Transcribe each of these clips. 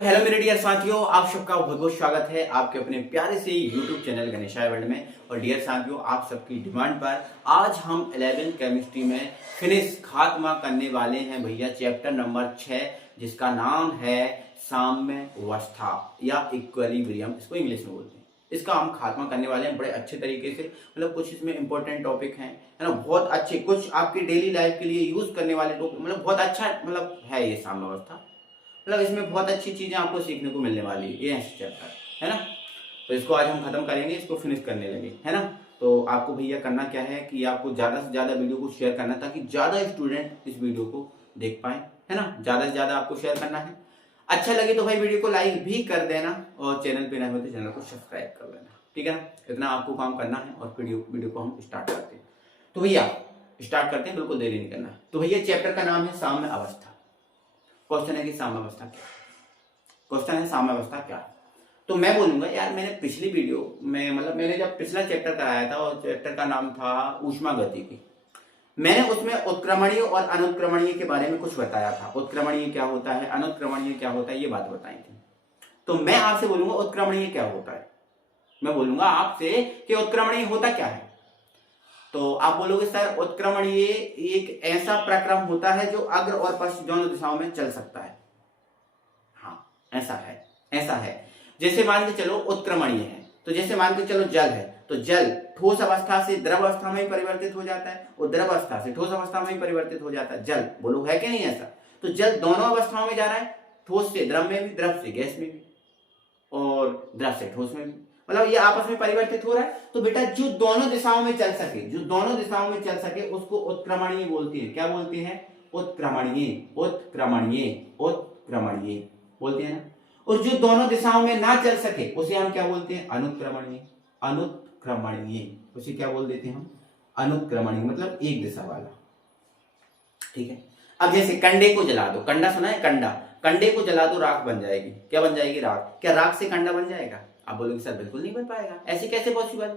Hello मेरे dear साथियों, आप सबका बहुत बहुत स्वागत है आपके अपने प्यारे से यूट्यूब चैनल गणेशाय वर्ल्ड में। और डियर साथियों, आप सबकी डिमांड पर आज हम 11th केमिस्ट्री में फिनिश खात्मा करने वाले हैं भैया, चैप्टर नंबर 6, जिसका नाम है साम्यावस्था या इक्विलिब्रियम, इसको इंग्लिश में बोलते हैं। इसका हम खात्मा करने वाले हैं बड़े अच्छे तरीके से। मतलब कुछ इसमें इंपॉर्टेंट टॉपिक हैं, है ना, बहुत अच्छे, कुछ आपकी डेली लाइफ के लिए यूज करने वाले टॉपिक, मतलब बहुत अच्छा मतलब है ये साम्यावस्था। मतलब इसमें बहुत अच्छी चीजें आपको सीखने को मिलने वाली है ये चैप्टर, है ना। तो इसको आज हम खत्म करेंगे, इसको फिनिश करने लगे, है ना। तो आपको भैया करना क्या है कि आपको ज्यादा से ज्यादा वीडियो को शेयर करना, ताकि ज्यादा स्टूडेंट इस वीडियो को देख पाए, है ना। ज्यादा से ज्यादा आपको शेयर करना है। अच्छा लगे तो भाई वीडियो को लाइक भी कर देना, और चैनल पे नए हो तो चैनल को सब्सक्राइब कर लेना, ठीक है ना। इतना आपको काम करना है और वीडियो को हम स्टार्ट करते हैं। तो भैया स्टार्ट करते हैं, बिल्कुल देरी नहीं करना। तो भैया चैप्टर का नाम है साम्य अवस्था। क्वेश्चन है कि साम्यावस्था क्या, क्वेश्चन है साम्यावस्था क्या। तो मैं बोलूंगा यार, मैंने पिछली वीडियो में, मतलब मैंने जब पिछला चैप्टर कराया था और चैप्टर का नाम था ऊष्मा गति की, मैंने उसमें उत्क्रमणीय और अनुत्क्रमणीय के बारे में कुछ बताया था। उत्क्रमणीय क्या होता है, अनुत्क्रमणीय क्या होता है, ये बात बताई थी। तो मैं आपसे बोलूंगा उत्क्रमणीय क्या होता है। मैं बोलूंगा आपसे कि उत्क्रमणीय होता क्या है। तो आप बोलोगे सर उत्क्रमणीय एक ऐसा प्रक्रम होता है जो अग्र और पश्च दोनों दिशाओं में चल सकता है। हाँ, ऐसा है, ऐसा है। जैसे मान के चलो उत्क्रमणीय है, तो जैसे मान के चलो जल है, तो जल ठोस अवस्था से द्रव अवस्था में परिवर्तित हो जाता है, और द्रव अवस्था से ठोस अवस्था में परिवर्तित हो जाता है जल। बोलो है कि नहीं ऐसा। तो जल दोनों अवस्थाओं में जा रहा है, ठोस से द्रव में भी, द्रव से गैस में भी, और द्रव से ठोस में भी, मतलब ये आपस में परिवर्तित हो रहा है। तो बेटा जो दोनों दिशाओं में चल सके, जो दोनों दिशाओं में चल सके, उसको उत्क्रमणीय बोलते हैं। क्या बोलते हैं? उत्क्रमणीय, उत्क्रमणीय, उत्क्रमणीय बोलते हैं ना। और जो दोनों दिशाओं में ना चल सके उसे हम क्या बोलते हैं? अनुक्रमणीय, अनुक्रमणीय, उसे क्या बोल देते हैं हम? अनुक्रमणीय, मतलब एक दिशा वाला, ठीक है। अब जैसे कंडे को जला दो, कंडा सुना है? कंडा, कंडे को जला दो, राख बन जाएगी। क्या बन जाएगी? राख। क्या राख से कंडा बन जाएगा? आप बोलोगे सर बिल्कुल नहीं बन पाएगा, ऐसे कैसे पॉसिबल?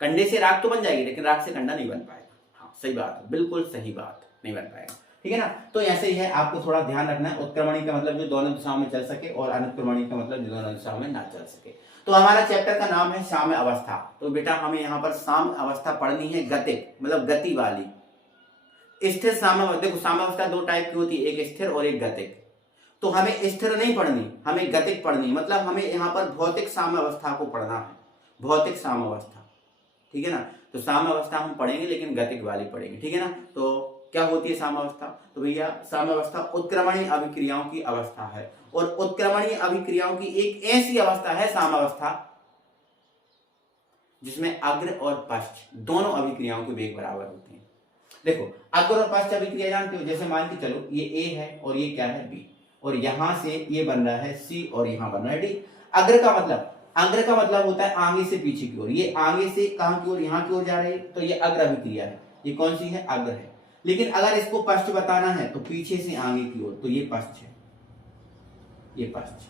कंडे से राख तो बन जाएगी, लेकिन राख से कंडा नहीं बन पाएगा। हाँ सही बात है, बिल्कुल सही बात, नहीं बन पाएगा, ठीक है ना। तो ऐसे ही है, आपको थोड़ा ध्यान रखना है। उत्क्रमणीय का मतलब जो दोनों दिशाओं में चल सके, और अनुक्रमणीय का मतलब जो दोनों दिशाओं में ना चल सके। तो हमारा चैप्टर का नाम है साम्य अवस्था। तो बेटा हमें यहाँ पर साम्य अवस्था पढ़नी है, गतिक मतलब गति वाली। स्थिर साम्यावस्था, देखो साम्यावस्था दो टाइप की होती है, एक स्थिर और एक गतिक। तो हमें स्थिर नहीं पढ़नी, हमें गतिक पढ़नी, मतलब हमें यहाँ पर भौतिक साम्यावस्था को पढ़ना है, भौतिक साम्यावस्था, ठीक है ना। तो साम्यावस्था हम पढ़ेंगे, लेकिन गतिक वाली पढ़ेंगे, ठीक है ना। तो क्या होती है साम्यावस्था? तो भैया साम्यावस्था उत्क्रमणीय अभिक्रियाओं की अवस्था है, और उत्क्रमणीय अभिक्रियाओं की एक ऐसी अवस्था है साम्यावस्था जिसमें अग्र और पश्च दोनों अभिक्रियाओं के वेग बराबर होते हैं। देखो अग्र और पश्च अभिक्रिया जानते हो, जैसे मान के चलो ये ए है और ये क्या है? बी, और यहां से ये बन रहा है सी और यहां बन रहा है डी। अग्र का मतलब, अग्र का मतलब होता है आगे से पीछे की ओर। ये आगे से कहां की ओर? यहां की ओर जा रही है, तो ये अग्र अभिक्रिया है। ये कौन सी है? अग्र है। लेकिन अगर इसको पश्च बताना है तो पीछे से आगे की ओर, तो ये पश्च है, ये पश्च।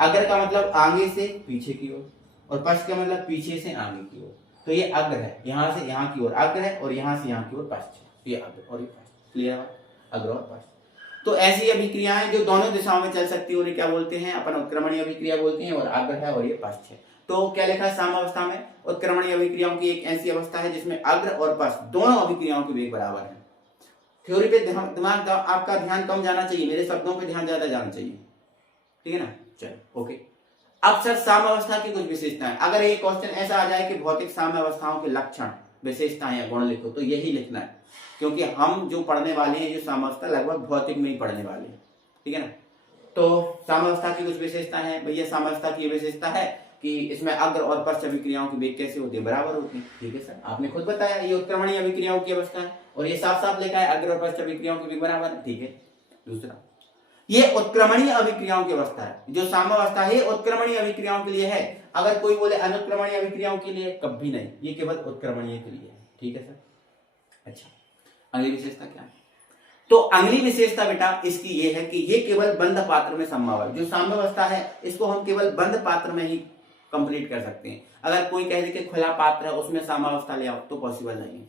अग्र का मतलब आगे से पीछे की ओर, और पश्च का मतलब पीछे से आगे की ओर। तो ये अग्र है, यहां से यहां की ओर अग्र है, और यहां से यहां की ओर पश्च है। ये अग्र और ये पश्च, क्लियर है? अग्र और पश्च। तो ऐसी अभिक्रियाएं जो दोनों दिशाओं में चल सकती है, उन्हें क्या बोलते हैं? अपन उत्क्रमणीय अभिक्रिया बोलते हैं, और अग्र है और ये पश्च है। तो क्या लिखा है साम्यावस्था में? उत्क्रमणीय अभिक्रियाओं की एक ऐसी अवस्था है जिसमें अग्र और पश्च दोनों अभिक्रियाओं के वेग बराबर है। थ्योरी पे दिमाग आपका ध्यान कम जाना चाहिए, मेरे शब्दों पे ध्यान ज्यादा जाना चाहिए, ठीक है ना। चलो ओके। अब सर साम्यावस्था की कुछ विशेषताएं, अगर ये क्वेश्चन ऐसा आ जाए कि भौतिक साम्यावस्थाओं के लक्षण, विशेषताएं या गुण लिखो, तो यही लिखना है, क्योंकि हम जो पढ़ने वाले हैं, जो साम्यावस्था लगभग भौतिक में ही पढ़ने वाले हैं, ठीक है ना। तो साम्यावस्था की कुछ विशेषता है भैया। साम्यावस्था की विशेषता है कि इसमें अग्र और पश्च अभिक्रियाओं की वेग कैसे होती है? बराबर होती है, ठीक है सर, आपने खुद बताया ये उत्क्रमणीय अभिक्रियाओं की अवस्था है, और ये साफ साफ लिखा है अग्र और पश्च अभिक्रियाओं की वेग बराबर है, ठीक है। दूसरा, ये उत्क्रमणीय अभिक्रियाओं की अवस्था है। जो साम्यावस्था है उत्क्रमणीय अभिक्रियाओं के लिए है। अगर कोई बोले अनुत्क्रमणीय अभिक्रियाओं के लिए, कभी नहीं, ये केवल उत्क्रमणीय के लिए है, ठीक है सर। अच्छा, अगली विशेषता क्या है? तो अगली विशेषता बेटा इसकी ये है कि ये केवल बंद पात्र में संभव है। जो साम्यावस्था है इसको हम केवल बंद पात्र में ही कंप्लीट कर सकते हैं। अगर कोई कह दे कि खुला पात्र है उसमें साम्यावस्था ले आओ, तो पॉसिबल नहीं है।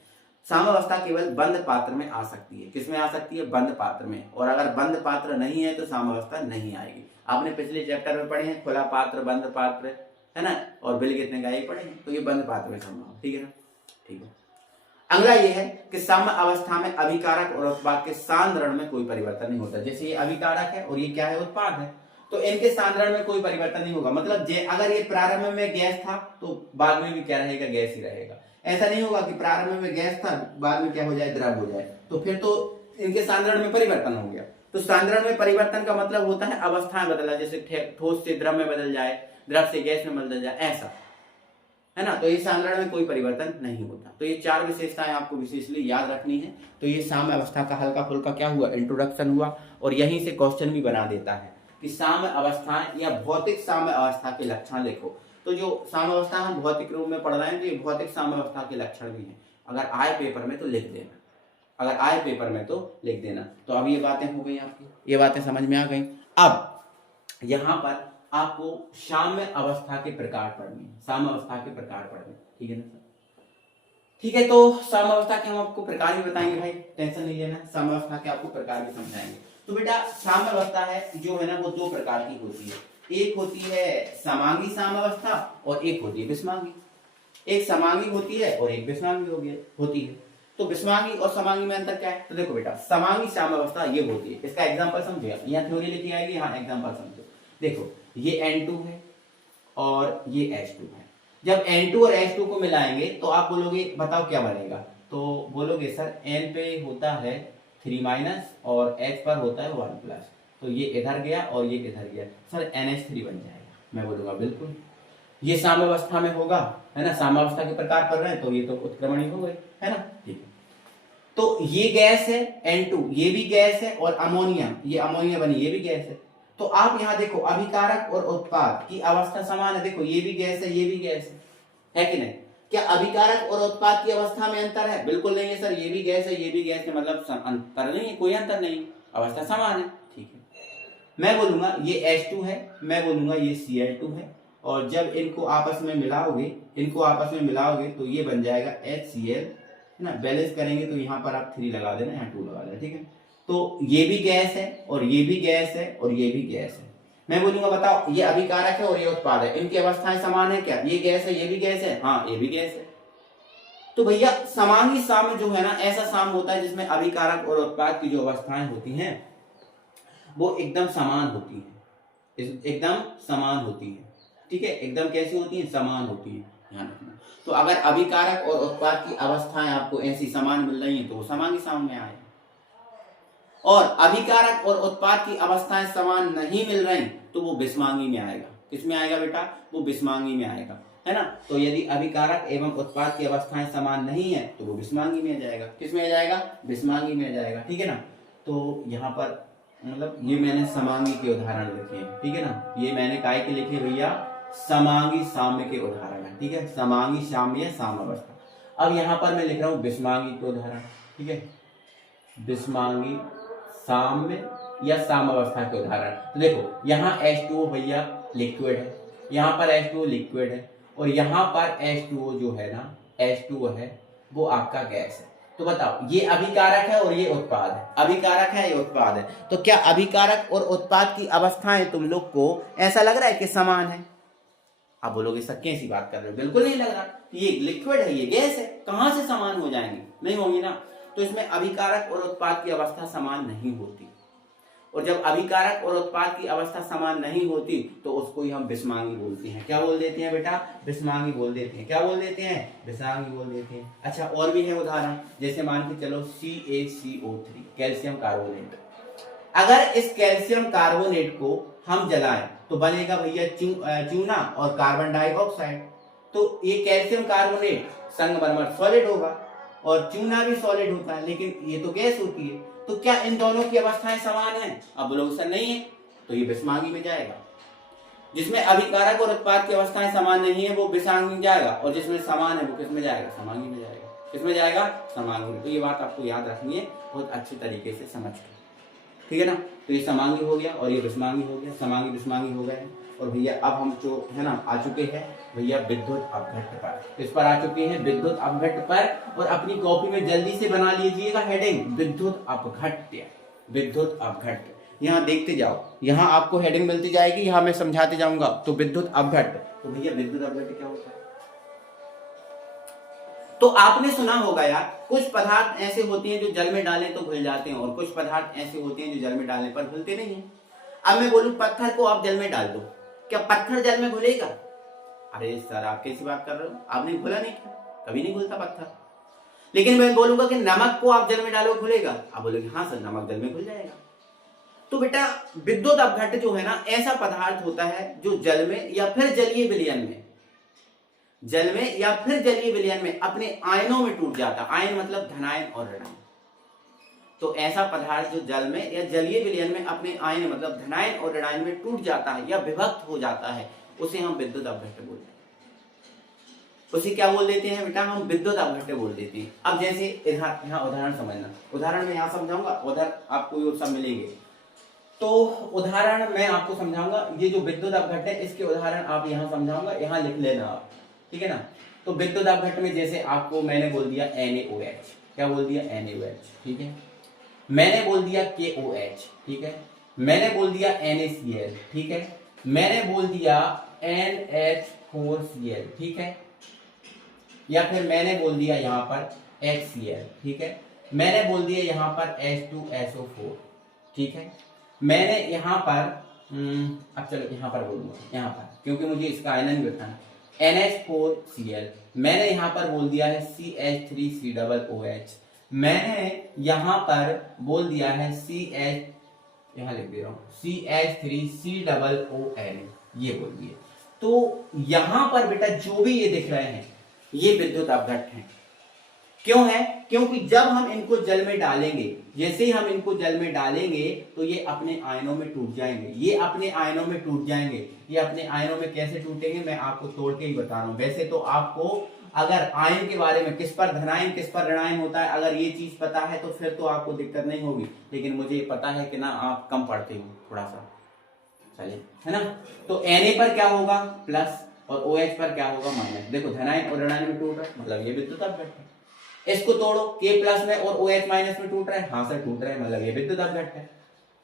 साम्यावस्था केवल बंद पात्र में आ सकती है। किसमें आ सकती है? बंद पात्र में। और अगर बंद पात्र नहीं है तो साम्यावस्था नहीं आएगी। आपने पिछले चैप्टर में पढ़े हैं खुला पात्र, बंद पात्र, है ना, और बिल कितने का, ये पढ़े हैं। तो ये बंद पात्र में संभव, ठीक है ना, ठीक है। अगला ये है कि साम्य अवस्था में अभिकारक और उत्पाद के सांद्रण में कोई परिवर्तन नहीं होता। जैसे ये अभिकारक है और ये क्या है? उत्पाद है। तो इनके सांद्रण में कोई परिवर्तन नहीं होगा। मतलब अगर ये प्रारंभ में गैस था तो बाद में भी क्या रहेगा? गैस ही रहेगा। ऐसा नहीं होगा कि प्रारंभ में गैस था बाद में क्या हो जाए? द्रव हो जाए। तो फिर तो इनके सांद्रण में परिवर्तन हो गया। तो सांद्रण में परिवर्तन का मतलब होता है अवस्थाएं बदलना, जैसे ठोस से द्रव में बदल जाए, द्रव से गैस में बदल जाए, ऐसा, है ना। तो ये सांद्रण में कोई परिवर्तन नहीं होता। तो ये 4 विशेषताएं आपको विशेषली याद रखनी है। तो ये साम्य अवस्था का हल्का फुल्का क्या हुआ? इंट्रोडक्शन हुआ। और यहीं से क्वेश्चन भी बना देता है कि साम्य अवस्थाएं या भौतिक साम्य अवस्था के लक्षण लिखो। तो जो साम्य अवस्था हम भौतिक रूप में पढ़ रहे हैं तो ये भौतिक साम्य अवस्था के लक्षण भी हैं। अगर आए पेपर में तो लिख देना, अगर आए पेपर में तो लिख देना। तो अब ये बातें हो गई आपकी, ये बातें समझ में आ गई। अब यहाँ पर आपको साम्य अवस्था के प्रकार पढ़नी है, साम्य अवस्था के प्रकार पढ़ने, ठीक है ना सर? ठीक है, तो साम्य अवस्था के हम आपको प्रकार भी बताएंगे भाई, टेंशन नहीं लेना। साम्य अवस्था के आपको प्रकार भी समझाएंगे। तो बेटा साम्य अवस्था है जो है ना वो 2 प्रकार की होती है। एक होती है समांगी साम्य अवस्था और एक होती है विषमांगी। एक समांगी होती है और एक विषमांगी होती है। तो विषमांगी और समांगी में अंतर क्या है? तो देखो बेटा, समांगी साम्य अवस्था ये होती है, इसका एग्जांपल समझिए। यहाँ थ्योरी लिखी आएगी, यहाँ एग्जांपल समझो। देखो ये N2 है और ये H2 है। जब N2 और H2 को मिलाएंगे तो आप बोलोगे बताओ क्या बनेगा? तो बोलोगे सर N पे होता है 3- और H पर होता है 1+। तो ये इधर गया और ये इधर गया, सर NH3 बन जाएगा। मैं बोलूंगा बिल्कुल, ये साम्य अवस्था में होगा, है ना। साम्य अवस्था के प्रकार पढ़ रहे हैं तो ये तो उत्क्रमणी हो गई, है ना, ठीक है। तो ये गैस है N2, ये भी गैस है, और अमोनिया, ये अमोनिया बनी, ये भी गैस है। तो आप यहाँ देखो अभिकारक और उत्पाद की अवस्था समान है। देखो ये भी गैस है, ये भी गैस है कि नहीं? क्या अभिकारक और उत्पाद की अवस्था में अंतर है? बिल्कुल नहीं है सर, ये भी गैस है, ये भी गैस है, मतलब अंतर नहीं है, कोई अंतर नहीं, अवस्था समान है, ठीक है। मैं बोलूंगा ये H2 है, मैं बोलूंगा ये Cl2 है। और जब इनको आपस में मिलाओगे तो ये बन जाएगा HCl, है ना। बैलेंस करेंगे तो यहाँ पर आप 3 लगा देना, यहाँ 2 लगा देना, ठीक है। तो ये भी गैस है और ये भी गैस है और ये भी गैस है। मैं बोलूंगा बताओ ये अभिकारक है और ये उत्पाद है, इनकी अवस्थाएं समान है क्या? ये गैस है, ये भी गैस है, हाँ ये भी गैस है। तो भैया समांगी साम्य जो है ना, ऐसा साम्य होता है जिसमें अभिकारक और उत्पाद की जो अवस्थाएं होती हैं वो एकदम समान होती है, एकदम समान होती है, ठीक है। एकदम कैसी होती है? समान होती है, ध्यान रखना। तो अगर अभिकारक और उत्पाद की अवस्थाएं आपको ऐसी समान मिल रही हैं तो वो समांगी साम्य में आएगा। और अभिकारक और उत्पाद की अवस्थाएं समान नहीं मिल रही तो वो विषमांगी में आएगा। किसमें आएगा बेटा? वो विषमांगी में आएगा, है ना। तो यदि अभिकारक एवं उत्पाद की अवस्थाएं समान नहीं है तो वो विषमांगी में आ जाएगा। किसमें आ जाएगा? विषमांगी में आ जाएगा, ठीक है ना। तो यहाँ पर मतलब ये मैंने समांगी के उदाहरण लिखे हैं, ठीक है ना। ये मैंने काय के लिखे भैया? समांगी साम्य के उदाहरण है, ठीक है। समांगी साम्य साम्य अवस्था। अब यहाँ पर मैं लिख रहा हूँ विषमांगी के उदाहरण, ठीक है। विषमांगी साम्य या साम्य अवस्था के उदाहरण। तो देखो यहाँ H2O भैया लिक्विड है, यहाँ पर H2O लिक्विड है, और यहाँ पर H2O जो है ना, H2O है वो आपका गैस है। तो बताओ ये अभिकारक है और ये उत्पाद है, अभिकारक है ये उत्पाद है। तो क्या अभिकारक और उत्पाद की अवस्थाएं तुम लोग को ऐसा लग रहा है कि समान है? आप बोलोगे सर कैसी बात कर रहे हो? बिल्कुल नहीं लग रहा, ये लिक्विड है, ये गैस है, कहां से समान हो जाएंगे? नहीं होंगी ना। तो इसमें अभिकारक और उत्पाद की अवस्था समान नहीं होती, और जब अभिकारक और उत्पाद की अवस्था समान नहीं होती तो उसको ही हम विषमांगी बोलते हैं। क्या बोल देते हैं बेटा? विषमांगी बोल देते हैं। क्या बोल देते हैं? विषमांगी बोल देते हैं। अच्छा और भी है उदाहरण, जैसे मान के चलो CaCO3 कैल्शियम कार्बोनेट। अगर इस कैल्शियम कार्बोनेट को हम जलाएं तो बनेगा भैया चूना और कार्बन डाइऑक्साइड। तो ये कैल्शियम कार्बोनेट संगमरमर सॉलिड होगा और चूना भी सॉलिड होता है, लेकिन ये तो गैस होती है। तो क्या इन दोनों की अवस्थाएं समान हैं? अब लोग सर नहीं है, तो ये विषमांगी में जाएगा। जिसमें अभिकारक और उत्पाद की अवस्थाएं समान नहीं है वो विषांगी में जाएगा, और जिसमें समान है वो किसमें जाएगा? समांगी में जाएगा। किसमें जाएगा? समांगी में। तो ये बात आपको याद रखनी है बहुत अच्छी तरीके से समझ कर, ठीक है ना। तो ये समांगी हो गया और ये विषमांगी हो गया, समांगी विषमांगी हो गए। और भैया अब हम जो है ना आ चुके हैं भैया विद्युत अपघट्ट पर। इस पर आ चुके हैं विद्युत अपघट्ट पर। और अपनी कॉपी में जल्दी से बना लीजिएगा हेडिंग विद्युत अपघट्य, विद्युत अपघट्ट। यहाँ देखते जाओ, यहाँ आपको हेडिंग मिलती जाएगी, यहाँ मैं समझाते जाऊंगा। तो विद्युत अपघट्ट, तो भैया विद्युत अपघट्ट क्या होता है? तो आपने सुना होगा यार, कुछ पदार्थ ऐसे होते हैं जो जल में डालें तो घुल जाते हैं और कुछ पदार्थ ऐसे होते हैं जो जल में डालने पर घुलते नहीं हैं। अब मैं बोलूं पत्थर को आप जल में डाल दो, क्या पत्थर जल में घुलेगा? अरे सर आप कैसी बात कर रहे हो, आपने घुला नहीं क्या? कभी नहीं घुलता पत्थर। लेकिन मैं बोलूंगा कि नमक को आप जल में डालो घुलेगा, आप बोलोगे हाँ सर नमक जल में घुल जाएगा। तो बेटा विद्युत अपघट्ट जो है ना, ऐसा पदार्थ होता है जो जल में या फिर जलीय विलयन में, जल में या फिर जलीय विलयन में अपने आयनों में टूट जाता है। आयन मतलब धनायन और ऋणायन। तो ऐसा पदार्थ जो जल में या जलीय विलयन में अपने आयन मतलब धनायन और ऋणायन में टूट जाता है या विभक्त हो जाता है, उसे हम विद्युत अपघट्ट बोलते हैं। उसे क्या बोल देते हैं बेटा? हम विद्युत अपघट्ट बोल देते हैं। अब जैसे यहाँ उदाहरण समझना, उदाहरण मैं यहाँ समझाऊंगा, उधर आपको ये सब मिलेंगे। तो उदाहरण मैं आपको समझाऊंगा, ये जो विद्युत अपघट्ट है इसके उदाहरण आप यहाँ समझाऊंगा, यहाँ लिख लेना आप, ठीक है ना। तो विद्युत अपघट्ट में जैसे आपको मैंने बोल दिया NaOH, क्या बोल दिया? NaOH, ठीक है। मैंने बोल दिया KOH, ठीक है। मैंने बोल दिया NaCl, ठीक है। मैंने बोल दिया NH4Cl, ठीक है। या फिर मैंने बोल दिया यहाँ पर HCl, ठीक है। मैंने बोल दिया यहाँ पर H2SO4, ठीक है। मैंने यहाँ पर अब चलो यहाँ पर बोलूंगा, यहाँ पर क्योंकि मुझे इसका आयनन भी बताना, NH4Cl। मैंने यहाँ पर बोल दिया है CH3COOH। मैंने यहाँ पर बोल दिया है यहाँ लिख दे रहा हूँ CH3COON, ये बोल दिए। तो यहाँ पर बेटा जो भी ये दिख रहे हैं ये विद्युत अपघट्ट हैं। क्यों है? क्योंकि जब हम इनको जल में डालेंगे, जैसे ही हम इनको जल में डालेंगे तो ये अपने आयनों में टूट जाएंगे, ये अपने आयनों में टूट जाएंगे। ये अपने आयनों में कैसे टूटेंगे मैं आपको तोड़ के ही बता रहा हूं। वैसे तो आपको अगर आयन के बारे में किस पर धनायन किस पर ऋणायन होता है अगर ये चीज पता है तो फिर तो आपको दिक्कत नहीं होगी। लेकिन मुझे पता है कि ना आप कम पढ़ते हो थोड़ा सा, चलिए, है ना। तो Na पर क्या होगा? प्लस, और OH पर क्या होगा? माइनस। देखो धनायन और ऋणायन में टूट रहा है, मतलब ये विद्युत अपघट्ट है। इसको तोड़ो, K प्लस में और OH माइनस में टूट रहा है, हाँ सर टूट रहा है, मतलब ये विद्युत अपघट्ट है।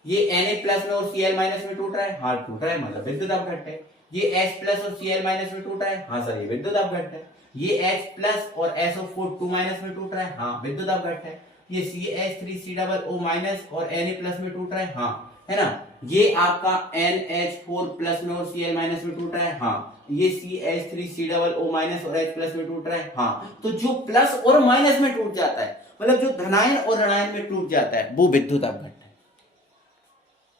ये Na प्लस में और Cl माइनस में टूट रहा है, हाँ टूट रहा है, मतलब विद्युत अपघट्ट है। ये H प्लस और Cl माइनस में टूट रहा है, हाँ सर ये विद्युत अपघट्ट है। ये H प्लस और SO4 2 माइनस में टूट रहा है, हाँ विद्युत अपघट्ट है। ये CH3COO माइनस और Na प्लस में टूट रहा है, हाँ, है ना। ये आपका NH4 प्लस में और Cl माइनस में टूट रहा है, हाँ। ये CH3COO माइनस और H प्लस में टूट रहा है, हाँ। तो जो प्लस और माइनस में टूट जाता है, मतलब जो धनायन और ऋणायन में टूट जाता है, वो विद्युत अपघट्ट है।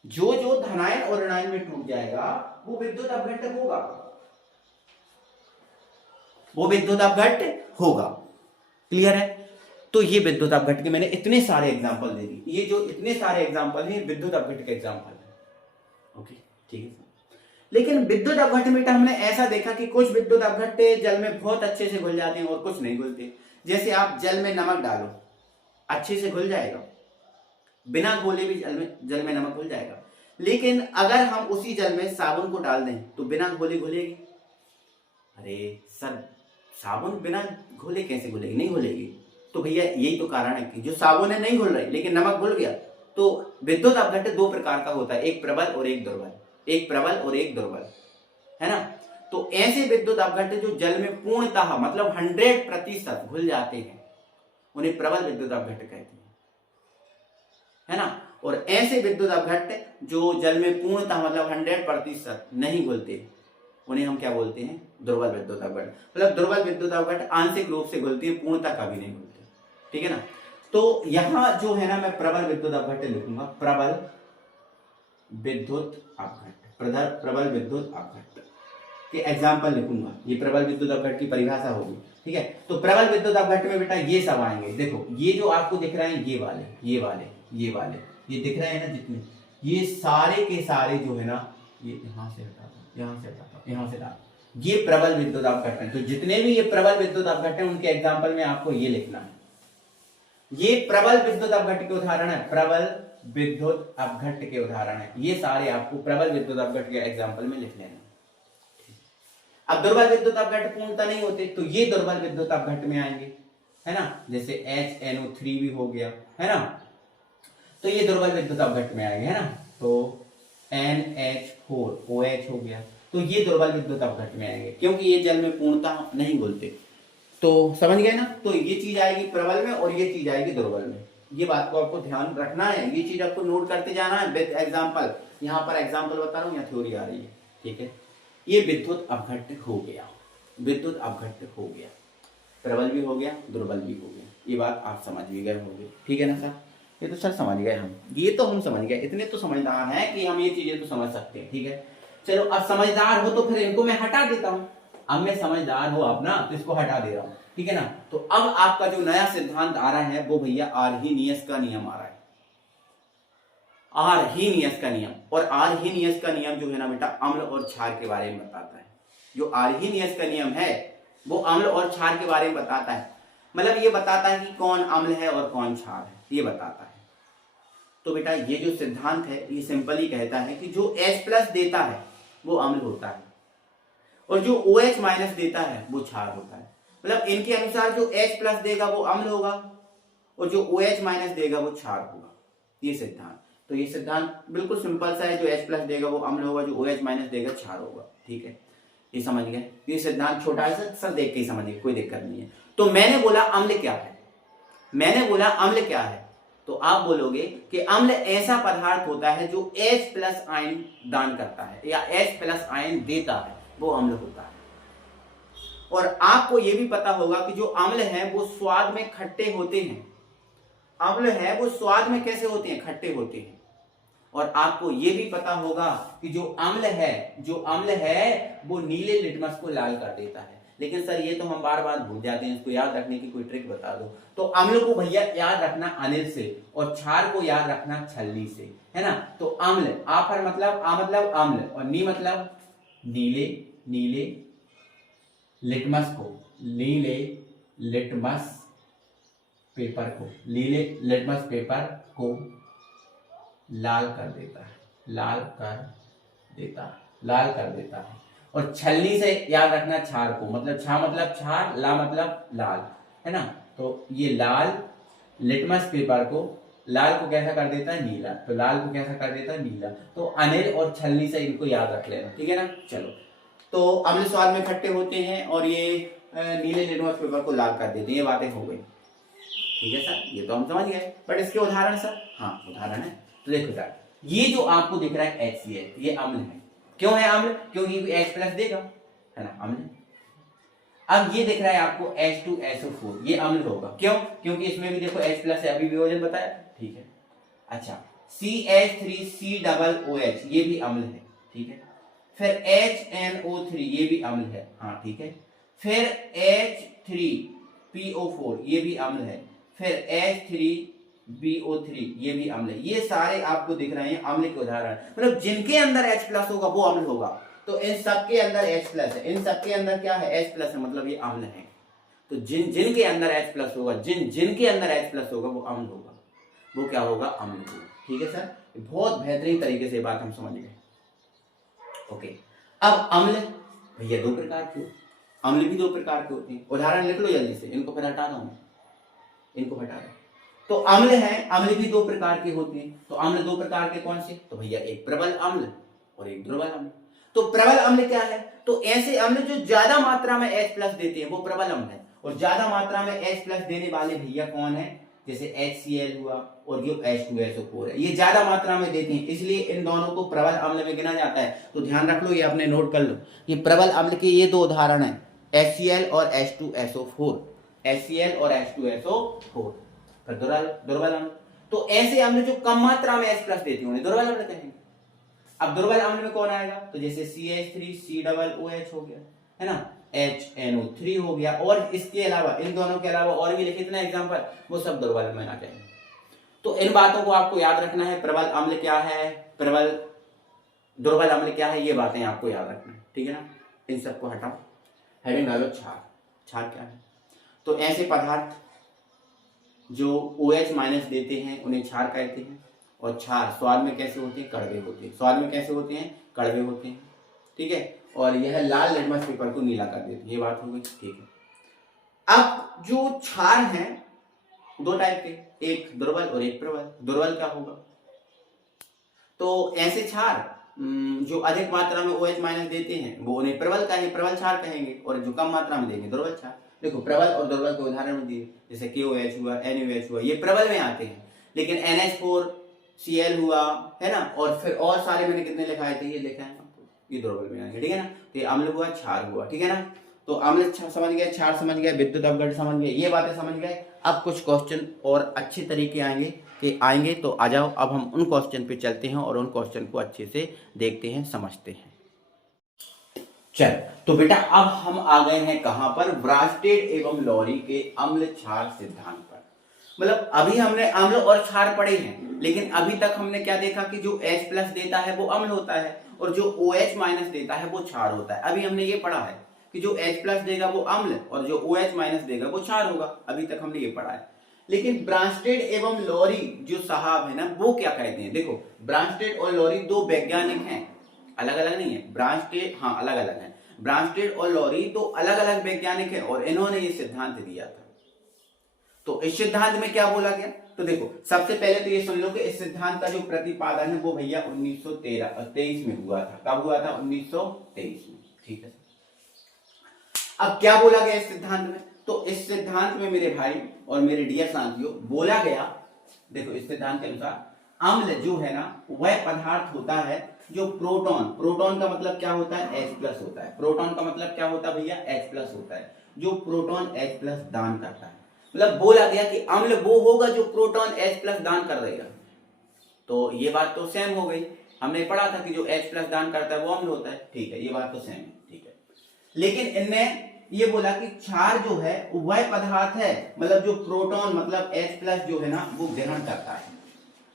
जो जो धनायन और ऋणायन में टूट जाएगा वो विद्युत अपघट्ट होगा, वो विद्युत अपघट्ट होगा। क्लियर है? तो ये विद्युत अपघट्ट के मैंने इतने सारे एग्जांपल दे दिए। ये जो इतने सारे एग्जांपल हैं विद्युत अपघट्ट के एग्जांपल है। ओके, ठीक है। लेकिन विद्युत अपघट्ट में हमने ऐसा देखा कि कुछ विद्युत अपघट्ट जल में बहुत अच्छे से घुल जाते हैं और कुछ नहीं घुलते। जैसे आप जल में नमक डालो, अच्छे से घुल जाएगा, बिना घोले भी जल में नमक घुल जाएगा। लेकिन अगर हम उसी जल में साबुन को डाल दें तो बिना घोले घुलेगी? अरे सर साबुन बिना घोले कैसे घुलेगी? नहीं घुलेगी। तो भैया यही तो कारण है कि जो साबुन है नहीं घुल रही लेकिन नमक घुल गया। तो विद्युत अपघट्ट दो प्रकार का होता है, एक प्रबल और एक दुर्बल, एक प्रबल और एक दुर्बल, है ना। तो ऐसे विद्युत अपघट्ट जो जल में पूर्णतः मतलब 100% घुल जाते हैं उन्हें प्रबल विद्युत अपघट्ट कहते हैं, है ना। और ऐसे विद्युत अपघट्ट जो जल में पूर्णतः मतलब 100% नहीं घुलते उन्हें हम क्या बोलते हैं? दुर्बल विद्युत अपघट्ट। मतलब दुर्बल विद्युत अपघट्ट आंशिक रूप से घुलती है, पूर्णतः कभी नहीं घुलते, ठीक है ना। तो यहां जो है ना मैं प्रबल विद्युत अपघट्ट लिखूंगा, प्रबल विद्युत अपघट्ट, प्रबल विद्युत अपघट्ट के एग्जाम्पल लिखूंगा। ये प्रबल विद्युत अपघट्ट की परिभाषा होगी, ठीक है। तो प्रबल विद्युत अपघट्ट में बेटा ये सब आएंगे। देखो ये जो आपको दिख रहे हैं, ये वाले ये वाले ये वाले ये दिख रहे हैं ना जितने, ये सारे के सारे जो है ना, ये यहां से हटा दो, यहां से हटा दो, यहां से हटा दो, ये प्रबल विद्युत अपघट्ट है। तो जितने भी ये प्रबल विद्युत अपघट्ट है उनके एग्जाम्पल में आपको ये लिखना है। ये प्रबल विद्युत अपघट्ट के उदाहरण है, प्रबल विद्युत अपघट्ट के उदाहरण है। ये सारे आपको प्रबल विद्युत अपघट्ट के एग्जाम्पल में लिख लेना। अब दुर्बल विद्युत अपघट्ट पूर्णतः नहीं होते, तो ये दुर्बल विद्युत अपघट्ट में आएंगे, है ना, जैसे HNO3 भी हो गया, है ना, तो ये दुर्बल विद्युत अपघट्ट में आएंगे, है ना, तो NH4OH हो गया, तो ये दुर्बल विद्युत अपघट्ट में आएंगे, क्योंकि ये जल में पूर्णतः नहीं घुलते। तो समझ गए ना, तो ये चीज आएगी प्रबल में और ये चीज आएगी दुर्बल में। ये बात को आपको ध्यान रखना है, ये चीज आपको नोट करते जाना है विद एग्जाम्पल। यहाँ पर एग्जाम्पल बता रहा हूँ, यहाँ थ्योरी आ रही है, ठीक है। ये विद्युत अपघट्ट हो गया, विद्युत अपघट्ट हो गया, प्रबल भी हो गया, दुर्बल भी हो गया। ये बात आप समझ भी गए होंगे, ठीक है ना सर? ये तो सर समझ गए हम, ये तो हम समझ गए, इतने तो समझदार हैं कि हम ये चीजें तो समझ सकते हैं, ठीक है। चलो अब समझदार हो तो फिर इनको मैं हटा देता हूँ। अब मैं समझदार हो आप ना, तो इसको हटा दे रहा हूँ, ठीक है ना। तो अब आपका जो नया सिद्धांत आ रहा है वो भैया आर्हीनियस का नियम आ रहा है, आर्हीनियस का नियम। और आर्हीनियस का नियम जो है ना बेटा, अम्ल और क्षार के बारे में बताता है। जो आर्हीनियस का नियम है वो अम्ल और क्षार के बारे में बताता है, मतलब ये बताता है कि कौन अम्ल है और कौन क्षार है, ये बताता है। तो बेटा ये जो सिद्धांत है ये सिंपली कहता है कि जो H+ देता है वो अम्ल होता है और जो OH- देता है वो क्षार होता है। मतलब इनके अनुसार जो H+ देगा वो अम्ल होगा और जो OH- देगा वो क्षार होगा, ये सिद्धांत। तो ये सिद्धांत बिल्कुल सिंपल सा है, जो H+ देगा वो अम्ल होगा, जो OH- देगा क्षार होगा, ठीक है। ये समझ गए, ये सिद्धांत छोटा है सर, देख के ही समझिए, कोई दिक्कत नहीं है। तो मैंने बोला अम्ल क्या है, मैंने बोला अम्ल क्या है, तो आप बोलोगे कि अम्ल ऐसा पदार्थ होता है जो H+ आयन दान करता है या H+ आयन देता है, वो अम्ल होता है। और आपको यह भी पता होगा कि जो अम्ल है वो स्वाद में खट्टे होते हैं, अम्ल है वो स्वाद में कैसे होते हैं, खट्टे होते हैं। और आपको यह भी पता होगा कि जो अम्ल है वो नीले लिटमस को लाल कर देता है। लेकिन सर ये तो हम बार बार भूल जाते हैं, इसको याद रखने की कोई ट्रिक बता दो। तो अम्ल को भैया याद रखना अनिल से और क्षार को याद रखना छल्ली से, है ना। तो अम्ल, आ पर मतलब आ मतलब अम्ल और नी मतलब नीले, नीले लिटमस को, नीले लिटमस पेपर को, नीले लिटमस पेपर को लाल कर देता है, लाल कर देता है, लाल कर देता है। और छलनी से याद रखना क्षार को, मतलब छा मतलब क्षार, ला मतलब लाल, है ना। तो ये लाल लिटमस पेपर को, लाल को कैसा कर देता है, नीला, तो लाल को कैसा कर देता है, नीला। तो अनिल और छलनी से इनको याद रख लेना, ठीक है ना। चलो, तो अम्ल स्वाद में खट्टे होते हैं और ये नीले लिटमस पेपर को लाल कर देते हैं, ये बातें हो गई, ठीक है सर, ये तो हम समझ गए। बट इसके उदाहरण सर, हाँ उदाहरण है, तो देखो सर, ये जो आपको दिख रहा है HCl, ये अम्ल है। क्यों है अम्ल, क्योंकि H+ देगा, है ना, अम्ल। अब ये दिख रहा है आपको H2SO4, ये अम्ल होगा, क्यों, क्योंकि इसमें भी देखो H+ है, अभी वियोजन बताया, ठीक है। अच्छा, CH3COOH, ये भी अम्ल है, ठीक है। फिर HNO3, ये भी अम्ल है, हाँ ठीक है। फिर H3PO4, ये भी अम्ल है। फिर H3BO3, ये भी अम्ल है। ये सारे आपको दिख रहे हैं अम्ल के उदाहरण, मतलब जिनके अंदर H+ होगा वो अम्ल होगा। तो इन सबके अंदर H+ है, इन सबके अंदर क्या है, H+ है, मतलब ये अम्ल है। तो जिनके अंदर H+ होगा, जिनके अंदर H+ होगा वो अम्ल होगा, वो क्या होगा, अम्ल होगा, ठीक है सर। बहुत बेहतरीन तरीके से बात हम समझ गए। ओके, अब अम्ल भैया दो प्रकार के, अम्ल भी दो प्रकार के होते हैं। उदाहरण लिख लो जल्दी से, इनको फिर हटा रहा हूं, इनको हटा रहा। तो अम्ल है, अम्ल भी दो प्रकार के होते हैं। तो अम्ल दो प्रकार के कौन से, तो भैया एक प्रबल अम्ल और एक दुर्बल अम्ल। तो प्रबल अम्ल क्या है, तो ऐसे अम्ल जो ज्यादा मात्रा में H+ देते हैं वो प्रबल अम्ल है। और ज्यादा मात्रा में H+ देने वाले भैया कौन है, जैसे HCl हुआ और जो H2SO4 है, ये ज्यादा मात्रा में देते हैं, इसलिए इन दोनों को प्रबल अम्ल में गिना जाता है। तो ध्यान रख लो, ये अपने नोट कर लो, ये प्रबल अम्ल के ये दो उदाहरण है, HCl और H2SO4, HCl और H2SO4। फिर दुर्बल अम्ल, तो ऐसे अम्ल जो कम मात्रा में H+ देते हैं उन्हें दुर्बल अम्ल कहेंगे। अब दुर्बल अम्ल में कौन आएगा, तो जैसे CH3COOH हो गया, है ना, HNO3 हो गया, और इसके अलावा, इन दोनों के अलावा और भी लिखे इतना एग्जांपल, वो सब दुर्बल में आ जाएंगे। तो इन बातों को आपको याद रखना है, प्रबल अम्ल क्या है, दुर्बल अम्ल क्या है, ये बातें आपको याद रखना है, ठीक है ना। इन सबको हटाओ, हेडिंग डालो क्षार। क्षार क्या है, तो ऐसे पदार्थ जो OH- देते हैं उन्हें क्षार कहते हैं, और क्षार स्वाद में कैसे होते हैं, कड़वे होते हैं। स्वाद में कैसे होते हैं, कड़वे होते हैं, ठीक है। और यह लाल लिटमस पेपर को नीला कर देती है। ये बात हो गई, ठीक है। अब जो क्षार हैं दो टाइप के, एक दुर्बल और एक प्रबल। दुर्बल क्या होगा, तो ऐसे क्षार जो अधिक मात्रा में OH माइनस देते हैं वो उन्हें प्रबल प्रबल क्षार कहेंगे, और जो कम मात्रा में देंगे दुर्बल क्षार। देखो प्रबल और दुर्बल के उदाहरण दिए, जैसे KOH हुआ, NaOH हुआ, ये प्रबल में आते हैं। लेकिन NH4Cl हुआ, है ना, और फिर और सारे मैंने कितने लिखाए थे, ये लिखा है, ये दुर्बल में आएंगे, ठीक है ना। तो ये अम्ल हुआ, क्षार हुआ, ठीक है ना। तो अम्ल समझ गए, क्षार समझ गए, विद्युत अपघटन समझ गए, ये बातें समझ गए। अब कुछ क्वेश्चन और अच्छे तरीके आएंगे तो आ जाओ, अब हम उन क्वेश्चन पे चलते हैं और उन क्वेश्चन को अच्छे से देखते हैं, समझते हैं। चल तो बेटा अब हम आ गए हैं कहां पर, ब्रांस्टेड एवं लॉरी के अम्ल क्षार सिद्धांत पर। मतलब अभी हमने अम्ल और क्षार पढ़े हैं, लेकिन अभी तक हमने क्या देखा कि जो H प्लस देता है वो अम्ल होता है, और जो OH माइनस देता है वो क्षार होता है। अभी हमने ये पढ़ा है कि जो H प्लस देगा वो अम्ल और जो OH माइनस देगा वो क्षार होगा। अभी तक हमने ये पढ़ा है। लेकिन ब्रांस्टेड एवं लॉरी जो साहब है ना, वो क्या कहते हैं, देखो ब्रांस्टेड और लॉरी दो वैज्ञानिक हैं, अलग अलग नहीं है। ब्रांस्टेड हाँ अलग अलग है, ब्रांस्टेड और लॉरी दो अलग अलग वैज्ञानिक है, और इन्होंने ये सिद्धांत दिया था। तो इस सिद्धांत में क्या बोला गया, तो देखो सबसे पहले तो ये सुन लो कि इस सिद्धांत का जो प्रतिपादन है वो भैया 1923 में हुआ था। कब हुआ था, 1923 में, ठीक है। अब क्या बोला गया इस सिद्धांत में, तो इस सिद्धांत में मेरे भाई और मेरे डियर साथियों बोला गया, देखो इस सिद्धांत के अनुसार अम्ल जो है ना वह पदार्थ होता है जो प्रोटॉन का मतलब क्या होता है, H प्लस होता है। प्रोटॉन का मतलब क्या होता है भैया, H प्लस होता है, जो प्रोटॉन H प्लस दान करता है। मतलब बोला गया कि अम्ल वो होगा जो प्रोटॉन H प्लस दान कर देगा। तो ये बात तो सेम हो गई, हमने पढ़ा था कि जो H प्लस दान करता है वो अम्ल होता है, ठीक है, ये बात तो सेम है, ठीक है। लेकिन इनने ये बोला कि क्षार जो है वह पदार्थ है, मतलब जो प्रोटॉन मतलब H प्लस जो है ना वो ग्रहण करता है।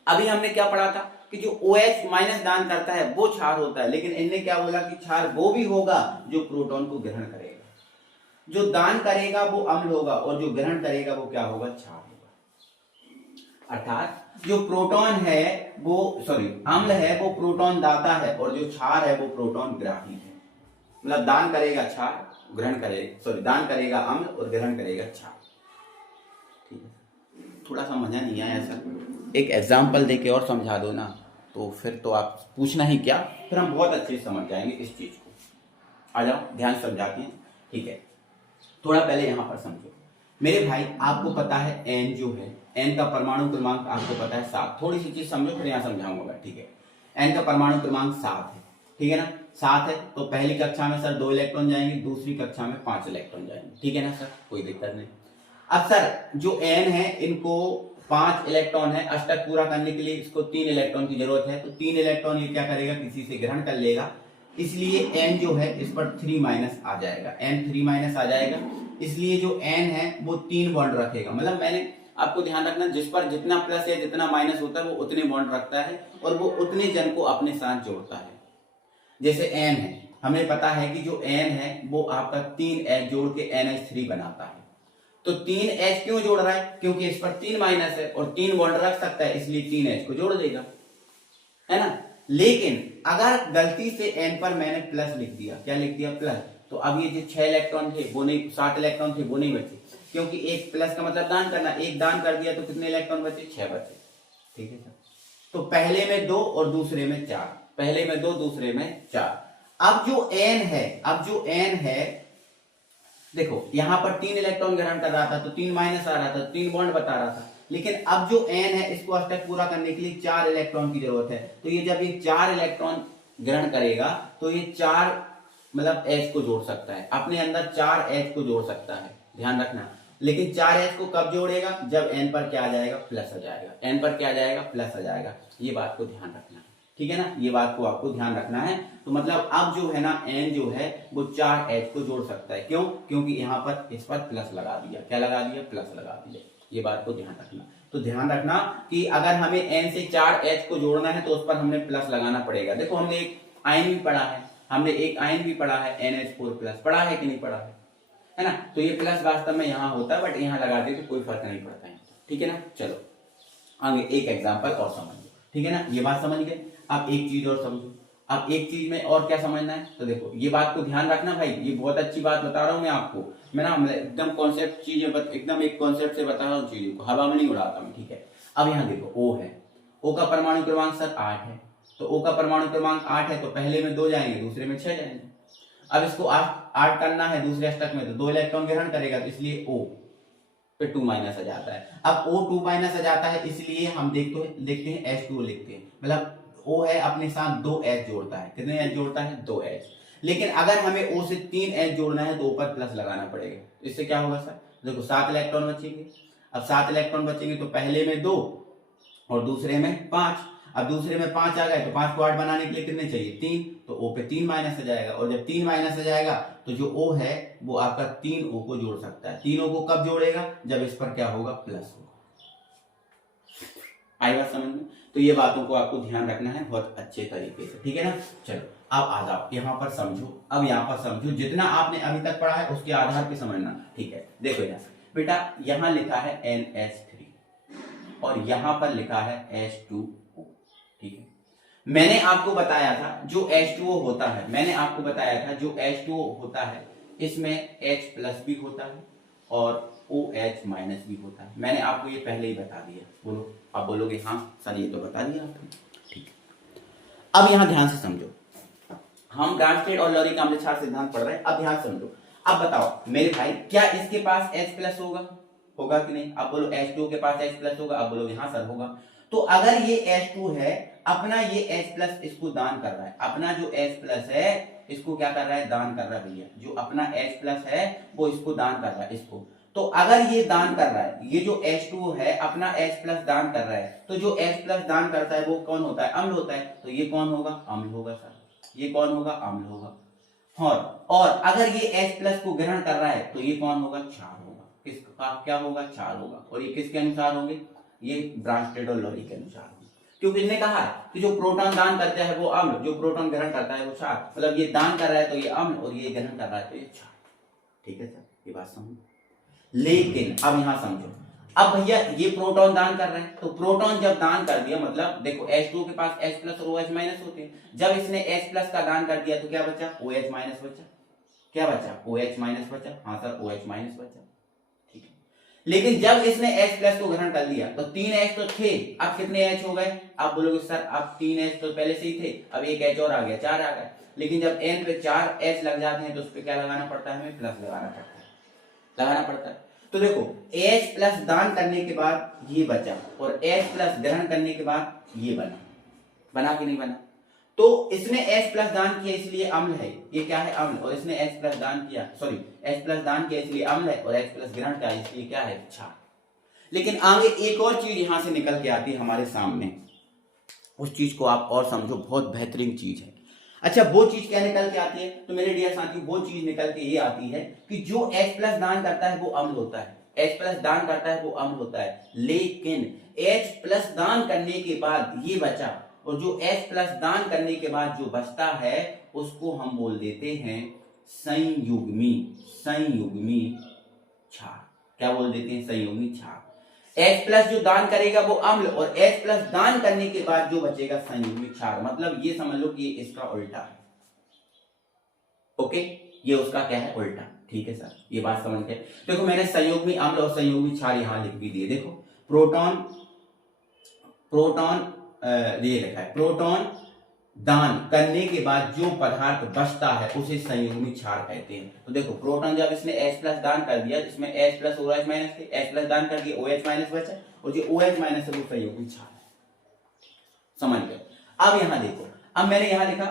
अभी हमने क्या पढ़ा था कि जो OH माइनस दान करता है वो क्षार होता है, लेकिन इनने क्या बोला कि क्षार वो भी होगा जो प्रोटॉन को ग्रहण करेगा। जो दान करेगा वो अम्ल होगा, और जो ग्रहण करेगा वो क्या होगा, क्षार होगा। अर्थात जो प्रोटॉन है वो अम्ल है वो प्रोटॉन दाता है, और जो क्षार है वो प्रोटॉन ग्राही है। मतलब दान करेगा क्षार, दान करेगा अम्ल और ग्रहण करेगा क्षार, ठीक है। थोड़ा सा मजा नहीं आया सर, एक एग्जाम्पल देके और समझा दो ना, तो फिर तो आप पूछना ही क्या, फिर हम बहुत अच्छे से समझ जाएंगे इस चीज को। आ जाओ ध्यान समझाते हैं, ठीक है। थोड़ा पहले यहां पर समझो मेरे भाई, आपको पता है N जो है, N का परमाणु क्रमांक आपको पता है 7। थोड़ी सी चीज समझो फिर यहां समझाऊंगा, ठीक है। N का परमाणु क्रमांक 7 है, ठीक है ना, 7 है। तो पहली कक्षा में सर 2 इलेक्ट्रॉन जाएंगे, दूसरी कक्षा में 5 इलेक्ट्रॉन जाएंगे, ठीक है ना सर, कोई दिक्कत नहीं। अब सर जो N है इनको 5 इलेक्ट्रॉन है, अष्टक पूरा करने के लिए इसको 3 इलेक्ट्रॉन की जरूरत है, तो 3 इलेक्ट्रॉन ये क्या करेगा, किसी से ग्रहण कर लेगा, इसलिए N जो है इस पर 3 माइनस आ जाएगा, N 3 माइनस आ जाएगा, इसलिए जो N है वो 3 बॉन्ड रखेगा। मतलब मैंने आपको ध्यान रखना, जिस पर जितना प्लस है जितना माइनस होता है वो उतने बॉन्ड रखता है, और वो उतने जन को अपने साथ जोड़ता है। जैसे N है, हमें पता है कि जो N है वो आपका 3H जोड़ के NH3 बनाता है। तो 3H क्यों जोड़ रहा है, क्योंकि इस पर 3 माइनस है और 3 बॉन्ड रख सकता है, इसलिए 3H को जोड़ देगा, है ना। लेकिन अगर गलती से N पर मैंने प्लस लिख दिया, क्या लिख दिया, प्लस, तो अब ये जो 6 इलेक्ट्रॉन थे वो नहीं, 7 इलेक्ट्रॉन थे वो नहीं बचे, क्योंकि एक प्लस का मतलब दान करना, एक दान कर दिया तो कितने इलेक्ट्रॉन बचे, 6 बचे, ठीक है सर। तो पहले में 2 और दूसरे में 4, पहले में 2 दूसरे में 4। अब जो N है देखो यहां पर 3 इलेक्ट्रॉन ग्रहण कर रहा था तो 3 माइनस आ रहा था, 3 बॉन्ड बता रहा था, लेकिन अब जो N है इसको अष्टक पूरा करने के लिए 4 इलेक्ट्रॉन की जरूरत है। तो ये जब ये 4 इलेक्ट्रॉन ग्रहण करेगा तो ये 4 मतलब H को जोड़ सकता है, अपने अंदर 4 H को जोड़ सकता है, ध्यान रखना। लेकिन 4 H को कब जोड़ेगा, जब N पर क्या आ जाएगा, प्लस आ जाएगा, N पर क्या आ जाएगा, प्लस आ जाएगा। ये बात को ध्यान रखना है, ठीक है ना, ये बात को आपको ध्यान रखना है। तो मतलब अब जो है ना N जो है वो 4 H को जोड़ सकता है, क्यों, क्योंकि यहाँ पर इस पर प्लस लगा दिया, क्या लगा दिया, प्लस लगा दिया। ये बात को ध्यान रखना। तो ध्यान रखना कि अगर हमें N से 4 H को जोड़ना है तो उस पर हमने प्लस लगाना पड़ेगा। देखो हमने एक आयन भी पढ़ा है, हमने एक आयन भी पढ़ा है NH4 प्लस, पढ़ा है कि नहीं पढ़ा है ना। तो ये प्लस वास्तव में यहाँ होता है, बट यहाँ लगा दे तो कोई फर्क नहीं पड़ता है, ठीक है ना। चलो आगे एक एग्जाम्पल और समझ लो, ठीक है ना, ये बात समझ गए। अब एक चीज और समझो, अब एक चीज में और क्या समझना है, तो देखो ये बात को ध्यान रखना भाई, ये बहुत अच्छी बात बता रहा हूं मैं आपको, मैं ना एकदम कॉन्सेप्ट चीजें एकदम एक कॉन्सेप्ट से बता रहा हूँ चीजों को, हवा में नहीं उड़ाता मैं, ठीक है। अब यहाँ देखो ओ है, ओ का परमाणु क्रमांक सर 8 है, तो ओ का परमाणु क्रमांक 8 है, तो पहले में 2 जाएंगे, दूसरे में 6 जाएंगे। अब इसको 8 करना है दूसरे अष्टक में, तो 2 इलेक्ट्रॉन ग्रहण करेगा, तो इसलिए O पे 2 माइनस आ जाता है। अब O 2 माइनस आ जाता है, इसलिए हम देखते हैं H2 लिखते हैं, मतलब O है अपने साथ 2 H जोड़ता है, कितने H जोड़ता है, 2 H। लेकिन अगर हमें O से 3 H जोड़ना है तो ऊपर प्लस लगाना पड़ेगा, इससे क्या होगा सर, देखो 7 इलेक्ट्रॉन बचेंगे। अब 7 इलेक्ट्रॉन बचेंगे तो पहले में 2 और दूसरे में 5। अब दूसरे में 5 आ गए तो 5 को 8 बनाने के लिए कितने चाहिए, 3, तो O पे 3 माइनस आ जाएगा, और जब 3 माइनस आ जाएगा तो जो O है वो आपका 3 O को जोड़ सकता है। 3 O को कब जोड़ेगा, जब इस पर क्या होगा, प्लस होगा। आई बात समझ में, तो ये बातों को आपको ध्यान रखना है बहुत अच्छे तरीके से, ठीक है ना। चलो अब आ जाओ यहाँ पर समझो, अब यहाँ पर समझो, जितना आपने अभी तक पढ़ा है उसके आधार पर समझना, ठीक है। देखो यहाँ बेटा, यहाँ लिखा है NH3 और यहाँ पर लिखा है H2O, ठीक है। मैंने आपको बताया था जो H2O होता है, मैंने आपको बताया था जो H2O होता है इसमें H प्लस भी होता है और OH माइनस भी होता है, मैंने आपको ये पहले ही बता दिया। बोलो, आप बोलोगे हाँ सर ये तो बता दिया आपने, ठीक है। अब यहाँ ध्यान से समझो, हम ब्रांस्टेड और लॉरी काम्बले क्षार सिद्धांत पढ़ रहे हैं, अब ध्यान समझो। अब बताओ मेरे भाई, क्या इसके पास H प्लस होगा कि नहीं, आप बोलो H2 के पास H प्लस होगा, आप बोलोगे हाँ सर होगा। तो अगर ये H2 है, अपना ये H प्लस इसको दान कर रहा है, अपना जो H प्लस है इसको क्या कर रहा है, दान कर रहा है भैया, जो अपना H प्लस है वो इसको दान कर रहा है इसको। तो अगर ये दान कर रहा है, ये जो H2 है अपना H प्लस दान कर रहा है, तो जो H प्लस दान करता है वो कौन होता है, अम्ल होता है, तो ये कौन होगा, अम्ल होगा सर, ये कौन होगा, अम्ल होगा। और अगर ये H प्लस को ग्रहण कर रहा है तो ये कौन होगा, क्षार होगा, किसका क्या होगा, क्षार होगा। और ये किसके अनुसार होंगे, ये ब्रांस्टेड और लॉरी के अनुसार होंगे, क्योंकि इन्होंने कहा कि जो प्रोटॉन दान करता है वो अम्ल, जो प्रोटॉन ग्रहण करता है वो क्षार, मतलब ये दान कर रहा है तो ये अम्ल और ये ग्रहण कर रहा है तो ये क्षार, ठीक है सर, ये बात समझो। लेकिन अब यहां समझो, अब भैया ये प्रोटॉन दान कर रहे हैं, तो प्रोटॉन जब दान कर दिया, मतलब देखो H2 के पास H प्लस और OH माइनस होते हैं, जब इसने H प्लस का दान कर दिया तो क्या बचा, OH माइनस बचा, क्या बचा, OH माइनस बचा, हाँ सर OH माइनस बचा, ठीक है। लेकिन जब इसने H प्लस को ग्रहण कर लिया तो 3 H तो थे, अब कितने H हो गए, आप बोलोगे सर अब 3 H तो पहले से ही थे, अब एक H और आ गया, 4 आ गए। लेकिन जब N पे 4 H लग जाते हैं तो उस पर क्या लगाना पड़ता है, हमें प्लस लगाना पड़ता है। तो देखो H प्लस दान करने के बाद ये बचा और H प्लस ग्रहण करने के बाद ये बना कि नहीं बना। तो इसने H प्लस दान किया इसलिए अम्ल है, ये क्या है, अम्ल, और इसने H प्लस दान किया, सॉरी H प्लस दान किया इसलिए अम्ल है, और H प्लस ग्रहण किया इसलिए क्या है, क्षार। लेकिन आगे एक और चीज यहां से निकल के आती है हमारे सामने, उस चीज को आप और समझो, बहुत बेहतरीन चीज है। अच्छा वो चीज क्या निकल के आती है, तो मेरे डियर साथियों वो चीज निकल के ये आती है कि जो H प्लस दान करता है वो अम्ल होता है, H प्लस दान करता है वो अम्ल होता है, लेकिन H प्लस दान करने के बाद ये बचा, और जो H प्लस दान करने के बाद जो बचता है उसको हम बोल देते हैं संयुग्मी क्षार। क्या बोल देते हैं, संयुग्मी क्षार। H प्लस जो दान करेगा वो अम्ल, और H प्लस दान करने के बाद जो बचेगा संयुग्मी क्षार, मतलब ये समझ लो कि ये इसका उल्टा है, ओके, ये उसका क्या है, उल्टा, ठीक है सर, ये बात समझ गए। देखो मैंने संयुग्मी अम्ल और संयुग्मी क्षार यहां लिख भी दिए, देखो प्रोटॉन ये लिखा है, प्रोटॉन दान करने के बाद जो पदार्थ बचता है उसे संयुग्मी क्षार कहते हैं। तो देखो प्रोटॉन जब इसने H प्लस दान कर दिया, इसमें H प्लस और OH माइनस थे, H प्लस दान कर दिया, OH माइनस बचा, और जो OH माइनस है वो संयुग्मी क्षार है, समझ गए। अब यहां देखो, अब मैंने यहां लिखा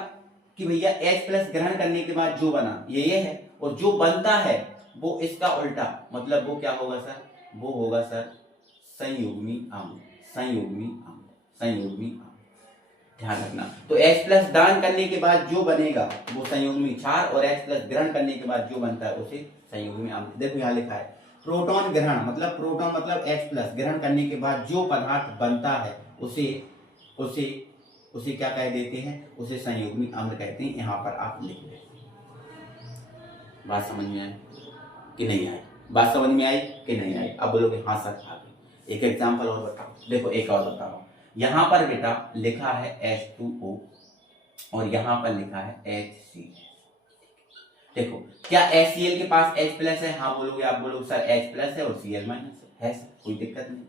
कि भैया H प्लस ग्रहण करने के बाद जो बना ये है, और जो बनता है वो इसका उल्टा, मतलब वो क्या होगा सर, वो होगा सर संयुग्मी अम्ल, ध्यान रखना। तो H प्लस दान करने के बाद जो बनेगा वो संयुग्मी क्षार, और H प्लस ग्रहण करने के बाद जो बनता है उसे संयुग्मी अम्ल। देखो यहाँ लिखा है प्रोटॉन ग्रहण, प्रोटॉन मतलब H प्लस ग्रहण करने के बाद जो पदार्थ बनता है उसे क्या कह देते हैं, उसे संयुग्मी अम्ल कहते हैं। यहाँ पर आप लिख लें। बात समझ में आई कि नहीं आई, बात समझ में आई कि नहीं आई, अब बोलोगे हाँ सर आ गई। एक एग्जाम्पल और बताओ, देखो एक और बताओ, यहां पर बेटा लिखा है H2O और यहां पर लिखा है HCl। देखो क्या HCl के पास H प्लस है? हाँ बोलोगे, आप बोलोगे सर H प्लस है और Cl माइनस है सर, कोई दिक्कत नहीं।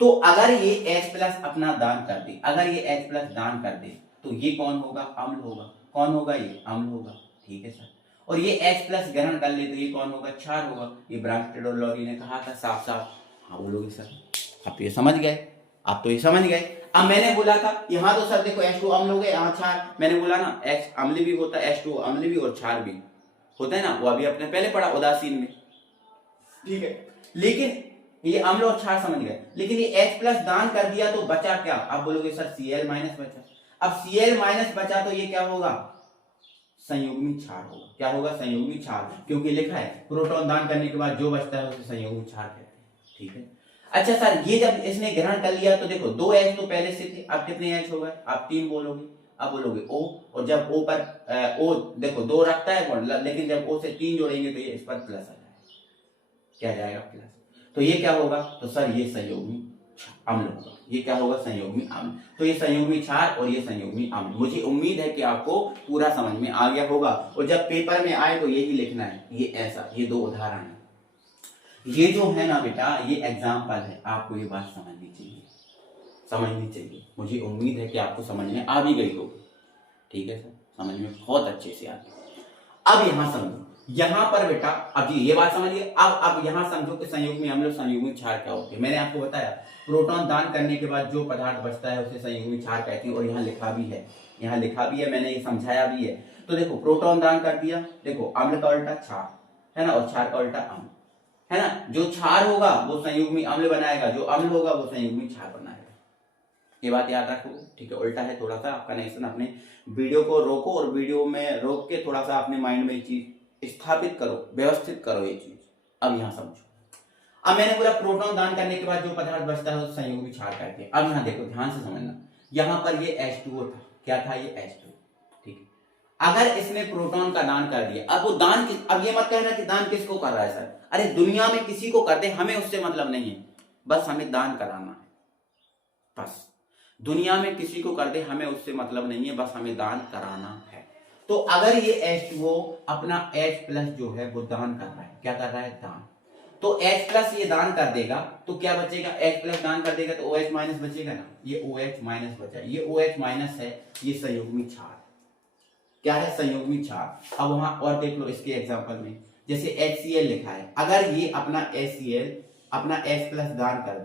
तो अगर ये H प्लस अपना दान कर दे, अगर ये H प्लस दान कर दे तो ये कौन होगा? अम्ल होगा। कौन होगा? ये अम्ल होगा, ठीक है सर। और ये H प्लस ग्रहण कर ले तो ये कौन होगा? क्षार होगा। ये ब्रांस्टेड और लॉरी ने कहा था साफ साफ। हाँ बोलोगे सर, आप तो ये समझ गए, आप तो ये समझ गए। अब मैंने बोला था यहाँ तो सर देखो H2 अम्ल हो गए, यहाँ क्षार। मैंने बोला ना H अम्ल भी होता है, H2 अम्ल भी और क्षार भी होता है ना, वो अभी अपने पहले पढ़ा उदासीन में, ठीक है। लेकिन ये अम्ल और क्षार समझ गए, लेकिन ये H प्लस दान कर दिया तो बचा क्या? आप बोलोगे सर Cl माइनस बचा। अब Cl माइनस बचा तो ये क्या होगा? संयुग्मी क्षार होगा। क्या होगा? संयुग्मी क्षार, क्योंकि लिखा है प्रोटॉन दान करने के बाद जो बचता है उसे संयुग्मी क्षार कहते हैं, ठीक है। अच्छा सर, ये जब इसने ग्रहण कर लिया तो देखो 2 H तो पहले से थे, अब कितने H हो गए? आप 3 बोलोगे, अब बोलोगे O, और जब O पर O देखो 2 रखता है बॉन्ड, लेकिन जब O से 3 जोड़ेंगे तो ये इस पर प्लस आ जाएगा। क्या जाएगा? प्लस। तो ये क्या होगा? तो सर ये संयुग्मी अम्ल होगा। ये क्या होगा? संयुग्मी अम्ल। तो ये संयुग्मी क्षार और ये संयुग्मी अम्ल। मुझे उम्मीद है कि आपको पूरा समझ में आ गया होगा, और जब पेपर में आए तो यही लिखना है, ये ऐसा, ये 2 उदाहरण है। ये जो है ना बेटा, ये एग्जाम्पल है, आपको ये बात समझनी चाहिए, समझनी चाहिए। मुझे उम्मीद है कि आपको समझ में आ भी गई होगी, ठीक है सर, समझ में बहुत अच्छे से आ गई। अब यहां समझो, यहां पर बेटा अब ये बात समझिए। अब यहां समझो कि संयुग्मी अम्ल और संयुग्मी क्षार क्या होते हैं। मैंने आपको बताया प्रोटॉन दान करने के बाद जो पदार्थ बचता है उसे संयुग्मी क्षार कहते हैं, और यहाँ लिखा भी है, यहाँ लिखा भी है, मैंने ये समझाया भी है। तो देखो प्रोटॉन दान कर दिया, देखो अम्ल का उल्टा क्षार है ना, और क्षार का उल्टा अम्ल है ना। जो क्षार होगा वो संयुग्मी अम्ल बनाएगा, जो अम्ल होगा वो संयुग्मी क्षार बनाएगा। ये बात याद रखो, ठीक है। उल्टा है थोड़ा सा, आपका कनेक्शन, अपने वीडियो को रोको और वीडियो में रोक के थोड़ा सा अपने माइंड में ये चीज स्थापित करो, व्यवस्थित करो ये चीज। अब यहाँ समझो, अब मैंने बोला प्रोटॉन दान करने के बाद जो पदार्थ बचता है उसे संयुग्मी क्षार कहते हैं। अब यहाँ देखो ध्यान से समझना, यहाँ पर ये H2O था, क्या था? ये H2, ठीक है। अगर इसने प्रोटॉन का दान कर दिया, अब वो दान अब ये मत कहना कि दान किसको कर रहा है सर, अरे दुनिया में किसी को कर दे, हमें उससे मतलब नहीं है, बस हमें दान कराना है, बस दुनिया में किसी को कर दे, हमें उससे मतलब नहीं है, बस हमें दान कराना है। तो अगर ये H2O अपना H प्लस जो है वो दान कर रहा है, क्या कर रहा है? दान। तो H प्लस ये दान कर देगा तो क्या बचेगा? H प्लस दान कर देगा तो OH माइनस बचेगा ना, ये OH माइनस बचा, ये OH माइनस है, ये संयुग्मी क्षार। क्या है? संयुग्मी क्षार। अब वहां और देख लो इसके एग्जांपल में, जैसे HCl लिखा है, अगर ये अपना HCl अपना H प्लस दान कर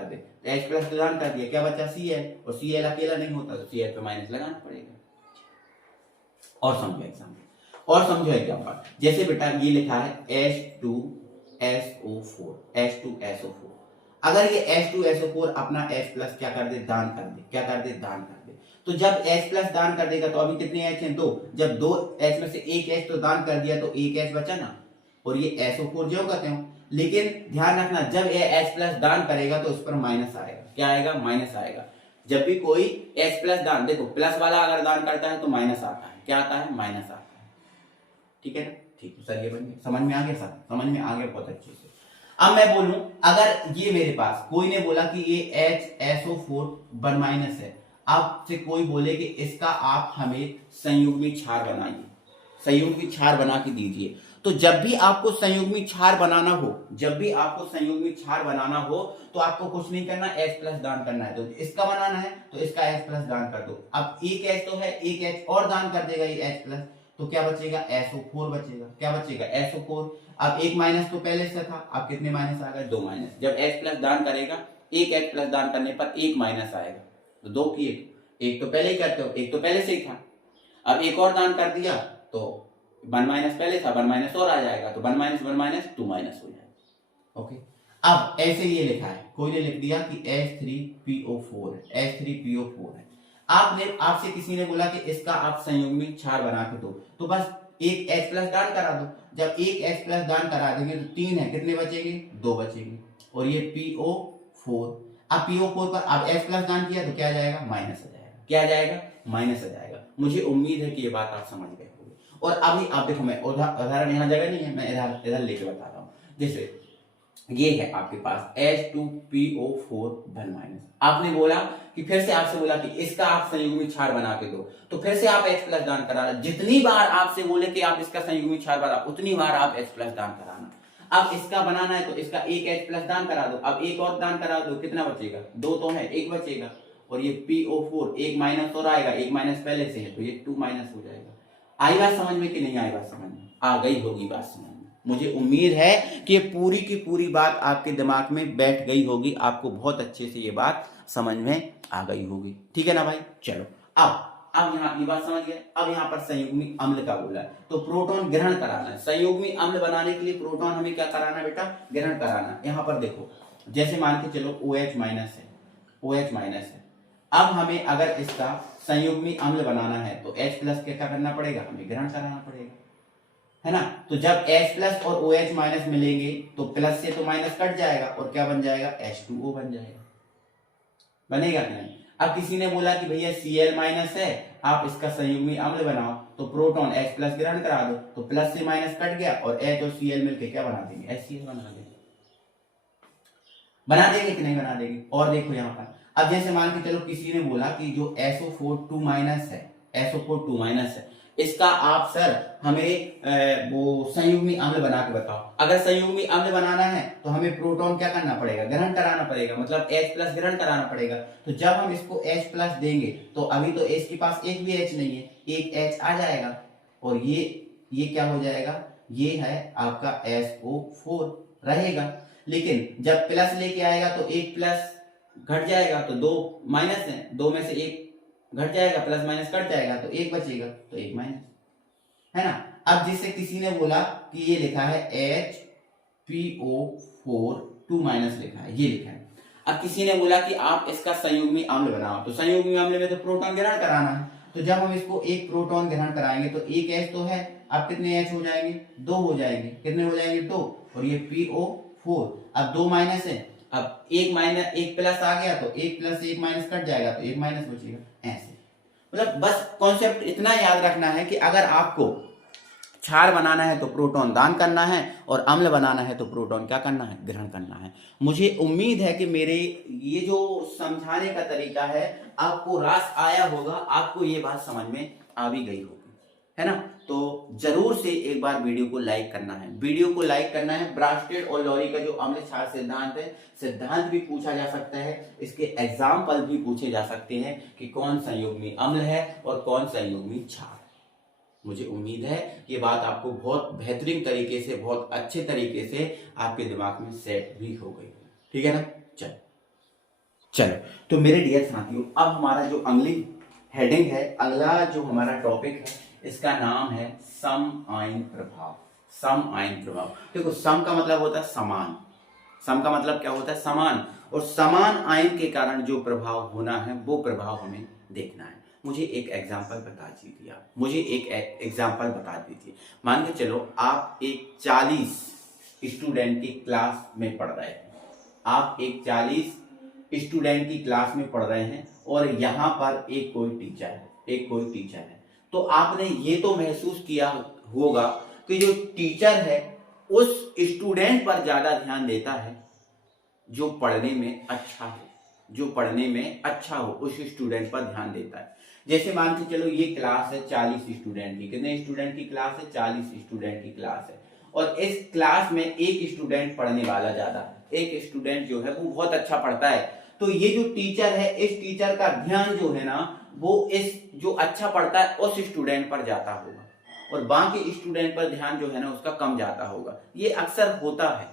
दे तो H प्लस दान कर दिया, क्या बचा? Cl, और Cl अकेला नहीं होता तो Cl पे माइनस लगाना पड़ेगा। और समझो एग्जांपल, और समझो एग्जांपल, जैसे बेटा ये लिखा है H2SO4, H2SO4, अगर ये H2SO4 अपना H प्लस क्या कर दे? दान कर दे, क्या कर दे? दान कर दे। तो जब H प्लस दान कर देगा तो अभी कितने H हैं? 2। जब 2 H में से एक H तो दान कर दिया तो एक H बचा ना, और ये SO4 जो कहते हो। लेकिन ध्यान रखना, जब ये H प्लस दान करेगा तो उस पर माइनस आएगा। क्या आएगा? माइनस आएगा। जब भी कोई H प्लस दान, देखो प्लस वाला अगर दान करता है तो माइनस आता है, क्या आता है? माइनस आता है, ठीक है ना। ठीक है सर, ये बन गया, समझ में आ गया सर, समझ में आ गया बहुत अच्छे से। अब मैं बोलूं, अगर ये मेरे पास कोई ने बोला कि ये HSO4 वन माइनस है, आपसे कोई बोले कि इसका आप हमें संयुग्मी क्षार बनाइए, संयुग्मी क्षार बना के दीजिए, तो जब भी आपको संयुग्मी क्षार बनाना हो, जब भी आपको संयुग्मी क्षार बनाना हो तो आपको कुछ नहीं करना, H प्लस दान करना है। तो इसका बनाना है तो इसका H प्लस दान कर दो। अब एक H तो है, एक H और दान कर देगा ये H प्लस, तो क्या बचेगा? SO4 बचेगा। क्या बचेगा? SO4। अब एक माइनस तो पहले से था, अब कितने माइनस आ गए? 2 माइनस। जब H प्लस दान करेगा, एक H प्लस दान करने पर एक माइनस आएगा, तो 2 की एक तो पहले ही करते हो, एक तो पहले से ही था। अब एक और दान कर दिया तो 1 माइनस पहले था, 1 माइनस और आ जाएगा, तो 1 माइनस 1 माइनस 2 माइनस हो जाएगा। ओके, अब ऐसे ये लिखा है, कोई ने लिख दिया कि H3PO4 है, H3PO4 है। आपसे किसी ने बोला कि इसका आप संयुग्मी क्षार बना के दो, तो बस एक H प्लस दान करा दो। जब एक H प्लस दान करा देंगे तो 3 है, कितने बचेंगे? 2 बचेंगे, और ये PO4। अब PO4 पर अब H प्लस दान किया तो क्या आ जाएगा? माइनस आ जाएगा। क्या आ जाएगा? माइनस आ जाएगा। मुझे उम्मीद है कि ये बात आप समझ गए होंगे। और अभी आप देखो, मैं उदाहरण यहाँ जगह नहीं है, मैं इधर लेके बता रहा हूँ। जैसे ये है आपके पास H2PO4 धन माइनस। आपने बोला कि फिर से आपसे बोला कि इसका आप संयुग्मी क्षार बना के दो, तो फिर से आप H प्लस दान कराना। जितनी बार आपसे बोले कि आप इसका संयुग्मी क्षार बना, उतनी बार आप H प्लस दान कराना। अब इसका बनाना है तो इसका एक H प्लस दान करा दो, अब एक और दान करा दो, कितना बचेगा? दो तो है, एक बचेगा, और ये PO4 एक माइनस और आएगा, एक माइनस पहले से है तो ये 2 माइनस हो जाएगा। आई बात समझ में कि नहीं आई बात समझ में? आ गई होगी बात समझ में। मुझे उम्मीद है कि ये पूरी की पूरी बात आपके दिमाग में बैठ गई होगी, आपको बहुत अच्छे से ये बात समझ में आ गई होगी। ठीक है ना भाई? चलो अब यहाँ ये बात समझ गए। अब यहाँ पर संयुग्मी अम्ल का बोला है तो प्रोटॉन ग्रहण कराना है। संयुग्मी अम्ल बनाने के लिए प्रोटॉन हमें क्या कराना है बेटा? ग्रहण कराना है। यहाँ पर देखो, जैसे मान के चलो OH माइनस है, OH माइनस है। अब हमें अगर इसका संयुग्मी अम्ल बनाना है तो H प्लस क्या करना पड़ेगा? हमें ग्रहण कराना पड़ेगा, है ना? तो जब H प्लस और OH माइनस मिलेंगे तो प्लस से तो माइनस कट जाएगा और क्या बन जाएगा? H2O बन जाएगा। बनेगा कि नहीं? अब किसी ने बोला कि भैया Cl माइनस है, आप इसका संयुग्मी अम्ल बनाओ, तो प्रोटॉन H प्लस ग्रहण करा दो, तो प्लस से माइनस कट गया और H और Cl मिलके क्या बना देंगे? HCl बना देंगे। बना देंगे कि नहीं बना देंगे? और देखो यहाँ पर, अब जैसे मान के चलो किसी ने बोला कि जो SO4 2 माइनस है, SO4 2 माइनस है, इसका आप सर हमें वो संयुग्मी अम्ल बना के बताओ। अगर संयुग्मी अम्ल बनाना है तो हमें प्रोटॉन क्या करना पड़ेगा? ग्रहण कराना पड़ेगा, मतलब H प्लस ग्रहण कराना पड़ेगा। तो जब हम इसको H प्लस देंगे तो अभी तो H के पास एक भी H नहीं है, एक H आ जाएगा और ये क्या हो जाएगा? ये है आपका SO4 रहेगा। लेकिन जब प्लस लेके आएगा तो एक प्लस घट जाएगा, तो दो माइनस है, दो में से एक घट जाएगा, प्लस माइनस कट जाएगा तो एक बचेगा, तो एक माइनस, है ना? अब जिससे किसी ने बोला कि ये लिखा है HPO4 2 माइनस लिखा है, ये लिखा है। अब किसी ने बोला कि आप इसका संयुग्मी अम्ल बनाओ, तो संयुग्मी अम्ल में तो प्रोटॉन ग्रहण कराना है। तो जब हम इसको एक प्रोटॉन ग्रहण कराएंगे तो एक H तो है, अब कितने H हो जाएंगे? दो हो जाएंगे। कितने हो जाएंगे? दो। और ये PO4, अब दो माइनस है, अब एक माइनस एक प्लस आ गया तो एक प्लस से एक माइनस कट जाएगा तो एक माइनस बचेगा। ऐसे मतलब बस कॉन्सेप्ट इतना याद रखना है कि अगर आपको क्षार बनाना है तो प्रोटॉन दान करना है और अम्ल बनाना है तो प्रोटॉन क्या करना है? ग्रहण करना है। मुझे उम्मीद है कि मेरे ये जो समझाने का तरीका है आपको रास आया होगा, आपको ये बात समझ में आ भी गई होगी, है ना? तो जरूर से एक बार वीडियो को लाइक करना है, वीडियो को लाइक करना है। ब्रास्टेड और लॉरी का जो अम्ल क्षार सिद्धांत है, सिद्धांत भी पूछा जा सकता है, इसके एग्जाम्पल भी पूछे जा सकते हैं कि कौन संयुग्मी अम्ल है और कौन संयुग्मी क्षार। मुझे उम्मीद है ये बात आपको बहुत बेहतरीन तरीके से, बहुत अच्छे तरीके से आपके दिमाग में सेट भी हो गई, ठीक है ना? चलो तो मेरे डियर साथियों, अब हमारा जो अगली हेडिंग है, अगला जो हमारा टॉपिक है, इसका नाम है सम आयन प्रभाव। सम आयन प्रभाव। देखो, सम का मतलब होता है समान, सम का मतलब क्या होता है? समान, और समान आयन के कारण जो प्रभाव होना है वो प्रभाव हमें देखना है। मुझे एक एग्जांपल बता दीजिए आप, मुझे एक एग्जांपल बता दीजिए। मान के चलो आप एक 40 स्टूडेंट की क्लास में पढ़ रहे हैं, आप एक 40 स्टूडेंट की क्लास में पढ़ रहे हैं और यहाँ पर एक कोई टीचर है, एक कोई टीचर है। तो आपने ये तो महसूस किया होगा कि जो टीचर है उस स्टूडेंट पर ज्यादा ध्यान देता है जो पढ़ने में अच्छा हो, जो पढ़ने में अच्छा हो उस स्टूडेंट पर ध्यान देता है। जैसे मान के चलो ये क्लास है 40 स्टूडेंट की, कितने स्टूडेंट की क्लास है? 40 स्टूडेंट की क्लास है, और इस क्लास में एक स्टूडेंट पढ़ने वाला ज्यादा है, एक स्टूडेंट जो है वो बहुत अच्छा पढ़ता है। तो ये जो टीचर है, इस टीचर का ध्यान जो है ना वो इस जो अच्छा पढ़ता है उस स्टूडेंट पर जाता होगा, और बाकी स्टूडेंट पर ध्यान जो है ना उसका कम जाता होगा। ये अक्सर होता है,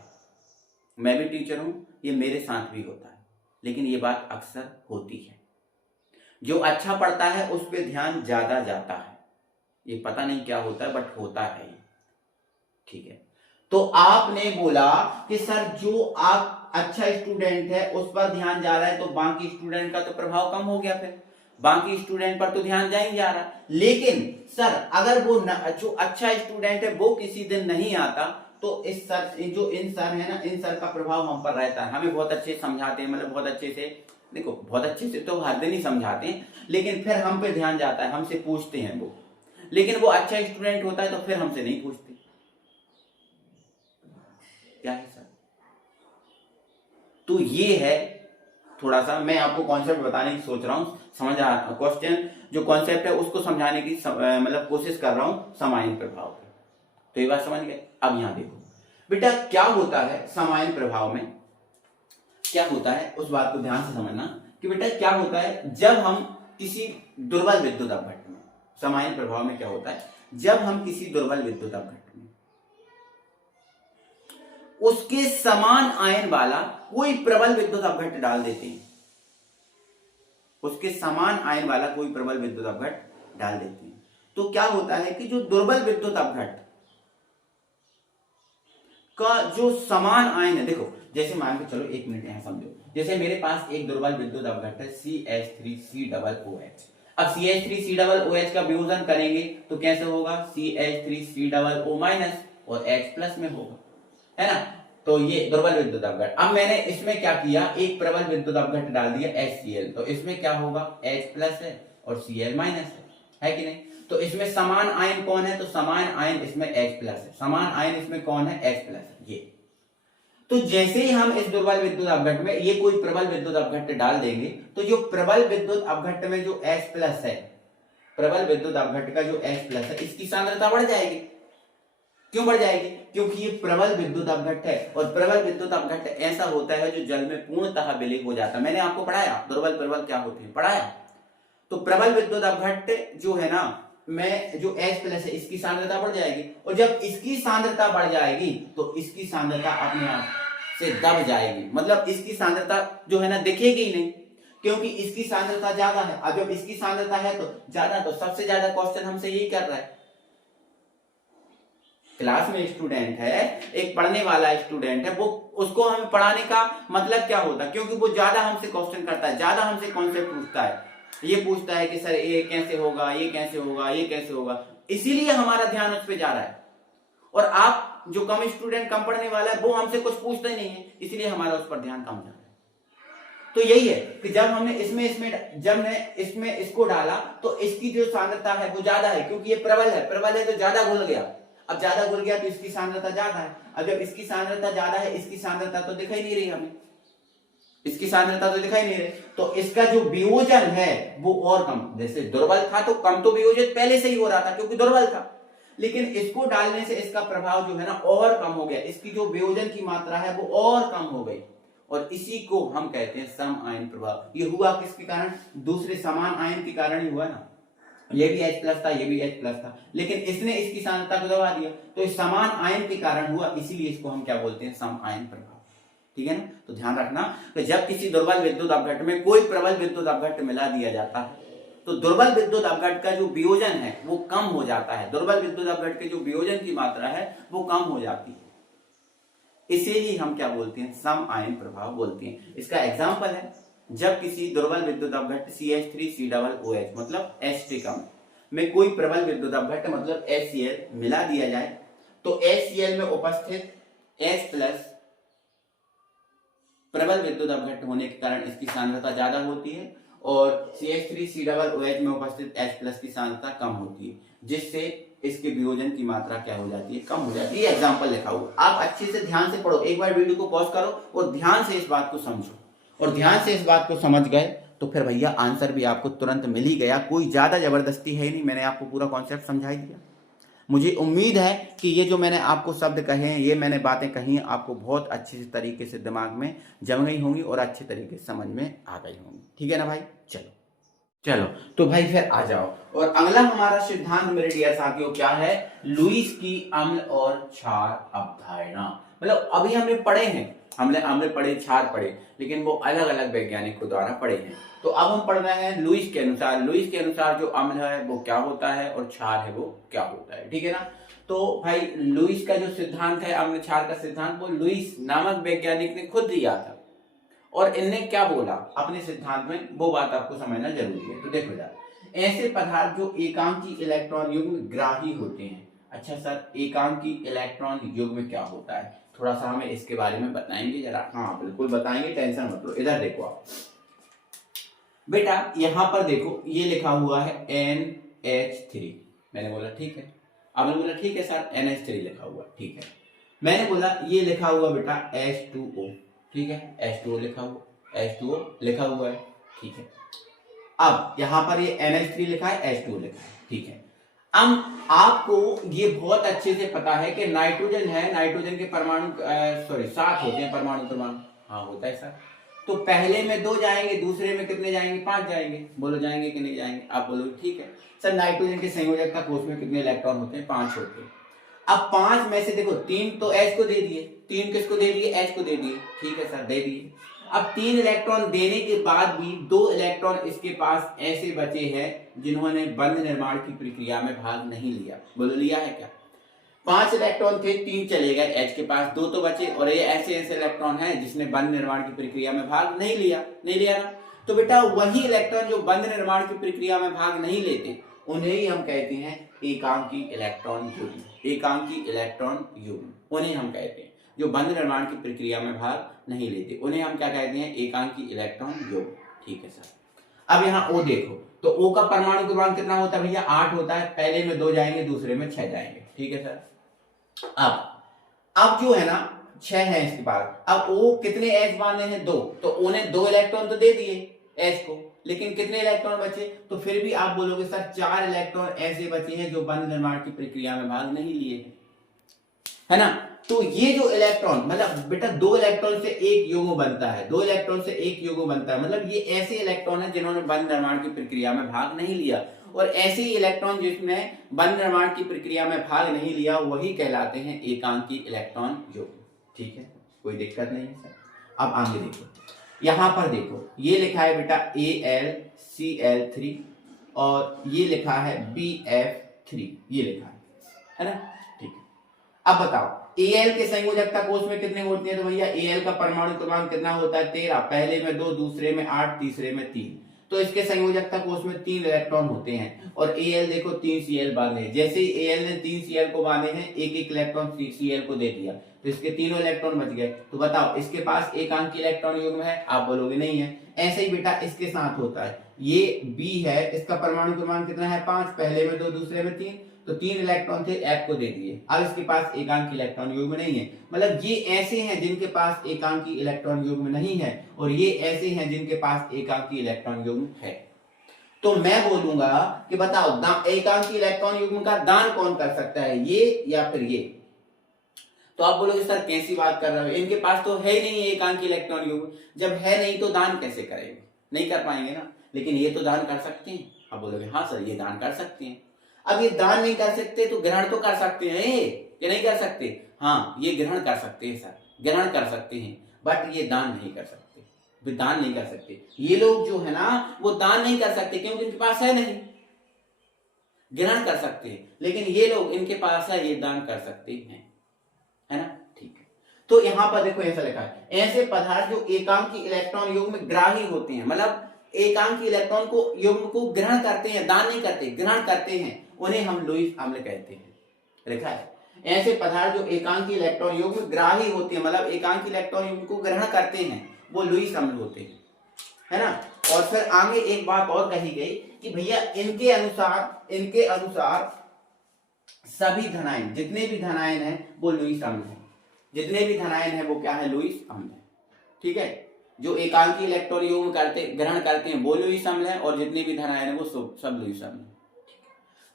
मैं भी टीचर हूं, ये मेरे साथ भी होता है, लेकिन ये बात अक्सर होती है। जो अच्छा पढ़ता है उस पर ध्यान ज्यादा जाता है, ये पता नहीं क्या होता है बट होता है ये, ठीक है? तो आपने बोला कि सर जो आप अच्छा स्टूडेंट है उस पर ध्यान जा रहा है तो बाकी स्टूडेंट का तो प्रभाव कम हो गया, फिर बाकी स्टूडेंट पर तो ध्यान जा ही जा रहा। लेकिन सर अगर वो जो अच्छा स्टूडेंट है वो किसी दिन नहीं आता तो इस सर जो इन सर है ना, इन सर का प्रभाव हम पर रहता है। हमें बहुत अच्छे समझाते हैं, मतलब बहुत अच्छे से, देखो बहुत अच्छे से तो हर दिन ही समझाते हैं, लेकिन फिर हम पे ध्यान जाता है, हमसे पूछते हैं वो। लेकिन वो अच्छा स्टूडेंट होता है तो फिर हमसे नहीं पूछते, क्या है सर? तो ये है थोड़ा सा मैं आपको कॉन्सेप्ट बताने की सोच रहा हूँ, समझ आ क्वेश्चन जो कॉन्सेप्ट है उसको समझाने की मतलब कोशिश कर रहा हूँ समायन प्रभाव की। तो ये बात समझ गए। अब यहाँ देखो बेटा क्या होता है समायन प्रभाव में, क्या होता है उस बात को ध्यान से समझना कि बेटा क्या होता है जब हम किसी दुर्बल विद्युत अपघट्ट में, समायन प्रभाव में क्या होता है जब हम किसी दुर्बल विद्युत अपघट्ट में उसके समान आयन वाला कोई प्रबल विद्युत अपघट्ट डाल देते हैं, उसके समान आयन वाला कोई प्रबल विद्युत अपघट्ट डाल देते हैं, तो क्या होता है कि जो दुर्बल विद्युत अपघट्ट का जो समान आयन है, देखो जैसे मान के चलो, एक मिनट यहां समझो, जैसे मेरे पास एक दुर्बल विद्युत अपघट्ट है CH3COOH। अब CH3COOH का वियोजन करेंगे तो कैसे होगा, CH3COO- और H प्लस में होगा, है ना। तो ये दुर्बल विद्युत अपघट्ट। अब मैंने इसमें क्या किया, एक प्रबल विद्युत अपघट्ट डाल दिया HCl, तो इसमें क्या होगा, H प्लस है और Cl माइनस है कि नहीं। तो इसमें समान आयन कौन है, तो समान आयन इसमें H प्लस है, समान आयन इसमें कौन है, H प्लस है ये। तो जैसे ही हम इस दुर्बल विद्युत अपघट्ट में ये कोई प्रबल विद्युत अपघट्ट डाल देंगे तो जो प्रबल विद्युत अपघट्ट में जो H प्लस है, प्रबल विद्युत अपघट्ट का जो H प्लस है, इसकी सांद्रता बढ़ जाएगी। क्यों बढ़ जाएगी, क्योंकि ये प्रबल विद्युत अपघट्ट है और प्रबल विद्युत अपघट्ट ऐसा होता है जो जल में पूर्णतः विलीन हो जाता है। मैंने आपको पढ़ाया दुर्बल प्रबल क्या होते हैं, पढ़ाया। तो प्रबल विद्युत अपघट्ट जो है ना, में जो H प्लस है इसकी सांद्रता बढ़ जाएगी, और जब इसकी सांद्रता बढ़ जाएगी तो इसकी सांद्रता अपने आप से दब जाएगी, मतलब इसकी सांद्रता जो है ना दिखेगी ही नहीं, क्योंकि इसकी सांद्रता ज्यादा है। अब जब इसकी सांद्रता है तो ज्यादा, तो सबसे ज्यादा क्वेश्चन हमसे यही कर रहा है। क्लास में स्टूडेंट है, एक पढ़ने वाला स्टूडेंट है, वो उसको हमें पढ़ाने का मतलब क्या होता है, क्योंकि वो ज्यादा हमसे क्वेश्चन करता है, ज्यादा हमसे कॉन्सेप्ट पूछता है, ये पूछता है कि सर ये कैसे होगा, ये कैसे होगा, ये कैसे होगा, इसीलिए हमारा ध्यान उस पर जा रहा है। और आप जो कम स्टूडेंट, कम पढ़ने वाला है, वो हमसे कुछ पूछता ही नहीं है, इसलिए हमारा उस पर ध्यान कम जा रहा है। तो यही है कि जब हमने इसमें इसको डाला तो इसकी जो सांद्रता है वो ज्यादा है, क्योंकि ये प्रबल है तो ज्यादा घुल गया। अब ज्यादा घुल गया तो इसकी सांद्रता ज्यादा है। अब जब इसकी सांद्रता ज्यादा है, इसकी सांद्रता तो दिखाई नहीं रही हमें, इसकी सांद्रता तो दिखाई नहीं रही, तो इसका जो वियोजन है वो और कम, जैसे दुर्बल था तो कम तो वियोजन पहले से ही हो रहा था क्योंकि दुर्बल था, लेकिन इसको डालने से इसका प्रभाव जो है ना और कम हो गया, इसकी जो वियोजन की मात्रा है वो और कम हो गई, और इसी को हम कहते हैं सम आयन प्रभाव। ये हुआ किसके कारण, दूसरे समान आयन के कारण ही हुआ ना। ये भी H प्लस था, ये भी H प्लस था, लेकिन इसने इसकी सांद्रता को दबा दिया, तो इस समान आयन के कारण हुआ, इसीलिए इसको हम क्या बोलते हैं, सम आयन प्रभाव। ठीक है ना। तो ध्यान रखना कि जब किसी दुर्बल विद्युत अपघट्ट में कोई प्रबल विद्युत अपघट्ट मिला दिया जाता है तो दुर्बल विद्युत अपघट्ट का जो वियोजन है वो कम हो जाता है, दुर्बल विद्युत अपघट्ट के जो वियोजन की मात्रा है वो कम हो जाती है, इसे ही हम क्या बोलते हैं, सम आयन प्रभाव बोलते हैं। इसका एग्जांपल है, जब किसी दुर्बल विद्युत अपघट्ट CH3COOH मतलब H में कोई प्रबल विद्युत अपघट्ट मतलब HCl मिला दिया जाए तो HCl में उपस्थित H प्लस प्रबल विद्युत अपघट्ट होने के कारण इसकी सांद्रता ज्यादा होती है, और CH3COOH में उपस्थित H प्लस की सांद्रता कम होती है, जिससे इसके वियोजन की मात्रा क्या हो जाती है, कम हो जाती है। एग्जाम्पल लिखा हुआ, आप अच्छे से ध्यान से पढ़ो, एक बार वीडियो को पॉज करो और ध्यान से इस बात को समझो, और ध्यान से इस बात को समझ गए तो फिर भैया आंसर भी आपको तुरंत मिल ही गया, कोई ज्यादा जबरदस्ती है नहीं, मैंने आपको पूरा कॉन्सेप्ट समझा ही दिया। मुझे उम्मीद है कि ये जो मैंने आपको शब्द कहे हैं, ये मैंने बातें कही हैं, आपको बहुत अच्छे तरीके से दिमाग में जम गई होंगी और अच्छे तरीके से समझ में आ गई होंगी। ठीक है ना भाई, चलो तो भाई फिर आ जाओ, और अगला हमारा सिद्धांत मेरे डियर साथियों क्या है, लुईस की अम्ल और क्षार अवधारणा। मतलब अभी हमने पढ़े हैं, हमने अम्ल पढ़े, क्षार पढ़े, लेकिन वो अलग अलग वैज्ञानिकों द्वारा पढ़े हैं। तो अब हम पढ़ रहे हैं लुईस के अनुसार जो अम्ल है वो क्या होता है और क्षार है वो क्या होता है। ठीक है ना। तो भाई लुईस का जो सिद्धांत है, अम्ल क्षार का सिद्धांत, वो लुईस नामक वैज्ञानिक ने खुद दिया था, और इनने क्या बोला अपने सिद्धांत में, वो बात आपको समझना जरूरी है। तो देखो यार, ऐसे पदार्थ जो एकांकी इलेक्ट्रॉन युग्म ग्राही होते हैं। अच्छा सर, एकांकी इलेक्ट्रॉन युग्म क्या होता है, थोड़ा सा हमें इसके बारे में बताएंगे जरा। हाँ बिल्कुल बताएंगे, टेंशन मत लो। इधर देखो आप बेटा, यहां पर देखो ये लिखा हुआ है NH3, मैंने बोला ठीक है, आपने बोला ठीक है सर NH3 लिखा हुआ, ठीक है। मैंने बोला ये लिखा हुआ बेटा H2O, ठीक है, H2O लिखा हुआ, H2O लिखा हुआ है, ठीक है। अब यहां पर ये NH3 लिखा है, H2O लिखा है, ठीक है। अब आपको ये बहुत अच्छे से पता है कि नाइट्रोजन है, नाइट्रोजन के परमाणु 7 होते हैं परमाणु, हाँ होता है सर। तो पहले में 2 जाएंगे, दूसरे में कितने जाएंगे, 5 जाएंगे। बोलो जाएंगे कि नहीं जाएंगे, आप बोलो ठीक है सर। नाइट्रोजन के संयोजकता कोष में कितने इलेक्ट्रॉन होते हैं, 5 होते हैं। अब 5 में से देखो 3 तो H को दे दिए, 3 किसको दे दिए, H को दे दिए, ठीक है सर, दे दिए। अब 3 इलेक्ट्रॉन देने के बाद भी 2 इलेक्ट्रॉन इसके पास ऐसे बचे हैं जिन्होंने बंध निर्माण की प्रक्रिया में भाग नहीं लिया। बोलो लिया है क्या? 5 इलेक्ट्रॉन थे, 3 चले गए, H के पास 2 तो बचे, और ये ऐसे ऐसे इलेक्ट्रॉन हैं जिसने बंध निर्माण की प्रक्रिया में भाग नहीं लिया ना। तो बेटा वही इलेक्ट्रॉन जो बंध निर्माण की प्रक्रिया में भाग नहीं लेते उन्हें ही हम कहते हैं एकांकी इलेक्ट्रॉन युग्म। एकांकी इलेक्ट्रॉन युग्म उन्हें हम कहते हैं जो बंध निर्माण की प्रक्रिया में भाग नहीं लेते, उन्हें हम क्या कहते हैं, एकांकी इलेक्ट्रॉन युग्म, ठीक है सर। अब यहाँ O देखो, तो O का परमाणु क्रमांक कितना होता है भैया, 8 होता है। पहले में 2 जाएंगे, दूसरे में 6 जाएंगे, ठीक है सर। अब जो है ना 6 है इसके पास। अब O कितने H बांधे हैं, 2, तो O ने 2 इलेक्ट्रॉन तो दे दिए H को, लेकिन कितने इलेक्ट्रॉन बचे, तो फिर भी आप बोलोगे सर 4 इलेक्ट्रॉन ऐसे बचे हैं जो बंध निर्माण की प्रक्रिया में भाग नहीं लिए हैं, है ना। तो ये जो इलेक्ट्रॉन, मतलब बेटा 2 इलेक्ट्रॉन से एक युग्म बनता है, 2 इलेक्ट्रॉन से एक युग्म बनता है, मतलब ये ऐसे इलेक्ट्रॉन है जिन्होंने बंध निर्माण की प्रक्रिया में भाग नहीं लिया, और ऐसे ही इलेक्ट्रॉन जिसने बंध निर्माण की प्रक्रिया में भाग नहीं लिया वही कहलाते हैं एकांकी इलेक्ट्रॉन युग्म, ठीक है, कोई दिक्कत नहीं है सर। अब आगे देखो, यहां पर देखो ये लिखा है बेटा AlCl3 और ये लिखा है BF3, ये लिखा है ना, ठीक है। अब बताओ Al के संयोजकता कोष में कितने होते हैं, तो भैया Al का परमाणु क्रमांक कितना होता है, 13। पहले में 2, दूसरे में 8, तीसरे में 3, तो इसके संयोजकता कोष में 3 इलेक्ट्रॉन होते हैं। और Al देखो 3 Cl बांधे, जैसे ही Al ने 3 Cl को बांधे हैं, एक एक इलेक्ट्रॉन Cl को दे दिया, तो इसके तीनों इलेक्ट्रॉन बच गए। तो बताओ इसके पास एकांकी इलेक्ट्रॉन युग्म है, आप बोलोगे नहीं है। ऐसे ही बेटा इसके साथ होता है, ये B है, इसका परमाणु क्रमांक कितना है, 5। पहले में 2, दूसरे में 3, तो 3 इलेक्ट्रॉन थे, F को दे दिए। अब इसके पास एकांकी इलेक्ट्रॉन युग्म नहीं है, मतलब ये ऐसे हैं जिनके पास एकांकी इलेक्ट्रॉन युग्म नहीं है, और ये ऐसे हैं जिनके पास एकांकी इलेक्ट्रॉन युग्म है। तो मैं बोलूंगा कि बताओ एकांकी इलेक्ट्रॉन युग्म का दान कौन कर सकता है, ये या फिर ये। तो आप बोलोगे सर कैसी बात कर रहे हो, इनके पास तो है ही नहीं एकांकी इलेक्ट्रॉन युग्म। जब है नहीं तो दान कैसे करेंगे, नहीं कर पाएंगे ना, लेकिन ये तो दान कर सकते हैं। आप बोलोगे हाँ सर ये दान कर सकते हैं। अब ये दान नहीं कर सकते तो ग्रहण तो कर सकते हैं, ये नहीं कर सकते, हाँ ये ग्रहण कर सकते हैं सर, ग्रहण कर सकते हैं, बट ये दान नहीं कर सकते, वे दान नहीं कर सकते। ये लोग जो है ना वो दान नहीं कर सकते क्योंकि इनके पास है नहीं। ग्रहण कर सकते हैं, लेकिन ये लोग इनके पास है, ये दान कर सकते हैं, है ना, ठीक है। तो यहां पर देखो ऐसा लिखा है, ऐसे पदार्थ जो एकांकी इलेक्ट्रॉन युग्म में ग्राही होते हैं, मतलब एकांकी इलेक्ट्रॉन को युग्म को ग्रहण करते हैं, दान नहीं करते, ग्रहण करते हैं, उन्हें हम लुईस अम्ल कहते हैं। लिखा है ऐसे पदार्थ जो एकांकी इलेक्ट्रॉन युग्म ग्राही होते हैं, मतलब एकांकी इलेक्ट्रॉन युग्म को ग्रहण करते हैं, वो लुईस अम्ल होते हैं, है ना। और फिर आगे एक बात और कही गई कि भैया इनके अनुसार सभी धनायन, जितने भी धनायन हैं वो लुईस अम्ल है, जितने भी धनायन है वो क्या है, लुईस अम्ल है, ठीक है। जो एकांकी इलेक्ट्रॉन युग्म ग्रहण करते हैं वो लुईस अम्ल है, और जितने भी धनायन है वो सब लुईस अम्ल है।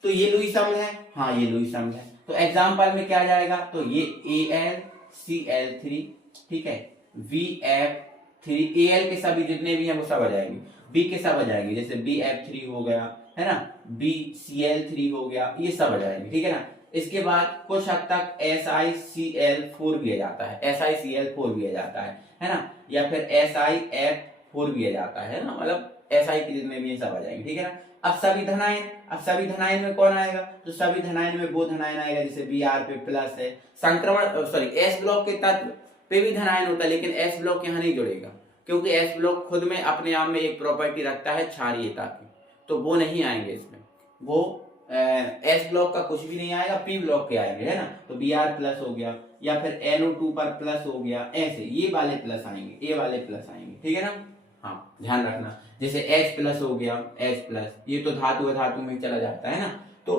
तो ये लुईस अम्ल है, हाँ ये लुईस अम्ल है। तो एग्जाम्पल में क्या जाएगा, तो ये AlCl3, ठीक है, VF3, Al के सभी जितने भी हैं वो सब आ जाएंगे, B के सब आ जाएंगे, जैसे BF3 हो गया, है ना, BCl3 हो गया, ये सब आ जाएंगे, ठीक है ना। इसके बाद कुछ हद तक SiCl4 भी आ जाता है, SiCl4 भी आ जाता है ना, या फिर SiF4 भी आ जाता है ना, मतलब SI के जितने भी सब आ जाएंगे, ठीक है ना। अब सभी धनायन में कौन आएगा, तो सभी धनायन में वो धनायन आएगा जैसे Br पे प्लस है, संक्रमण S ब्लॉक के तत्व पे भी धनायन होता है, लेकिन S ब्लॉक यहाँ नहीं जुड़ेगा क्योंकि S ब्लॉक खुद में अपने आप में एक प्रॉपर्टी रखता है क्षारीयता की, तो वो नहीं आएंगे इसमें, वो S ब्लॉक का कुछ भी नहीं आएगा, P ब्लॉक के आएंगे, है ना। तो Br प्लस हो गया, या फिर NO2 पर प्लस हो गया, ऐसे ये वाले प्लस आएंगे, ये वाले प्लस आएंगे, ठीक है ना। हाँ ध्यान रखना, जैसे H प्लस हो गया, H प्लस, ये तो धातु धातु में चला जाता है ना, तो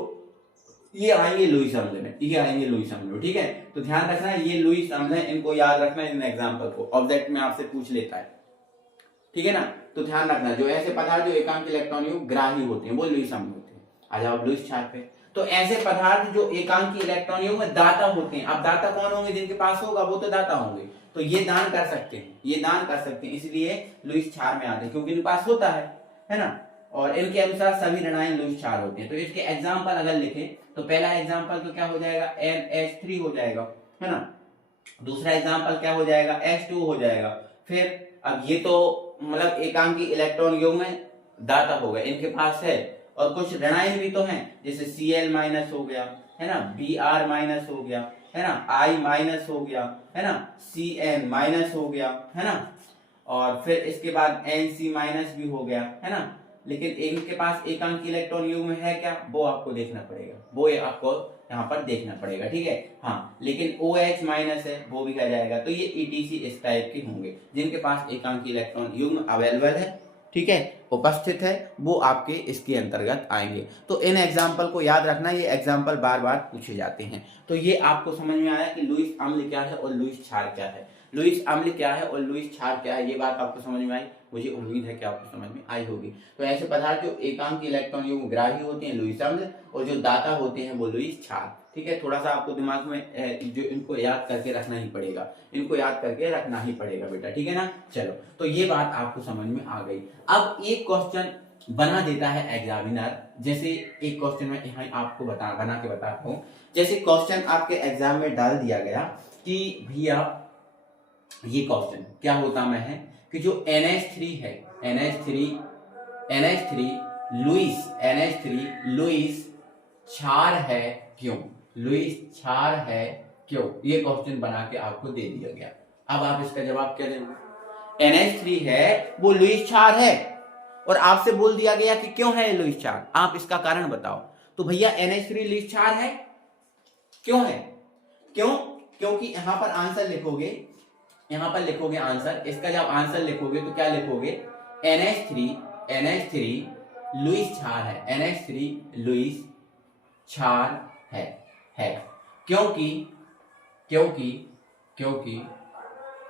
ये आएंगे लुईस अम्ल में, ये आएंगे लुईस अम्ल में, ठीक है। तो ध्यान रखना ये लुईस अम्ल है, इनको याद रखना, इन एग्जाम्पल को ऑब्जेक्ट में आपसे पूछ लेता है, ठीक है ना। तो ध्यान रखना जो ऐसे पदार्थ जो एकांक इलेक्ट्रॉन युग्म ग्राही होते हैं वो लुईस अम्ल होते हैं। आ जाओ लुईस क्षार पे। तो ऐसे पदार्थ जो एकांकी इलेक्ट्रॉन युग्म दाता होते हैं, अब दाता कौन होंगे, जिनके पास होगा वो तो दाता होंगे, तो ये दान कर सकते हैं, ये दान कर सकते हैं, इसलिए लुईस क्षार में आते हैं क्योंकि इनके पास होता है ना। और इनके अनुसार सभी ऋणायन लुईस क्षार होते हैं। तो इसके एग्जाम्पल अगर लिखे तो पहला एग्जाम्पल तो क्या हो जाएगा, NH3 हो जाएगा, है ना। दूसरा एग्जाम्पल क्या हो जाएगा, H2 हो जाएगा। फिर अब ये तो मतलब एकांकी इलेक्ट्रॉन युग्म में दाता हो गए, इनके पास है, और कुछ ऋणायन भी तो हैं, जैसे Cl माइनस हो गया, है ना, Br माइनस हो गया, है ना, I माइनस हो गया, है ना, Cn माइनस हो गया, है ना, और फिर इसके बाद Nc माइनस भी हो गया, है ना। लेकिन इनके पास एकांकी इलेक्ट्रॉन युग्म है क्या, वो आपको देखना पड़ेगा, वो आपको यहाँ पर देखना पड़ेगा, ठीक है। हाँ, लेकिन OH माइनस है वो भी कहा जाएगा। तो ये ETC इस टाइप के होंगे जिनके पास एकांकी इलेक्ट्रॉन युग्म अवेलेबल है, ठीक है, उपस्थित है, वो आपके इसके अंतर्गत आएंगे। तो इन एग्जाम्पल को याद रखना, ये एग्जाम्पल बार बार पूछे जाते हैं। तो ये आपको समझ में आया कि लुईस अम्ल क्या है और लुईस क्षार क्या है, लुईस अम्ल क्या है और लुईस क्षार क्या है, ये बात आपको समझ में आई, मुझे उम्मीद है कि आपको समझ में आई होगी। तो ऐसे पदार्थ जो एकांकी इलेक्ट्रॉन युग्म ग्राही होते हैं लुईस अम्ल, और जो दाता होते हैं वो लुईस क्षार, ठीक है। थोड़ा सा आपको दिमाग में जो इनको याद करके रखना ही पड़ेगा, इनको याद करके रखना ही पड़ेगा बेटा, ठीक है ना। चलो, तो ये बात आपको समझ में आ गई। अब एक क्वेश्चन बना देता है एग्जामिनर, जैसे एक क्वेश्चन में यहाँ आपको बना के बताता हूँ। जैसे क्वेश्चन आपके एग्जाम में डाल दिया गया कि भैया ये क्वेश्चन क्या होता में है कि जो NH3 है, NH3 लुईस क्षार है क्यों, लुईस क्षार है क्यों, ये क्वेश्चन बना के आपको दे दिया गया। अब आप इसका जवाब क्या देंगे, NH3 है वो लुईस क्षार है, और आपसे बोल दिया गया कि क्यों है लुईस क्षार, आप इसका कारण बताओ। तो भैया NH3 लुईस क्षार है, क्यों है, क्यों, क्योंकि यहां पर आंसर लिखोगे, यहां पर लिखोगे आंसर, इसका जब आंसर लिखोगे तो क्या लिखोगे, NH3 लुईस क्षार है, NH3 लुईस क्षार है, क्योंकि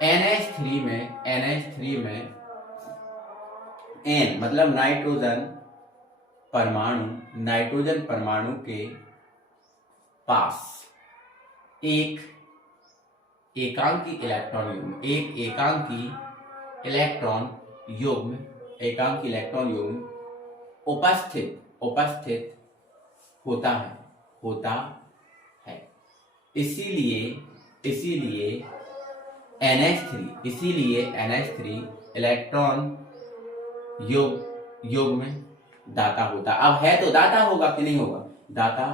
NH3 में N मतलब नाइट्रोजन परमाणु के पास एक एकांकी इलेक्ट्रॉन युग्म उपस्थित होता है। इसीलिए NH3 इलेक्ट्रॉन युग्म दाता होता। अब है तो दाता होगा कि नहीं होगा, दाता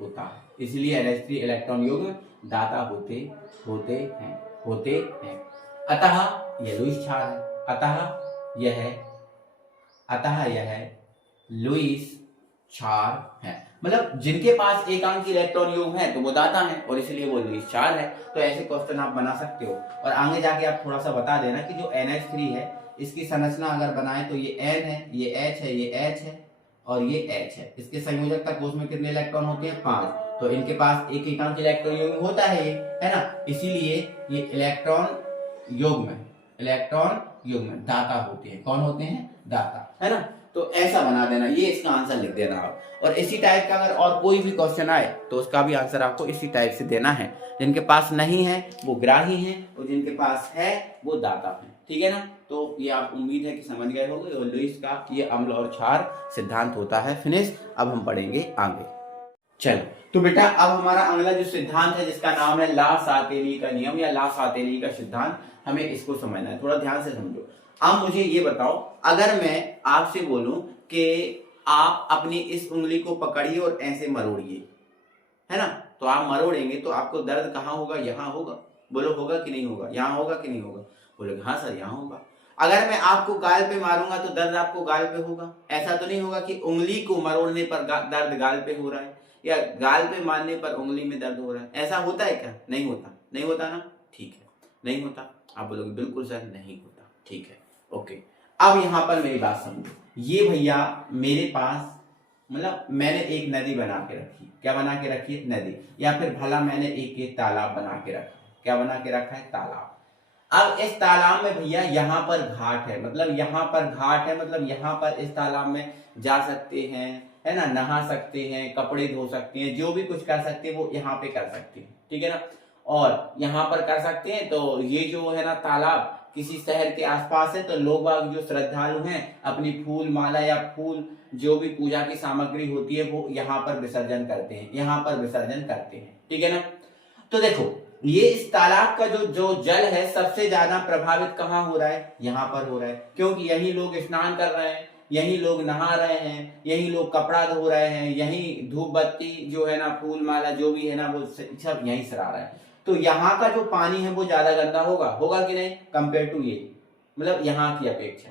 होता है, इसलिए NH3 इलेक्ट्रॉन युग्म दाता होते हैं। अतः यह लुईस क्षार है, अतः यह लुईस क्षार है। मतलब जिनके पास एकांकी इलेक्ट्रॉन युग्म है तो वो दाता है और इसलिए वो लुईस क्षार है। तो ऐसे क्वेश्चन आप बना सकते हो, और आगे जाके आप थोड़ा सा बता देना कि जो NH3 है इसकी संरचना अगर बनाए तो ये N है, ये H है, ये H है और ये H है। इसके संयोजकता कोष में कितने इलेक्ट्रॉन होते हैं, 5। तो इनके पास एक एकांक इलेक्ट्रॉन युग्म होता है, है ना, इसीलिए ये इलेक्ट्रॉन युग्म दाता होते हैं। कौन होते हैं, दाता, है ना। तो ऐसा बना देना, ये इसका आंसर लिख देना आप। और इसी टाइप का अगर और कोई भी क्वेश्चन आए तो उसका भी आंसर आपको इसी टाइप से देना है। जिनके पास नहीं है वो ग्राही हैं और जिनके पास है वो दाता हैं, ठीक है ना। तो ये आप उम्मीद है कि समझ गए होंगे। और लुईस का ये अम्ल और क्षार सिद्धांत होता है। फिनिश। अब हम पढ़ेंगे आगे। चलो, तो बेटा अब हमारा अगला जो सिद्धांत है जिसका नाम है ला सातेली का नियम या ला सातेली का सिद्धांत, हमें इसको समझना है, थोड़ा ध्यान से समझो। अब मुझे ये बताओ, अगर मैं आपसे बोलूं कि आप अपनी इस उंगली को पकड़िए और ऐसे मरोड़िए, है ना, तो आप मरोड़ेंगे तो आपको दर्द कहाँ होगा, यहाँ होगा। बोलो होगा कि नहीं होगा, यहाँ होगा कि नहीं होगा। बोलोगे हाँ सर यहाँ होगा। अगर मैं आपको गाल पे मारूंगा तो दर्द आपको गाल पे होगा। ऐसा तो नहीं होगा कि उंगली को मरोड़ने पर दर्द गाल पे हो रहा है या गाल पे मारने पर उंगली में दर्द हो रहा है। ऐसा होता है क्या, नहीं होता, नहीं होता ना, ठीक है, नहीं होता। आप बोलोगे बिल्कुल सर नहीं होता, ठीक है, ओके। अब यहां पर मेरी बात समझो, ये भैया मेरे पास मतलब मैंने एक नदी बना के रखी, क्या बना के रखी है? नदी। या फिर भला मैंने एक तालाब बना के रखा, क्या बना के रखा है? तालाब। अब इस तालाब में भैया यहाँ पर घाट है, मतलब यहाँ पर घाट है, मतलब यहाँ पर इस तालाब में जा सकते हैं, है ना, नहा सकते हैं, कपड़े धो सकते हैं, जो भी कुछ कर सकते हैं वो यहाँ पे कर सकते हैं, ठीक है ना। और यहाँ पर कर सकते हैं, तो ये जो है ना तालाब किसी शहर के आसपास है, तो लोग बाग जो श्रद्धालु हैं अपनी फूल माला या फूल जो भी पूजा की सामग्री होती है वो यहाँ पर विसर्जन करते हैं, यहाँ पर विसर्जन करते हैं, ठीक है ना। तो देखो ये इस तालाब का जो जो जल है सबसे ज्यादा प्रभावित कहाँ हो रहा है? यहाँ पर हो रहा है, क्योंकि यही लोग स्नान कर रहे हैं, यही लोग नहा रहे हैं, यही लोग कपड़ा धो रहे हैं, यही धूप बत्ती जो है ना फूल माला जो भी है ना वो सब यही सरा रहा है। तो यहाँ का जो पानी है वो ज्यादा गंदा होगा, होगा कि नहीं, कंपेयर टू ये, मतलब यहाँ की अपेक्षा।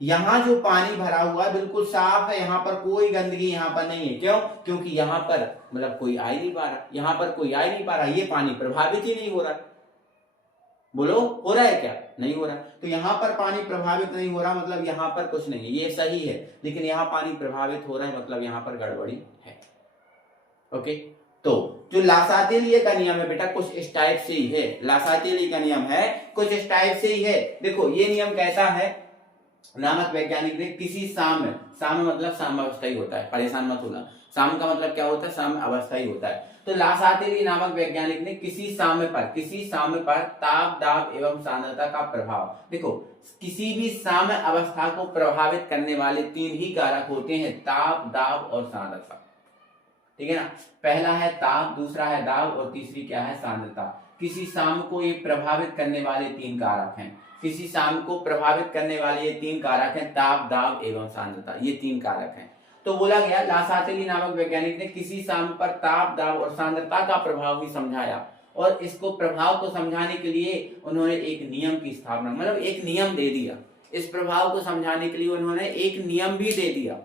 यहाँ जो पानी भरा हुआ है बिल्कुल साफ है, यहाँ पर कोई गंदगी यहाँ पर नहीं है। क्यों? क्योंकि यहाँ पर मतलब कोई आ ही नहीं पा रहा, यहाँ पर कोई आ ही नहीं पा रहा, ये पानी प्रभावित ही नहीं हो रहा। बोलो हो रहा है क्या? नहीं हो रहा। तो यहाँ पर पानी प्रभावित नहीं हो रहा, मतलब यहाँ पर कुछ नहीं है, ये सही है। लेकिन यहाँ पानी प्रभावित हो रहा है, मतलब यहाँ पर गड़बड़ी है। ओके, तो जो लासातेलिये का नियम है बेटा कुछ इस टाइप से ही है, लासातेलिये का नियम है कुछ इस टाइप से ही है। देखो ये नियम कहता है, नामक वैज्ञानिक ने किसी साम्य, साम्य मतलब साम्य अवस्था ही होता है, परेशान मत होना, साम्य का मतलब क्या होता है? साम्य अवस्था ही होता है। तो लासातेली नामक वैज्ञानिक ने किसी साम्य पर ताप दाब एवं सांद्रता का प्रभाव, देखो किसी भी साम्य अवस्था को प्रभावित करने वाले तीन ही कारक होते हैं, ताप दाब और सांद्रता, ठीक है ना। पहला है ताप, दूसरा है दाब और तीसरी क्या है? सांद्रता। किसी साम्य को ये प्रभावित करने वाले तीन कारक हैं, किसी साम्य को प्रभावित करने वाले ये तीन कारक हैं, ताप दाब एवं सांद्रता, ये तीन कारक हैं। तो बोला गया लासातेली नामक वैज्ञानिक ने किसी साम्य पर ताप दाब और सांद्रता का प्रभाव ही समझाया, और इसको प्रभाव को समझाने के लिए उन्होंने एक नियम की स्थापना, मतलब एक नियम दे दिया। इस प्रभाव को समझाने के लिए उन्होंने एक नियम भी दे दिया।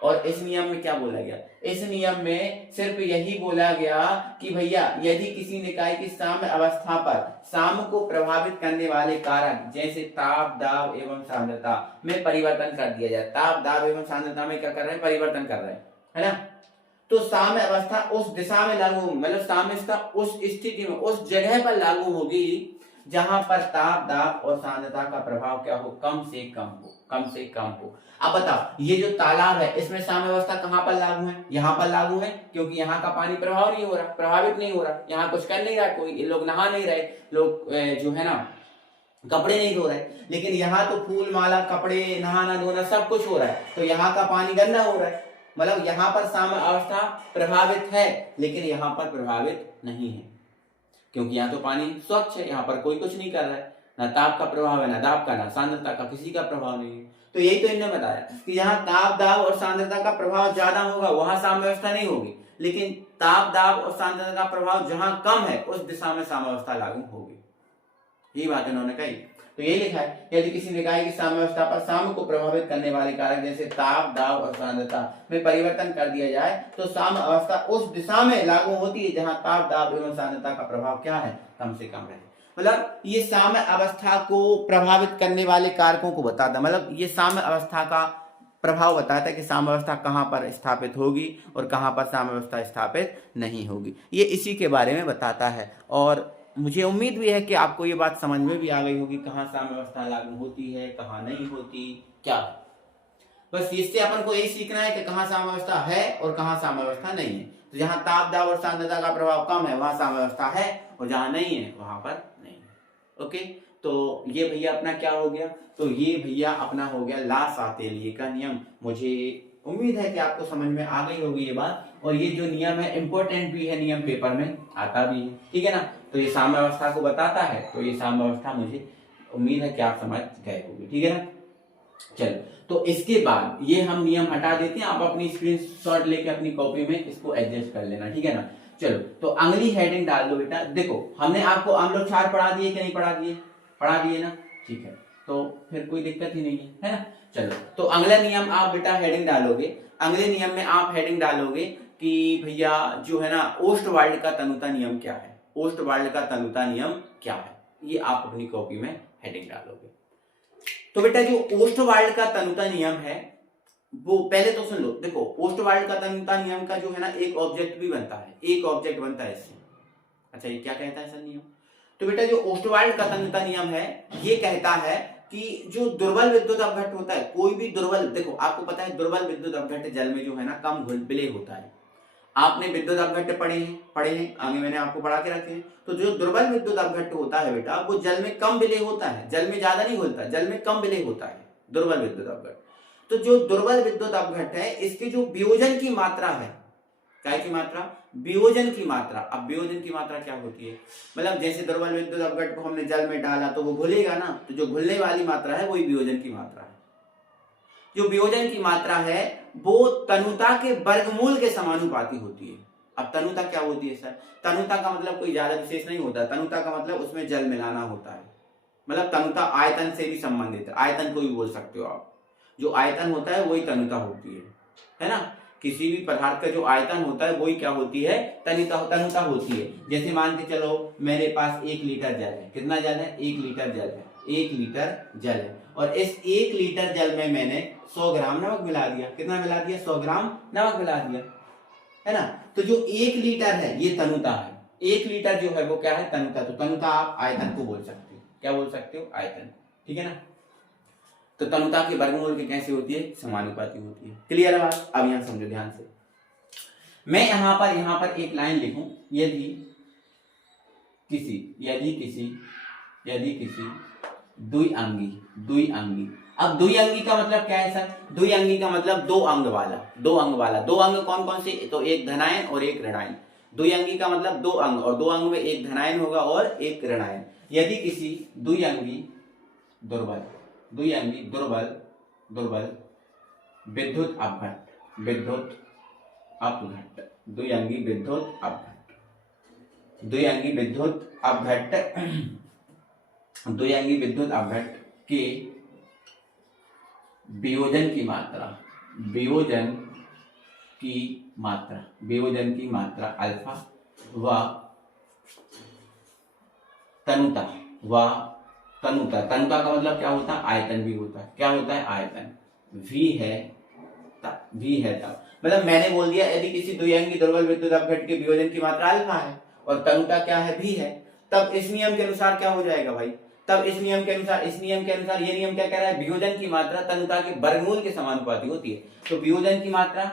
और इस नियम में क्या बोला गया? इस नियम में सिर्फ यही बोला गया कि भैया यदि किसी निकाय की साम्य अवस्था पर साम्य को प्रभावित करने वाले कारक जैसे ताप दाब एवं सांद्रता में परिवर्तन कर दिया जाए, ताप दाब एवं सांद्रता में क्या कर रहे हैं? परिवर्तन कर रहे हैं, है ना। तो साम्य अवस्था उस दिशा में लागू, मतलब साम्य अवस्था उस स्थिति में उस जगह पर लागू होगी जहां पर ताप दाब और सांद्रता का प्रभाव क्या हो? कम से कम हो, कम से कम हो। अब बताओ ये जो तालाब है इसमें साम्य अवस्था कहां पर लागू है? यहाँ पर लागू है, क्योंकि यहाँ का पानी प्रभाव नहीं हो रहा, प्रभावित नहीं हो रहा, यहाँ कुछ कर नहीं रहा कोई, लोग नहा नहीं रहे, लोग जो है ना कपड़े नहीं धो रहे। लेकिन यहाँ तो फूल माला कपड़े नहाना धोना सब कुछ हो रहा है, तो यहाँ का पानी गंदा हो रहा है, मतलब यहाँ पर साम्य अवस्था प्रभावित है लेकिन यहाँ पर प्रभावित नहीं है, क्योंकि यहाँ तो पानी स्वच्छ है, यहाँ पर कोई कुछ नहीं कर रहा है, ना ताप का प्रभाव है, ना दाब का, ना सांद्रता का, किसी का प्रभाव नहीं है। तो यही तो इन्होंने बताया कि जहाँ ताप दाब और सांद्रता का प्रभाव ज्यादा होगा वहां साम्य अवस्था नहीं होगी, लेकिन ताप दाब और सांद्रता का प्रभाव जहां कम है उस दिशा में साम्य अवस्था लागू होगी। यही बात इन्होंने कही। तो यही लिखा है, यदि किसी निकाय की साम्य अवस्था पर साम्य को प्रभावित करने वाले कारक जैसे ताप दाब और सांद्रता में परिवर्तन कर दिया जाए तो साम्य अवस्था उस दिशा में लागू होती है जहां ताप दाब एवं सांद्रता का प्रभाव क्या है? कम से कम है। मतलब ये साम्य अवस्था को प्रभावित करने वाले कारकों को बताता, मतलब ये साम्य अवस्था का प्रभाव बताता है कि साम्य अवस्था कहाँ पर स्थापित होगी और कहाँ पर साम्य अवस्था स्थापित नहीं होगी, ये इसी के बारे में बताता है। और मुझे उम्मीद भी है कि आपको ये बात समझ में भी आ गई होगी, कहाँ साम्य अवस्था लागू होती है, कहाँ नहीं होती, क्या। बस इससे अपन को यही सीखना है कि कहाँ साम्य अवस्था है और कहाँ साम्य अवस्था नहीं है। तो जहाँ ताप दाब और सांद्रता का प्रभाव कम है वहां साम्य अवस्था है, और जहाँ नहीं है वहां पर नहीं है। ओके, तो ये भैया अपना क्या हो गया? तो ये भैया अपना हो गया लासातेलिये का नियम। मुझे उम्मीद है कि आपको समझ में आ गई होगी ये बात, और ये जो नियम है इंपॉर्टेंट भी है, नियम पेपर में आता भी है, ठीक है ना। तो ये साम्य अवस्था को बताता है, तो ये साम्य अवस्था मुझे उम्मीद है कि आप समझ गए होंगे, ठीक है ना। चलो, तो इसके बाद ये हम नियम हटा देते हैं, आप अपनी स्क्रीनशॉट लेके अपनी कॉपी में इसको एडजस्ट कर लेना, ठीक है ना। चलो, तो अगली हेडिंग डाल दो बेटा। देखो हमने आपको अम्लोक्षार पढ़ा दिए कि नहीं पढ़ा दिए? पढ़ा दिए ना, ठीक है, तो फिर कोई दिक्कत ही नहीं है ना। चलो, तो अगला नियम आप बेटा हेडिंग डालोगे, अगले नियम में आप हेडिंग डालोगे कि भैया जो है ना ओस्टवाल्ड का तनुता नियम क्या है, ओस्टवाल्ड का तनुता नियम क्या है, ये आप अपनी कॉपी में हेडिंग डालोगे। तो बेटा जो ओस्टवाल्ड का तनुता नियम है वो पहले तो सुन लो, देखो ओस्टवाल्ड का तन्यता नियम का जो है ना एक ऑब्जेक्ट भी बनता है, एक ऑब्जेक्ट बनता है इससे। अच्छा ये क्या कहता है सर नियम? तो बेटा जो ओस्टवाल्ड का तन्यता नियम है ये कहता है कि जो दुर्बल विद्युत अपघट्ट होता है, कोई भी दुर्बल, देखो आपको पता है दुर्बल विद्युत अपघट्ट जल में जो है ना कम घुलनशील होता है। आपने विद्युत अपघट्ट पढ़े हैं आगे मैंने आपको पढ़ा के रखे हैं। तो जो दुर्बल विद्युत अपघट्ट होता है बेटा वो जल में कम विलेय होता है, जल में ज्यादा नहीं घुलता, जल में कम विलेय होता है दुर्बल विद्युत अपघट्ट। तो जो दुर्बल विद्युत अपघट्ट है इसके जो वियोजन की मात्रा है, क्या की मात्रा? वियोजन की मात्रा। अब वियोजन की मात्रा क्या होती है? मतलब जैसे दुर्बल विद्युत अपघट्ट को हमने जल में डाला तो वो घुलेगा ना, तो जो घुलने वाली मात्रा है वही वियोजन की मात्रा है। जो वियोजन की मात्रा है वो तनुता के वर्गमूल के समानुपाती होती है। अब तनुता क्या होती है सर? तनुता का मतलब कोई ज्यादा विशेष नहीं होता, तनुता का मतलब उसमें जल मिलाना होता है। मतलब तनुता आयतन से भी संबंधित है, आयतन को भी बोल सकते हो आप। जो आयतन होता है वही तनुता होती है ना? किसी भी पदार्थ का जो आयतन होता है वही क्या होती है? तनुता होती है। जैसे मान के चलो मेरे पास 1 लीटर जल है, कितना जल है? 1 लीटर जल है, 1 लीटर जल है, और इस 1 लीटर जल में मैंने 100 ग्राम नमक मिला दिया। कितना मिला दिया? 100 ग्राम नमक मिला दिया, है ना? तो जो 1 लीटर है ये तनुता है, 1 लीटर जो है वो क्या है? तनुता। तो तनुता आप आयतन को बोल सकते हो, क्या बोल सकते हो? आयतन, ठीक है ना? तो तनुता के वर्गमूल की कैसी होती है? समानुपाती होती है। क्लियर है बात? अब यहां समझो ध्यान से। मैं यहां पर एक लाइन लिखूं, यदि किसी द्विअंगी। अब द्विअंगी का मतलब क्या है सर? द्विअंगी का मतलब दो अंग वाला। दो अंग कौन कौन से? तो एक धनायन और एक ऋणायन। द्विअंगी का मतलब दो अंग, और दो अंग में एक धनायन होगा और एक ऋणायन। यदि किसी द्विअंगी दुर्बल विद्युत अपघट्ट द्विअंगी विद्युत अपघट्ट के वियोजन की मात्रा अल्फा व तनुता का मतलब क्या होता है? आयतन भी होता है। क्या होता है? आयतन। v है तब मतलब मैंने बोल दिया यदि किसी द्विअंगी दुर्बल विद्युत अपघट्ट के वियोजन की मात्रा अल्फा है और तनुता क्या है? v है, तब इस नियम के अनुसार क्या हो जाएगा भाई? तब इस नियम के अनुसार ये नियम क्या कह रहा है? वियोजन की मात्रा तनुता के वर्गमूल के समानुपाती होती है। तो वियोजन की मात्रा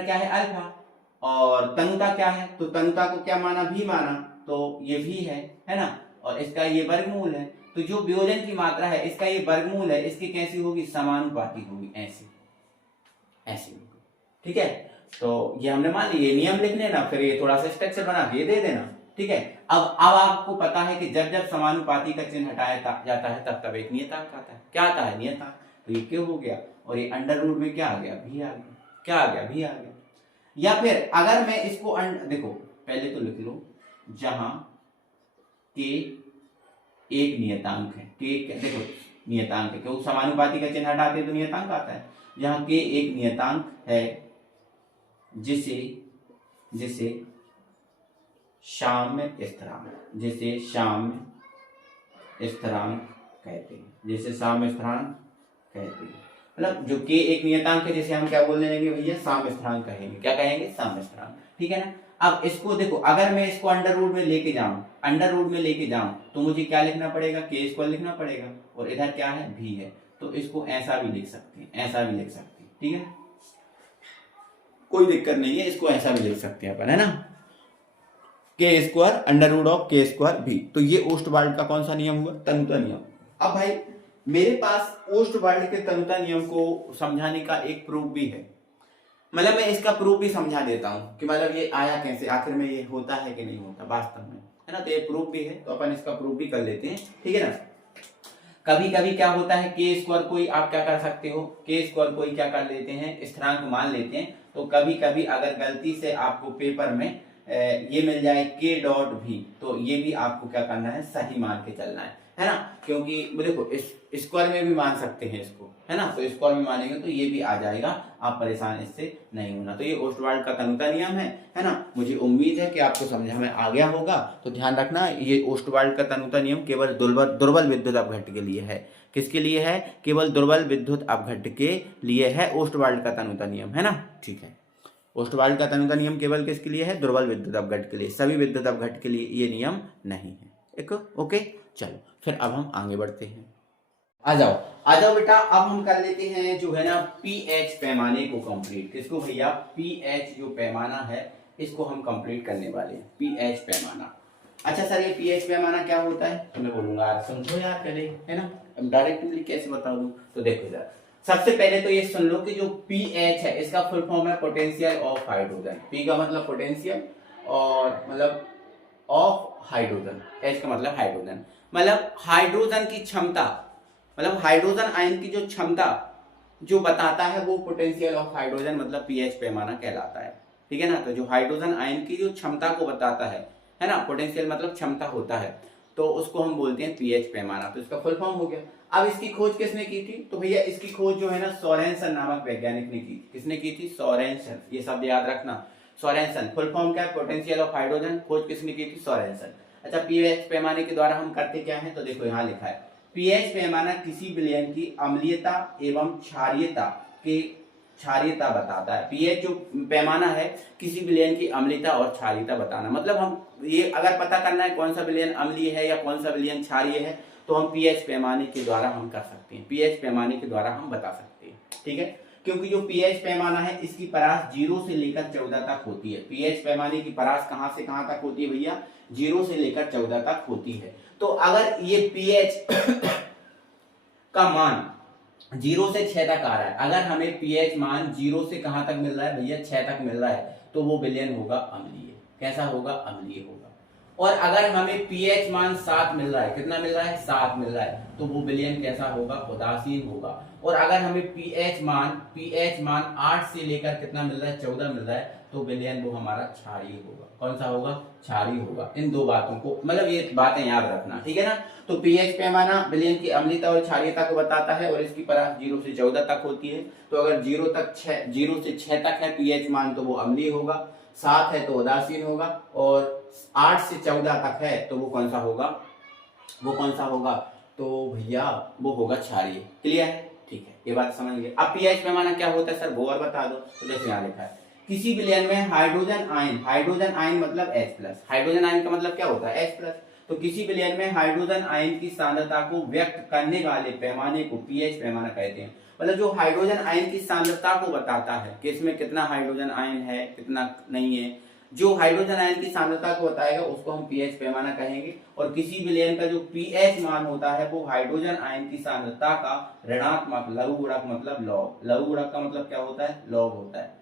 क्या है? अल्फा, और तनुता क्या है? तो तनुता को क्या माना? v माना, तो ये v है ना? और इसका ये वर्गमूल है। तो जो वियोजन की मात्रा है इसका ये वर्गमूल है, इसकी कैसी होगी? समानुपाती होगी, ऐसी होगी, ठीक है? तो ये हमने मान लिया, ये नियम लिख लेना, फिर ये थोड़ा सा स्ट्रक्चर बना के दे देना, ठीक है? अब आपको पता है कि जब समानुपाती का चिन्ह हटाया जाता है तब एक नियतांक आता है। क्या आता है? नियतांक। तो ये क्यों हो गया, और ये अंडर रूट में क्या आ गया? भी आ गया। क्या आ गया? भी आ गया। या फिर अगर मैं इसको देखो पहले तो लिख लो, जहां के एक नियतांक है, के देखो नियतांक है, क्योंकि समानुपाती का चिन्ह हटाते तो नियतांक आता है। जहां के एक नियतांक है जिसे साम्य स्थिरांक कहते हैं। मतलब जो के एक नियतांक है जिसे हम क्या बोलने लगे भैया? साम्य स्थिरांक कहेंगे। क्या कहेंगे? साम्य स्थिरांक, ठीक है ना? अब इसको देखो, अगर मैं इसको अंडर रूट में लेके जाऊं तो मुझे क्या लिखना पड़ेगा? के स्क्वायर लिखना पड़ेगा, और इधर क्या है? भी है। तो इसको ऐसा भी लिख सकते हैं, ठीक है? कोई दिक्कत नहीं है, इसको ऐसा भी लिख सकते हैं अपन, है ना? के स्क्वायर अंडर रूट ऑफ के स्क्वायर भी। तो ये ओस्टवाल्ड का कौन सा नियम हुआ? तनुता नियम। अब भाई मेरे पास ओस्टवाल्ड के तनुता नियम को समझाने का एक प्रूफ भी है। मतलब मैं इसका प्रूफ भी समझा देता हूं कि मतलब ये आया कैसे, आखिर में ये होता है कि नहीं होता वास्तव में, है ना? तो ये प्रूफ भी है, तो अपन इसका प्रूफ भी कर लेते हैं, ठीक है ना? कभी कभी क्या होता है, के स्क्वायर कोई आप क्या कर सकते हो? के स्क्वायर कोई क्या कर लेते हैं? स्थिरांक मान लेते हैं। तो कभी कभी अगर गलती से आपको पेपर में ये मिल जाए के डॉट भी, तो ये भी आपको क्या करना है? सही मान के चलना है है ना, क्योंकि देखो इस स्क्वायर में भी मान सकते हैं इसको, है ना, तो स्क्वायर में मानेंगे तो ये भी आ जाएगा, आप परेशान इससे नहीं होना। तो ये ओस्टवाल्ड का तनुता नियम है ना। मुझे उम्मीद है कि आपको समझ में आ गया होगा। तो ध्यान रखना, ये ओस्टवाल्ड का तनुता नियम केवल दुर्बल विद्युत अपघट्य के लिए है। किसके लिए है? केवल दुर्बल विद्युत अपघट्य के लिए है ओस्टवाल्ड का तनुता नियम, है ना। ठीक है, ओस्टवाल्ड का तनुता नियम केवल किसके लिए है? दुर्बल विद्युत अपघट्य के लिए। सभी विद्युत अपघट्य के लिए ये नियम नहीं है। एक ओके, चलो फिर अब हम आगे बढ़ते हैं। आ जाओ बेटा, अब हम कर लेते हैं जो है ना पीएच पैमाने को कंप्लीट। किसको भैया? पीएच जो पैमाना है इसको हम कंप्लीट करने वाले हैं, पीएच पैमाना। अच्छा सर, ये पीएच पैमाना क्या होता है? तो मैं बोलूंगा यार समझो यार पहले, है ना, अब डायरेक्टली कैसे बता दूं। तो देखो यार, सबसे पहले तो ये सुन लो कि जो पीएच है इसका फुल फॉर्म है पोटेंशियल ऑफ हाइड्रोजन। पी का मतलब पोटेंशियल और मतलब ऑफ हाइड्रोजन, एच का मतलब हाइड्रोजन, मतलब हाइड्रोजन की क्षमता, मतलब हाइड्रोजन आयन की जो क्षमता जो बताता है वो पोटेंशियल ऑफ हाइड्रोजन मतलब पीएच पैमाना कहलाता है। ठीक है ना, तो जो हाइड्रोजन आयन की जो क्षमता को बताता है ना, पोटेंशियल मतलब क्षमता होता है, तो उसको हम बोलते हैं पीएच पैमाना। तो इसका फुल फॉर्म हो गया। अब इसकी खोज किसने की थी? तो भैया इसकी खोज जो है ना सोरेनसन नामक वैज्ञानिक ने की थी। किसने की थी? सोरेनसन, ये शब्द याद रखना, सोरेनसन। फुल फॉर्म क्या है? Potential of hydrogen. खोज किसने की थी? सोरेनसन। अच्छा, पीएच पैमाने के द्वारा हम करते क्या है? तो देखो यहाँ लिखा है, पीएच पैमाना किसी विलयन की अम्लीयता एवं क्षारीयता बताता है। पीएच जो पैमाना है किसी विलयन की अम्लीयता और क्षारीयता बताना, मतलब हम ये अगर पता करना है कौन सा विलयन अम्लीय है या कौन सा विलयन क्षारीय है तो हम पीएच पैमाने के द्वारा हम कर सकते हैं, पीएच पैमाने के द्वारा हम बता सकते हैं। ठीक है, क्योंकि जो पीएच पैमाना है इसकी परास 0 से लेकर 14 तक होती है। पीएच पैमाने की परास कहां से कहां तक होती है भैया? 0 से लेकर 14 तक होती है। तो अगर ये पीएच का मान 0 से 6 तक आ रहा है, अगर हमें पीएच मान 0 से कहां तक मिल रहा है भैया? 6 तक मिल रहा है, तो वो विलयन होगा अम्लीय। कैसा होगा? अम्लीय होगा। और अगर हमें पीएच मान 7 मिल रहा है, कितना मिल रहा है? 7 मिल रहा है, तो वो विलयन कैसा होगा? उदासीन होगा। और अगर हमें पीएच मान 8 से लेकर कितना मिल रहा है? 14 मिल रहा है, तो विलयन वो हमारा क्षारीय होगा। कौन सा होगा? क्षारीय होगा। इन दो बातों को, मतलब ये बातें याद रखना, ठीक है ना। तो पीएच पैमाना विलयन की अम्लीयता और क्षारीयता को बताता है और इसकी परास 0 से 14 तक होती है। तो अगर 0 से 6 तक है पीएच मान तो वो अम्लीय होगा, 7 है तो उदासीन होगा, और 8 से 14 तक है तो वो कौन सा होगा? वो कौन सा होगा? तो भैया वो होगा क्षारीय। क्लियर है? ठीक है, ये बात समझ गए। अब पीएच पैमाना क्या होता है सर, वो और बता दो। तो जैसे यहाँ लिखा है, किसी विलयन में हाइड्रोजन आयन मतलब H+, हाइड्रोजन आयन का मतलब क्या होता है? H+। तो किसी विलयन में हाइड्रोजन आयन की सांद्रता को व्यक्त करने वाले पैमाने को पीएच पैमाना कहते हैं। मतलब जो हाइड्रोजन आयन की सांद्रता को बताता है कि इसमें कितना हाइड्रोजन आयन है, कितना नहीं है, जो हाइड्रोजन आयन की सांद्रता को बताएगा उसको हम पीएच पैमाना कहेंगे। और किसी विलयन का जो पीएच मान होता है वो हाइड्रोजन आयन की सांद्रता का ऋणात्मक लघु गुणक मतलब लॉग। लघु गुणक का मतलब क्या होता है? लॉग होता है।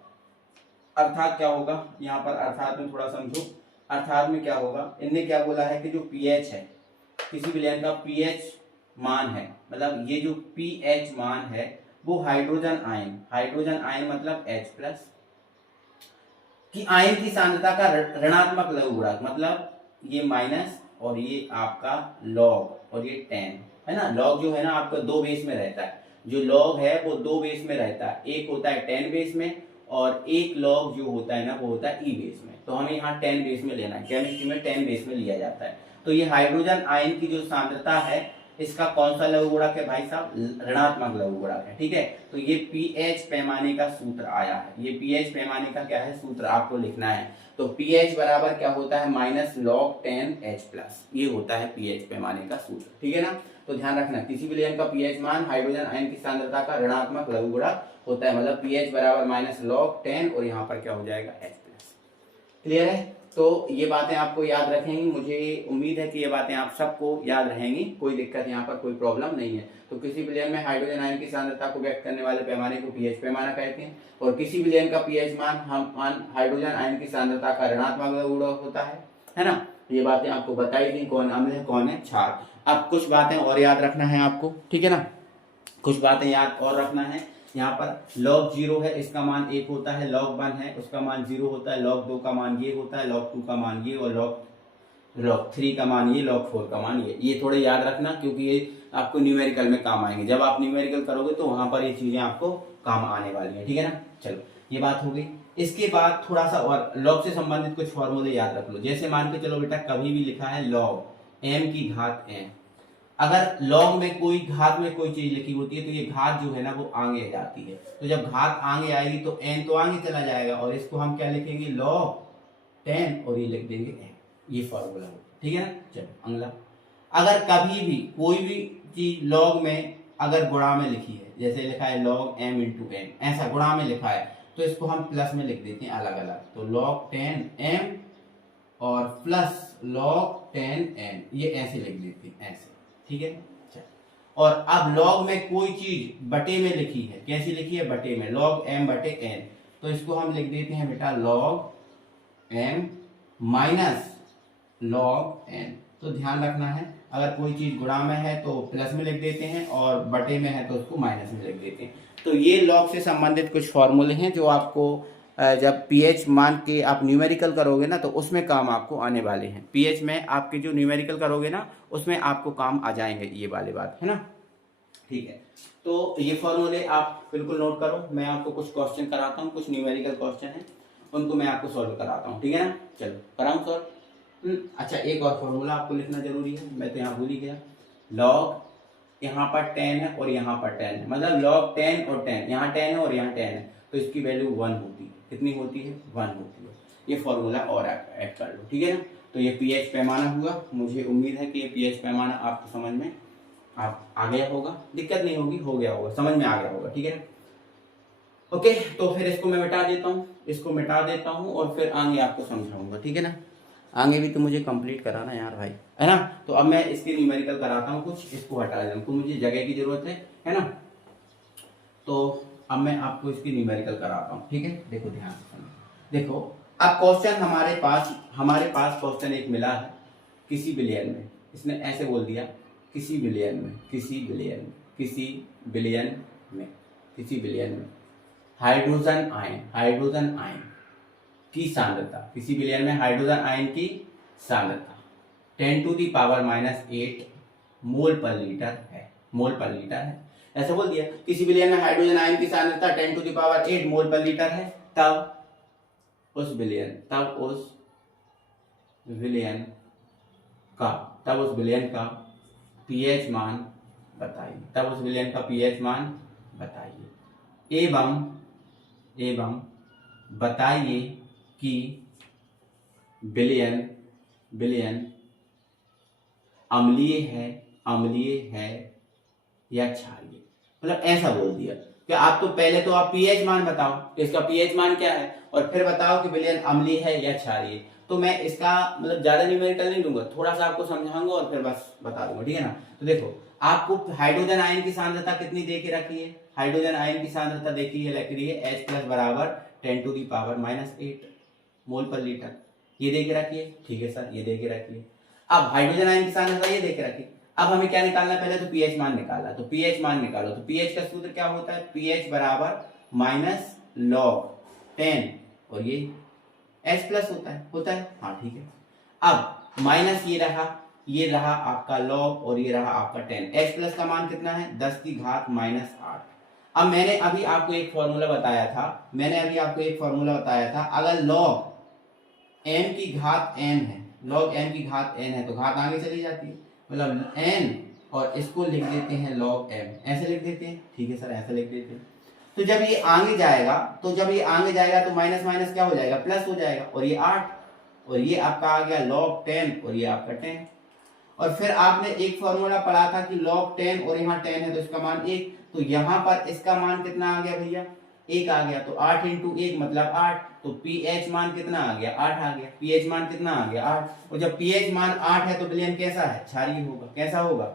अर्थात क्या होगा यहाँ पर? अर्थात में थोड़ा समझो, अर्थात में क्या होगा, इनने क्या बोला है कि जो पीएच है, किसी विलयन का पीएच मान है, मतलब ये जो पीएच मान है वो हाइड्रोजन आयन मतलब H+ कि आयन की सांद्रता का ऋणात्मक लघु गुणक, मतलब ये माइनस और ये आपका लॉग और ये 10, है ना। लॉग जो है ना आपका 2 बेस में रहता है, जो लॉग है वो 2 बेस में रहता है, एक होता है 10 बेस में और एक लॉग जो होता है ना वो होता है ई बेस में। तो हमें यहाँ 10 बेस में लेना है, केमिस्ट्री में 10 बेस में लिया जाता है। तो ये हाइड्रोजन आयन की जो सांद्रता है इसका कौन सा लघु गुणक है भाई साहब? ऋणात्मक लघु गुणक है। ठीक है, तो ये पीएच पैमाने का सूत्र आया है, ये पीएच पैमाने का क्या है? सूत्र आपको लिखना है। तो पीएच बराबर क्या होता है? -log 10H+, ये होता है पीएच पैमाने का सूत्र। ठीक है ना, तो ध्यान रखना, किसी विलयन का पीएच मान हाइड्रोजन आयन की सांद्रता का ऋणात्मक लघु गुणक होता है, मतलब पीएच बराबर -log 10 और यहाँ पर क्या हो जाएगा? H+। क्लियर है? तो ये बातें आपको याद रखेंगी, मुझे उम्मीद है कि ये बातें आप सबको याद रहेंगी, कोई दिक्कत यहाँ पर कोई प्रॉब्लम नहीं है। तो किसी विलयन में हाइड्रोजन आयन की सांद्रता को व्यक्त करने वाले पैमाने को पीएच पैमाना कहते हैं, और किसी विलयन का पीएच मान हाइड्रोजन आयन की सांद्रता का ऋणात्मक लघु गुणक होता है ना। ये बातें आपको बताई दी, कौन अम्ल है कौन है क्षार। अब कुछ बातें और याद रखना है आपको, ठीक है ना, कुछ बातें याद और रखना है। यहाँ पर log 0 है, इसका मान 1 होता है, log 1 है उसका मान 0 होता है, log 2 का मान ये होता है, log 2 का मान ये, और log 3 का मान ये, log 4 का मान ये थोड़े याद रखना, क्योंकि ये आपको न्यूमेरिकल में काम आएंगे। जब आप न्यूमेरिकल करोगे तो वहां पर ये चीजें आपको काम आने वाली हैं, ठीक है ना। चलो ये बात हो गई। इसके बाद थोड़ा सा और लॉग से संबंधित कुछ फॉर्मूले याद रख लो। जैसे मान के चलो बेटा, कभी भी लिखा है log m की घात n, अगर लॉग में कोई घात में कोई चीज लिखी होती है तो ये घात जो है ना वो आगे जाती है। तो जब घात आगे आएगी तो n तो आगे चला जाएगा, और इसको हम क्या लिखेंगे, log 10, और ये लिख देंगे n। ये फॉर्मूला हो, ठीक है ना। चलो अगला, अगर कभी भी कोई भी चीज लॉग में अगर गुणा में लिखी है, जैसे लिखा है log m इंटू n, ऐसा गुणा में लिखा है तो इसको हम प्लस में लिख देते हैं अलग अलग। तो log 10m और प्लस log 10n, ये ऐसे लिख देते हैं, ऐसे, ठीक है। और अब लॉग में कोई चीज बटे में लिखी है, कैसी लिखी है, बटे में, log m बटे n, तो इसको हम लिख देते हैं बेटा log m minus log n। तो ध्यान रखना है, अगर कोई चीज गुणा में है तो प्लस में लिख देते हैं, और बटे में है तो उसको माइनस में लिख देते हैं। तो ये लॉग से संबंधित कुछ फॉर्मूले हैं जो आपको जब pH मान के आप न्यूमेरिकल करोगे ना तो उसमें काम आपको आने वाले हैं। pH में आपके जो न्यूमेरिकल करोगे ना उसमें आपको काम आ जाएंगे, ये वाली बात है ना, ठीक है। तो ये फॉर्मूले आप बिल्कुल नोट करो। मैं आपको कुछ क्वेश्चन कराता हूँ, कुछ न्यूमेरिकल क्वेश्चन है, उनको मैं आपको सॉल्व कराता हूँ, ठीक है ना। चलो कराऊँ सॉल्व। अच्छा, एक और फॉर्मूला आपको लिखना जरूरी है, मैं तो यहाँ भूल ही गया। लॉग यहाँ पर 10 है और यहाँ पर 10 है, मतलब log 10 और 10, यहाँ 10 है और यहाँ 10 है, तो इसकी वैल्यू 1 होती है। कितनी होती है, 1 होती है। ये फॉर्मूला और ऐड कर लो, ठीक है ना। तो ये pH पैमाना हुआ। मुझे उम्मीद है कि ये pH पैमाना आपको समझ में आप आ गया होगा, दिक्कत नहीं होगी, हो गया होगा, समझ में आ गया होगा, ठीक है ना। ओके, तो फिर इसको मैं मिटा देता हूँ, इसको मिटा देता हूँ और फिर आगे आपको समझाऊंगा, ठीक है ना। आगे भी तो मुझे कंप्लीट कराना यार भाई, है ना। तो अब मैं इसके न्यूमेरिकल कराता हूँ कुछ, इसको हटा देता हूँ, तो मुझे जगह की जरूरत है ना। तो अब मैं आपको इसकी न्यूमेरिकल कराता हूँ, ठीक है। देखो ध्यान से, देखो अब क्वेश्चन हमारे पास क्वेश्चन एक मिला है, किसी बिलियन में, इसने ऐसे बोल दिया, किसी बिलियन में हाइड्रोजन आयन की सांद्रता, किसी बिलियन में हाइड्रोजन आयन की सांद्रता 10 टू दी पावर -8 मोल पर लीटर है। ऐसा बोल दिया, किसी विलयन में हाइड्रोजन आयन की सांद्रता 10 टू दी पावर 8 मोल पर लीटर है, तब उस विलयन का pH मान बताइए। एवं बताइए कि विलयन अम्लीय है या क्षारीय। मतलब ऐसा बोल दिया कि आप तो पहले तो आप pH मान बताओ कि इसका pH मान क्या है, और फिर बताओ कि विलयन अम्लीय है या क्षारीय। तो मैं इसका मतलब ज्यादा न्यूमेरिकल नहीं दूंगा, थोड़ा सा आपको समझाऊंगा और फिर बस बता दूंगा, ठीक है ना। तो देखो, आपको हाइड्रोजन आयन की सांद्रता कितनी दे के रखी है, हाइड्रोजन आयन की सांद्रता देखी है, लग रही है H+ बराबर 10 टू दी पावर -8 मोल पर लीटर, ये दे के रखी है, ठीक है सर, ये दे के रखी है। अब हाइड्रोजन आयन की सांद्रता ये दे के रखी, अब हमें क्या निकालना है, पहले तो pH मान निकालना। तो pH मान निकालो, तो pH का सूत्र क्या होता है, pH बराबर -log 10 और ये H+ होता है, हाँ ठीक है। अब माइनस ये रहा आपका log और ये रहा आपका 10। H+ का मान कितना है, 10 की घात -8। अब मैंने अभी आपको एक फॉर्मूला बताया था, अगर log m की घात n है, तो घात आगे चली जाती है, मतलब n, और इसको लिख देते हैं log m, ऐसे लिख देते हैं, ठीक है सर, ऐसे लिख देते हैं। तो जब ये आगे जाएगा तो माइनस माइनस क्या हो जाएगा, प्लस हो जाएगा, और ये 8, और ये आपका आ गया log 10 और ये आपका 10। और फिर आपने एक फॉर्मूला पढ़ा था कि log 10 और यहाँ 10 है तो इसका मान 1, तो यहाँ पर इसका मान कितना आ गया भैया, 1 आ गया, तो 8 इंटू 1 मतलब 8, तो pH मान कितना आ गया, 8 आ गया, pH मान कितना आ गया, 8। और जब pH मान 8 है तो विलयन कैसा है, क्षारीय होगा, कैसा होगा,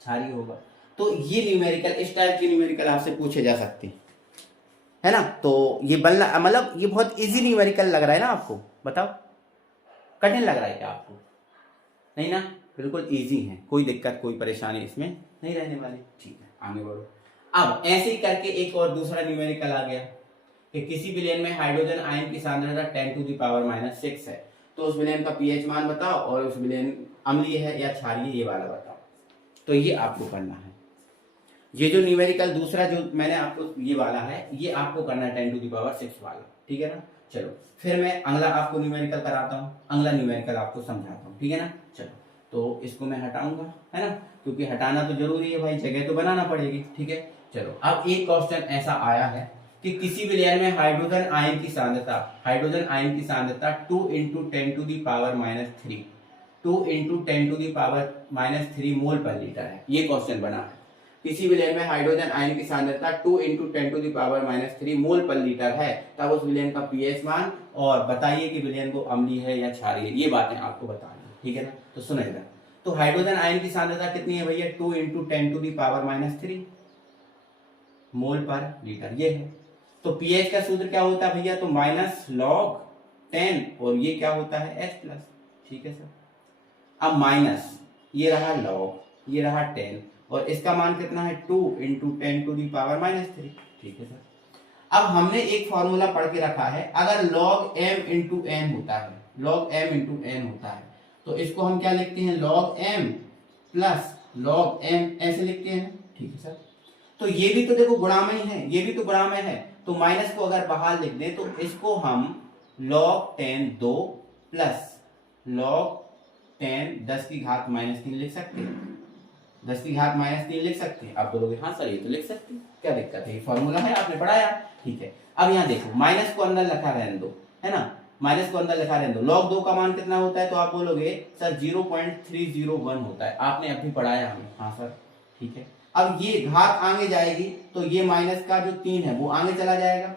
क्षारीय होगा। तो ये न्यूमेरिकल, इस टाइप की न्यूमेरिकल आपसे पूछे जा सकते हैं, है ना। तो ये बनना मतलब ये बहुत इजी न्यूमेरिकल लग रहा है ना आपको, बताओ कठिन लग रहा है क्या आपको, नहीं ना, बिल्कुल इजी है, कोई दिक्कत कोई परेशानी इसमें नहीं रहने वाली, ठीक है, आगे बढ़ो। अब ऐसे ही करके एक और दूसरा न्यूमेरिकल आ गया कि किसी विलयन में हाइड्रोजन आयन की सांद्रता 10 टू दी पावर -6 है, तो उस विलयन का पीएच मान बताओ और उस विलयन अम्लीय है या क्षारीय ये वाला बताओ। तो ये आपको करना है। ये जो न्यूमेरिकल दूसरा जो मैंने आपको ये वाला है ये आपको करना है 10⁶ वाला, ठीक है ना। चलो फिर मैं अगला आपको न्यूमेरिकल कराता हूँ, अगला न्यूमेरिकल आपको समझाता हूँ, ठीक है ना। चलो तो इसको मैं हटाऊंगा, है ना, क्योंकि हटाना तो जरूरी है भाई, जगह तो बनाना पड़ेगी, ठीक है। चलो अब एक क्वेश्चन ऐसा आया है कि किसी विलयन में हाइड्रोजन आयन की सांद्रता 2 × 10⁻³ 2 × 10⁻³ मोल पर लीटर है। ये क्वेश्चन बना है, किसी विलयन में हाइड्रोजन आयन की सांद्रता 2 × 10⁻³ मोल पर लीटर है, तब उस विलयन का पीएच मान और बताइए कि विलयन को अम्लीय है या क्षारीय, ये बातें आपको बतानी है, ठीक है ना। तो सुनो इधर, तो हाइड्रोजन आयन की सांद्रता कितनी है भैया 2 × 10⁻³ मोल पर लीटर, ये है। तो पीएच का सूत्र क्या होता है भैया, तो -log 10 और ये क्या होता है H+, ठीक है सर। अब माइनस ये रहा लॉग, ये रहा 10 और इसका मान कितना है 2 × 10⁻³, ठीक है सर। अब हमने एक फॉर्मूला पढ़ के रखा है, अगर log m × n होता है, log m × n होता है तो इसको हम क्या लिखते हैं log m plus log m ऐसे लिखते हैं, ठीक है सर। तो ये भी तो देखो गुणामय है, ये भी तो गुणामय है, तो माइनस को अगर बाहर लिख दें तो इसको हम log 10 2 प्लस log 10 10⁻³ लिख सकते हैं, 10⁻³ लिख सकते हैं। आप बोलोगे हाँ सर ये तो लिख सकते हैं, क्या दिक्कत है, फॉर्मूला है आपने पढ़ाया, ठीक है। अब यहाँ देखो माइनस को अंदर लिखा रहने दो, है ना, माइनस को अंदर लिखा रहने दो। log 2 का मान कितना होता है, तो आप बोलोगे सर 0.301 होता है, आपने अभी पढ़ाया हमें, हाँ सर ठीक है। अब ये घात आगे जाएगी तो ये माइनस का जो 3 है वो आगे चला जाएगा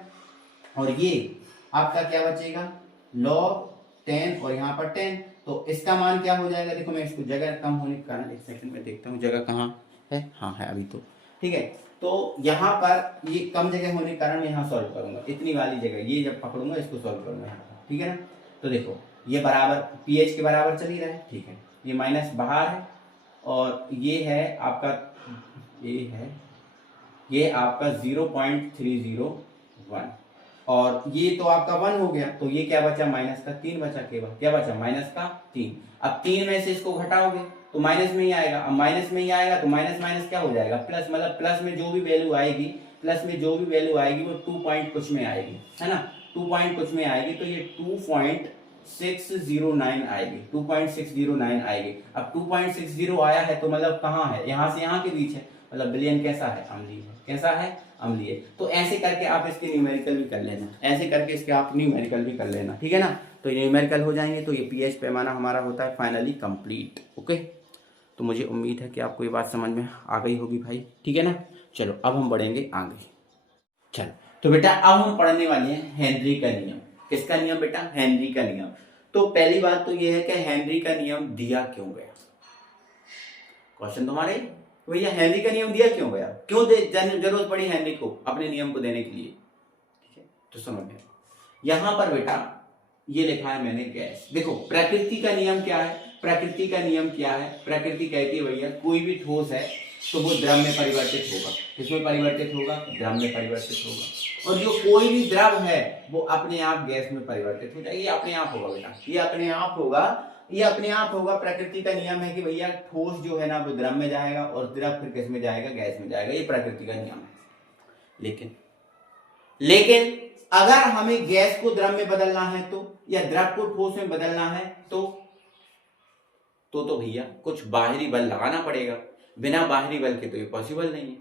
और ये आपका क्या बचेगा log 10 और यहाँ पर 10, तो इसका मान क्या हो जाएगा, देखो मैं इसको जगह कम होने के कारण एक सेकंड में देखता हूँ जगह कहाँ है, हाँ है अभी तो, ठीक है। तो यहाँ पर ये कम जगह होने के कारण मैं यहाँ सॉल्व करूंगा, इतनी वाली जगह ये जब पकड़ूंगा इसको सॉल्व करूंगा यहाँ पर, ठीक है ना। तो देखो ये बराबर पीएच के बराबर चल ही रहा है, ठीक है, ये माइनस बाहर है और ये है आपका, ये आपका 0.301 और ये तो आपका 1 हो गया, तो ये क्या बचा माइनस का 3 बचा, केवल क्या बचा माइनस का 3। अब 3 में से इसको घटाओगे तो माइनस में ही आएगा, अब माइनस में ही आएगा तो माइनस माइनस क्या हो जाएगा प्लस, मतलब प्लस में जो भी वैल्यू आएगी, प्लस में जो भी वैल्यू आएगी वो 2 पॉइंट कुछ में आएगी, है ना, 2 पॉइंट कुछ में आएगी, तो ये 2.609 आएगी, 2.609 आएगी। अब 2.60 आया है तो मतलब कहाँ है, यहाँ से यहाँ के बीच है, मतलब विलयन कैसा है अम्लीय है, कैसा है अम्लीय। तो ऐसे करके आप इसके न्यूमेरिकल भी कर लेना, ऐसे करके इसके आप न्यूमेरिकल भी कर लेना, ठीक है ना। तो ये न्यूमेरिकल हो जाएंगे तो ये पीएच पैमाना हमारा होता है फाइनली कंप्लीट, ओके। तो मुझे उम्मीद है कि आपको ये बात समझ में आ गई होगी भाई, ठीक है ना। चलो अब हम बढ़ेंगे आगे। चलो तो बेटा अब हम पढ़ने वाले हैं हेनरी का नियम। किसका नियम बेटा, हेनरी का नियम। तो पहली बात तो ये है कि हेनरी का नियम दिया क्यों गया, क्वेश्चन तुम्हारे भैया हेनरी का नियम दिया क्यों गया, क्यों जरूरत पड़ी हेनरी को अपने नियम को देने के लिए, ठीक है। तो समझ में यहां पर बेटा ये लिखा है मैंने गैस, देखो प्रकृति का नियम क्या है, प्रकृति का नियम क्या है, प्रकृति कहती है भैया कोई भी ठोस है तो वो द्रव में परिवर्तित होगा, किसमें परिवर्तित होगा, द्रव में परिवर्तित होगा, और जो कोई भी द्रव है वो अपने आप गैस में परिवर्तित हो जाएगा, ये अपने आप होगा बेटा, ये अपने आप होगा, ये अपने आप होगा। प्रकृति का नियम है कि भैया ठोस जो है ना वो द्रव में जाएगा और द्रव फिर किस में जाएगा, गैस में जाएगा, ये प्रकृति का नियम है। लेकिन अगर हमें गैस को द्रव में बदलना है तो, या द्रव को ठोस में बदलना है तो भैया कुछ बाहरी बल लगाना पड़ेगा, बिना बाहरी बल के तो ये पॉसिबल नहीं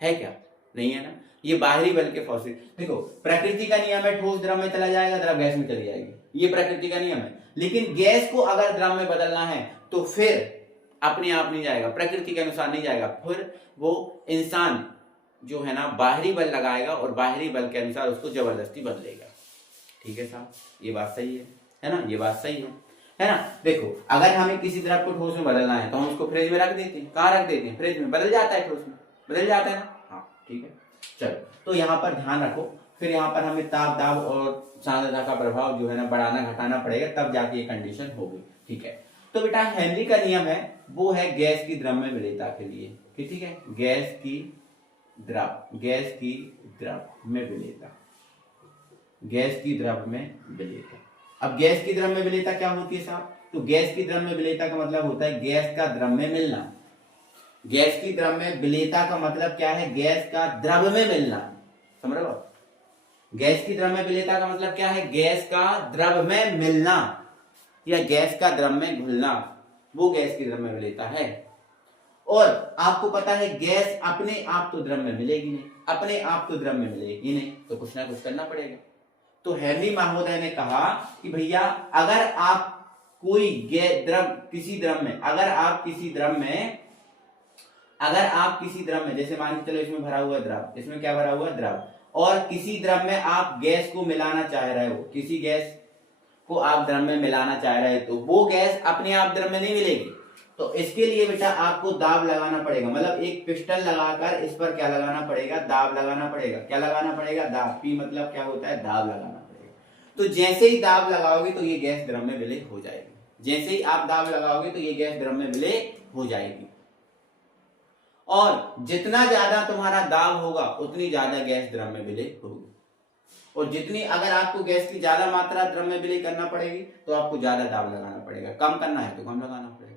है क्या, नहीं है ना, ये बाहरी बल के पॉसिबल। देखो प्रकृति का नियम है ठोस द्रव में चला जाएगा, द्रव गैस में चली जाएगी, ये प्रकृति का नियम है। लेकिन गैस को अगर द्रव में बदलना है तो फिर अपने आप नहीं जाएगा, प्रकृति के अनुसार नहीं जाएगा, फिर वो इंसान जो है ना बाहरी बल लगाएगा और बाहरी बल के अनुसार उसको जबरदस्ती बदलेगा, ठीक है साहब, ये बात सही है ना, ये बात सही है ना। देखो अगर हमें किसी द्रव को ठोस में बदलना है तो हम उसको फ्रिज में रख देते हैं, कहाँ रख देते हैं, फ्रिज में, बदल जाता है ठोस में, बदल जाता है ना, हाँ ठीक है। चलो तो यहाँ पर ध्यान रखो, फिर यहाँ पर हमें ताप दाब और सांद्रता का प्रभाव जो है ना बढ़ाना घटाना पड़ेगा, तब जाके ये कंडीशन होगी, ठीक है। तो बेटा हेनरी का नियम है वो है गैस की द्रव में विलेयता के लिए, ठीक है, गैस की द्रव में विलेयता, गैस की द्रव में विलेयता, अब गैस की द्रव्य विलेयता क्या होती है साहब? तो गैस की द्रव्य विलेयता का मतलब होता है गैस का द्रव में मिलना। गैस की द्रव्य विलेयता का मतलब क्या है? गैस का द्रव में मिलना। समझ रहे हो? गैस की द्रव्य विलेयता का मतलब क्या है? गैस का द्रव में मिलना या गैस का द्रव में घुलना, वो गैस की द्रव्य विलेयता है। और आपको पता है गैस अपने आप तो द्रव में मिलेगी नहीं, अपने आप तो द्रव में मिलेगी नहीं, तो कुछ ना कुछ करना पड़ेगा। तो हेनरी महोदय ने कहा कि भैया अगर आप कोई द्रव किसी द्रव में अगर आप किसी द्रव में जैसे मान के चलो इसमें भरा हुआ द्रव, इसमें क्या भरा हुआ द्रव, और किसी द्रव में आप गैस को मिलाना चाह रहे हो, किसी गैस को आप द्रव में मिलाना चाह रहे हो, तो वो गैस अपने आप द्रव में नहीं मिलेगी। तो इसके लिए बेटा आपको दाब लगाना पड़ेगा, मतलब एक पिस्टन लगाकर इस पर क्या लगाना पड़ेगा? दाब लगाना पड़ेगा। क्या लगाना पड़ेगा? दाब। पी मतलब क्या होता है? दाब लगाना पड़ेगा। तो जैसे ही दाब लगाओगे तो ये गैस द्रव में विलय हो जाएगी। जैसे ही आप दाब लगाओगे तो ये गैस द्रव में विलय हो जाएगी। और जितना ज्यादा तुम्हारा दाब होगा उतनी ज्यादा गैस द्रव में विलय होगी। और जितनी अगर आपको गैस की ज्यादा मात्रा द्रव में विलय करना पड़ेगी तो आपको ज्यादा दाब लगाना पड़ेगा, कम करना है तो कम लगाना पड़ेगा।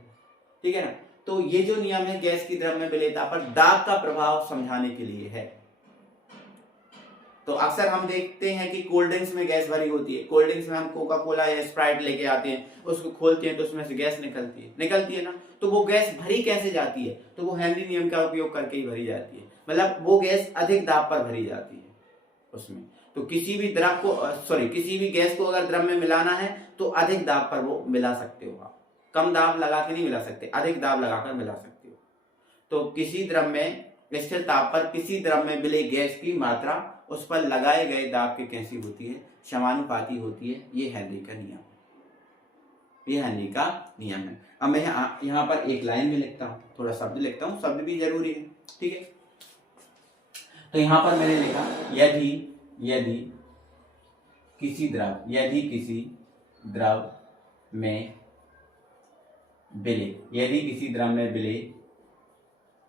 ठीक है ना? तो ये जो नियम है गैस की द्रव्य विलेयता पर दाब का प्रभाव समझाने के लिए है। तो अक्सर हम देखते हैं कि कोल्ड ड्रिंक्स में गैस भरी होती है। कोल्ड ड्रिंक्स में हम कोका कोला या स्प्राइट लेके आते हैं, उसको खोलते हैं तो उसमें से गैस निकलती है ना। तो वो गैस भरी कैसे जाती है? तो वो हेनरी नियम का उपयोग करके ही भरी जाती है, मतलब वो गैस अधिक दाब पर भरी जाती है उसमें। तो किसी भी गैस को अगर द्रव में मिलाना है तो अधिक दाब पर वो मिला सकते हो आप, कम दाब लगा के नहीं मिला सकते, अधिक दाब लगाकर मिला सकते हो। तो किसी द्रव में स्थिर ताप पर किसी द्रव में मिले गैस की मात्रा उस पर लगाए गए दाब की कैसी होती है? समानुपाती होती है। ये हेनरी का नियम है, ये हेनरी का नियम है। अब मैं यहाँ पर एक लाइन भी लिखता हूँ, थोड़ा शब्द लिखता हूँ, शब्द भी जरूरी है। ठीक है, तो यहाँ पर मैंने लिखा यदि किसी द्रव में विलय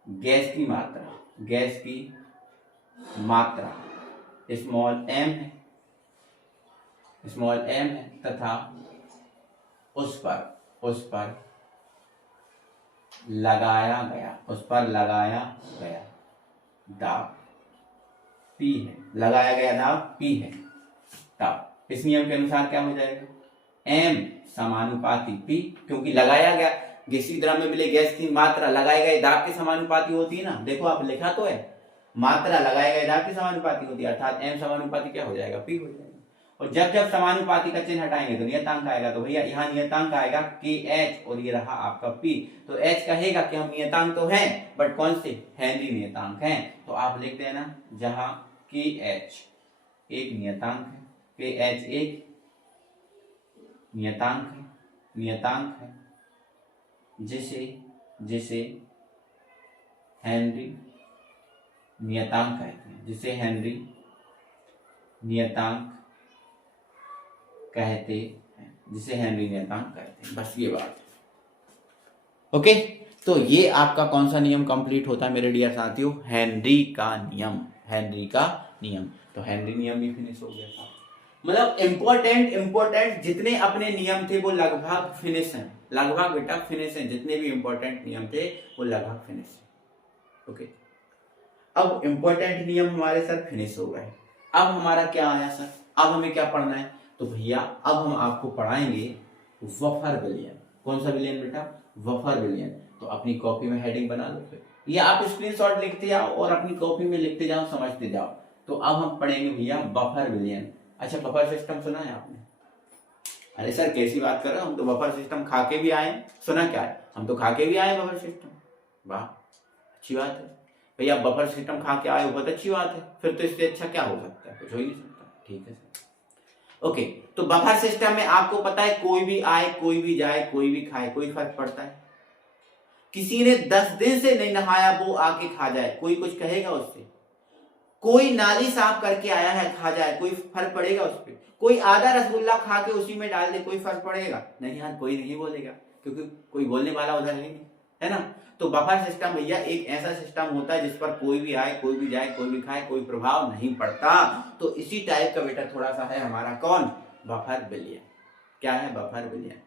गैस की मात्रा स्मॉल एम है तथा उस पर लगाया गया दाब पी है, लगाया गया दाब पी है, तब इस नियम के अनुसार क्या हो जाएगा? एम समानुपाती पी, क्योंकि लगाया गया किसी द्रव में मिले गैस की मात्रा लगाए गए दाब के समानुपाती होती है ना। देखो आप लिखा तो है, मात्रा लगाए गए दाब के समानुपाती होती है, अर्थात एम समानुपाती क्या हो जाएगा? पी हो जाएगा। और जब समानुपाती का चिन्ह हटाएंगे तो नियतांक आएगा। तो भैया यहाँ नियतांक आएगा के एच और ये रहा आपका पी। तो एच कहेगा कि हम नियतांक तो हैं बट कौन से? हेनरी नियतांक हैं। तो आप लिख देना जहां के एच एक नियतांक है, के एच एक नियतांक है जिसे हेनरी नियतांक कहते हैं, जिसे हेनरी नियतांक कहते हैं। बस ये बात है। ओके, तो ये आपका कौन सा नियम कंप्लीट होता है मेरे डियर साथियों? हेनरी का नियम। तो हेनरी नियम भी फिनिश हो गया था। मतलब इंपॉर्टेंट जितने अपने नियम थे वो लगभग फिनिश हैं, लगभग बेटा फिनिश हैं। जितने भी इंपॉर्टेंट नियम थे वो लगभग फिनिश हैं। ओके, अब इंपॉर्टेंट नियम हमारे सर फिनिश हो गए। अब हमारा क्या आया सर? अब हमें क्या पढ़ना है? तो भैया अब हम आपको पढ़ाएंगे वफर विलयन। कौन सा विलयन बेटा? वफर विलयन। तो अपनी कॉपी में हेडिंग बना लो फिर, या आप स्क्रीनशॉट लिखते जाओ और अपनी कॉपी में लिखते जाओ, समझते जाओ। तो अब हम पढ़ेंगे भैया बफर विलयन। अच्छा, बफर सिस्टम सुना है आपने? अरे सर कैसी बात कर रहे हो, हम तो बफर सिस्टम खा के भी आए। सुना क्या है? हम तो खा के भी आए बफर सिस्टम। वाह, अच्छी बात है भैया, बफर सिस्टम खा के आए हो, बहुत अच्छी बात है। फिर तो इससे अच्छा क्या हो सकता है? कुछ हो ही नहीं सकता। ठीक है सर। ओके, तो बफर सिस्टम में आपको पता है कोई भी आए, कोई भी जाए, कोई भी खाए, कोई फर्क पड़ता है? किसी ने 10 दिन से नहीं नहाया वो आके खा जाए, कोई कुछ कहेगा उससे? कोई नाली साफ करके आया है खा जाए, कोई फर्क पड़ेगा उस पर? कोई आधा रसगुल्ला खा के उसी में डाल दे, कोई फर्क पड़ेगा? नहीं यार, कोई नहीं बोलेगा, क्योंकि कोई बोलने वाला उधर नहीं है ना। तो बफर सिस्टम भैया एक ऐसा सिस्टम होता है जिस पर कोई भी आए, कोई भी जाए, कोई भी खाए, कोई प्रभाव नहीं पड़ता। तो इसी टाइप का बेटा थोड़ा सा है हमारा कौन? बफर विलयन। क्या है? बफर विलयन।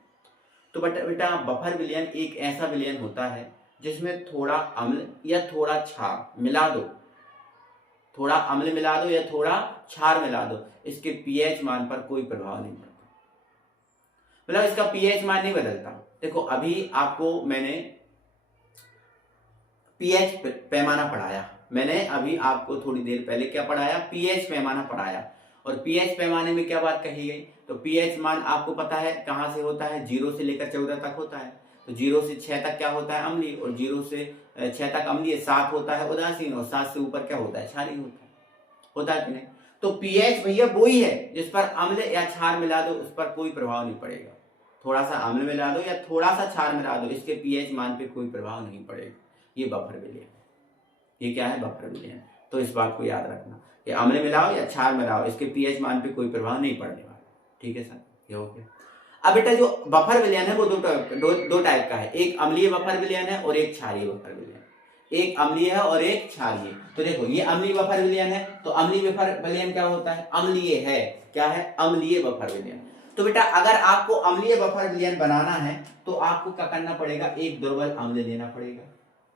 तो बेटा बफर विलयन एक ऐसा विलयन होता है जिसमें थोड़ा अम्ल या थोड़ा क्षार मिला दो, थोड़ा अम्ल मिला दो या थोड़ा क्षार मिला दो, इसके पीएच मान पर कोई प्रभाव नहीं पड़ता, मतलब इसका पीएच मान नहीं बदलता। देखो अभी आपको मैंने पीएच पैमाना पढ़ाया, मैंने अभी आपको थोड़ी देर पहले क्या पढ़ाया? पीएच पैमाना पढ़ाया। और पीएच पैमाने में क्या बात कही गई? तो पीएच मान आपको पता है कहां से होता है? 0 से लेकर 14 तक होता है। तो 0 से 6 तक क्या होता है? अम्लीय। और 0 से 6 तक अम्लीय, 7 होता है उदासीन, और 7 से ऊपर क्या होता है? क्षारीय होता है कि नहीं? तो पीएच भैया वो ही है जिस पर अम्ल या क्षार मिला दो उस पर कोई प्रभाव नहीं पड़ेगा। थोड़ा सा अम्ल मिला दो या थोड़ा सा क्षार मिला दो, इसके पीएच मान पे कोई प्रभाव नहीं पड़ेगा। ये बफर विलयन। ये क्या है? बफर विलयन। तो इस बात को याद रखना कि अम्ल मिलाओ या क्षार मिलाओ, इसके पीएच मान पे कोई प्रभाव नहीं पड़ने वाला। ठीक है सर, ये हो गया। अब बेटा जो बफर विलयन है वो दो टाइप का है, एक अम्लीय बफर विलयन है और एक क्षारीय बफर विलयन। एक अम्लीय है और एक क्षारीय। तो देखो ये अम्लीय बफर विलयन है, तो अम्लीय बफर विलयन क्या होता है? अम्लीय है। क्या है? अम्लीय बफर विलयन। तो बेटा अगर आपको अम्लीय बफर विलयन बनाना है तो आपको क्या करना पड़ेगा? एक दुर्बल अम्ल लेना पड़ेगा।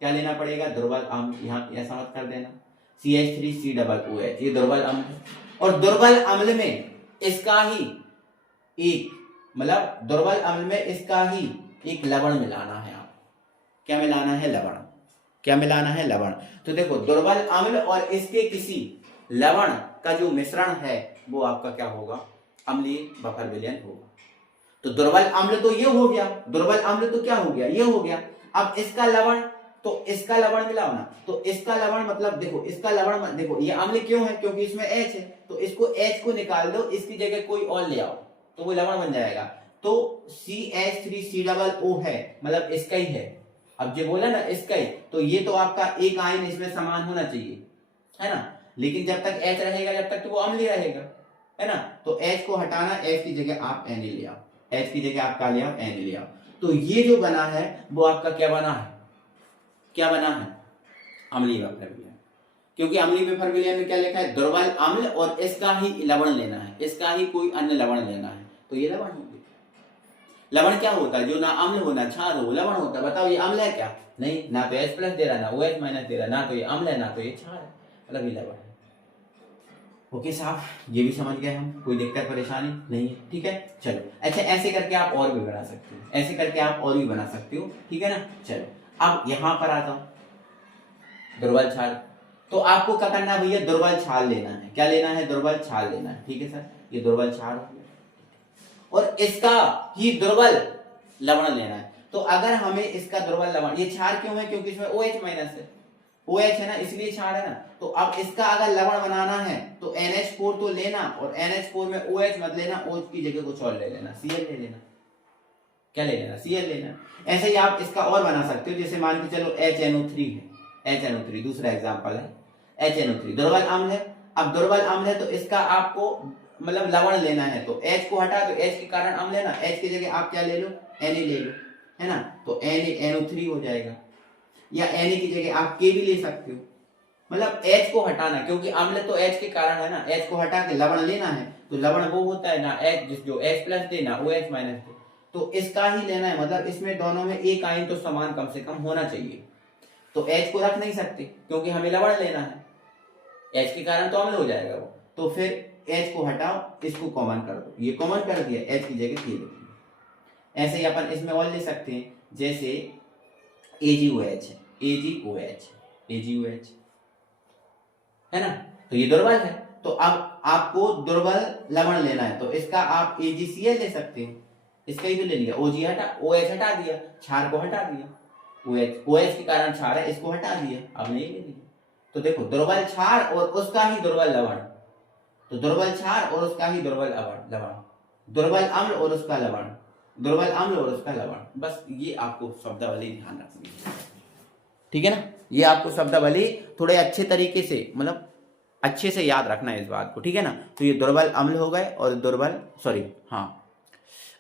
क्या लेना पड़ेगा? दुर्बल अम्ल। यहाँ ऐसा मत कर देना, CH3COOH, ये दुर्बल अम्ल है। और दुर्बल अम्ल में इसका ही एक, मतलब दुर्बल अम्ल में इसका ही एक लवण मिलाना है। आप क्या मिलाना है? लवण। क्या मिलाना है? लवण। तो देखो दुर्बल अम्ल और इसके किसी लवण का जो मिश्रण है वो आपका क्या होगा? अम्लीय बफर विलयन होगा। तो दुर्बल अम्ल तो ये हो गया, दुर्बल अम्ल तो क्या हो गया? ये हो गया। अब इसका लवण, तो इसका लवण मिलाओ ना, तो इसका लवण मतलब देखो इसका लवण, देखो ये अम्ल क्यों है? क्योंकि इसमें H है, तो इसको H को निकाल दो, इसकी जगह कोई और ले आओ तो वो लवण बन जाएगा। तो CH3COO है, मतलब इसका ही है। अब जो बोला ना इसका ही, तो ये तो आपका एक आयन इसमें समान होना चाहिए, है ना? लेकिन जब तक H रहेगा जब तक तो वो अम्लीय रहेगा, है ना? तो H को हटाना, H की जगह आप Na ले आओ, H की जगह आप क्या ले आओ? Na ले आओ। तो ये जो बना है वो आपका क्या बना है? क्या बना है? अम्लीय बफर विलयन। क्योंकि अम्लीय बफर विलयन में क्या लिखा है? दुर्बल अम्ल और इसका ही लवण लेना है, इसका ही कोई अन्य लवण लेना है, तो ये लवण हो गया। लवण क्या होता है? जो ना अम्ल हो ना क्षार हो, लवण होता है। बताओ ये अम्ल है क्या? नहीं, ना तो H प्लस दे रहा, ना OH माइनस दे रहा, ना तो ये अम्ल है ना तो ये क्षार है, मतलब ये लवण है। ओके साहब, ये भी समझ गए हम, कोई दिक्कत परेशानी नहीं है। ठीक है, चलो। अच्छा ऐसे करके आप और भी बना सकते हो, ऐसे करके आप और भी बना सकते हो, ठीक है ना? चलो अब यहां पर आता हूं, दुर्बल छाल। तो आपको क्या करना है भैया? दुर्बल छाल लेना है। क्या लेना है? दुर्बल छाल लेना है। ठीक है सर, ये दुर्बल छाल हो गया और इसका ही दुर्बल लवण लेना है। तो अगर हमें इसका दुर्बल लवण, ये क्षार क्यों है? क्योंकि इसमें OH माइनस है, OH है ना, इसलिए क्षार है ना। तो अब इसका अगर लवण बनाना है तो NH4 तो लेना, और NH4 में OH मत लेना, OH की जगह कुछ और ले लेना, Cl ले लेना। क्या ले लेना? Cl लेना। ऐसे ही आप इसका और बना सकते हो, जैसे मान के चलो HNO3 है, HNO3 दूसरा एग्जाम्पल है, HNO3 दुर्बल अम्ल है। अब दुर्बल अम्ल है तो इसका आपको मतलब लवण लेना है, तो H को हटा, तो H के कारण अम्ल है ना, H की जगह आप क्या ले लो? Na ले लो, है ना? तो NO3 हो जाएगा, या Na की जगह आप K भी ले सकते हो। मतलब H को हटाना, क्योंकि अम्ल तो H के कारण है ना, H को हटा के लवण लेना है, तो लवण वो होता है ना H, जो H प्लस दे ना OH माइनस दे, तो इसका ही लेना है। मतलब इसमें दोनों में एक आयन तो समान कम से कम होना चाहिए। तो H को रख नहीं सकते क्योंकि हमें लवण लेना है, H के कारण तो अम्ल हो जाएगा वो। तो फिर H को हटाओ, इसको कॉमन कर दो, ये कॉमन कर दिया, H की जगह K लिख दिया। ऐसे ही अपन इसमें और ले सकते हैं, जैसे AgOH है, AgOH है ना, तो ये दुर्बल है। तो अब आपको दुर्बल लवण लेना है, तो इसका आप AgCl ले सकते हो, इसका ही तो ले लिया, OH हटा दिया, क्षार को हटा दिया, OH के कारण क्षार है, इसको हटा दिया, अब नहीं ले लिया। तो देखो दुर्बल क्षार और उसका ही दुर्बल लवण, तो दुर्बल क्षार और उसका ही दुर्बल लवण, दुर्बल अम्ल और उसका लवण, दुर्बल अम्ल और उसका लवण। बस ये आपको शब्दावली ध्यान रखनी है, ठीक है ना? ये आपको शब्दावली थोड़े अच्छे तरीके से, मतलब अच्छे से याद रखना है इस बात को, ठीक है ना? तो ये दुर्बल अम्ल हो गए और दुर्बल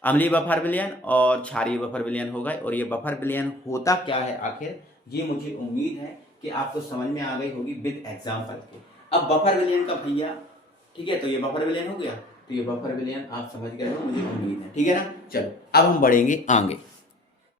अम्लीय बफर विलयन और क्षारीय बफर विलयन हो गए। और ये बफर विलयन होता क्या है आखिर, ये मुझे उम्मीद है कि आपको समझ में आ गई होगी विद एग्जाम्पल के। अब बफर विलयन का भैया, ठीक है, तो ये बफर विलयन हो गया। तो ये बफर विलयन आप समझ गए हो, मुझे उम्मीद है, ठीक है ना। चलो अब हम बढ़ेंगे आगे।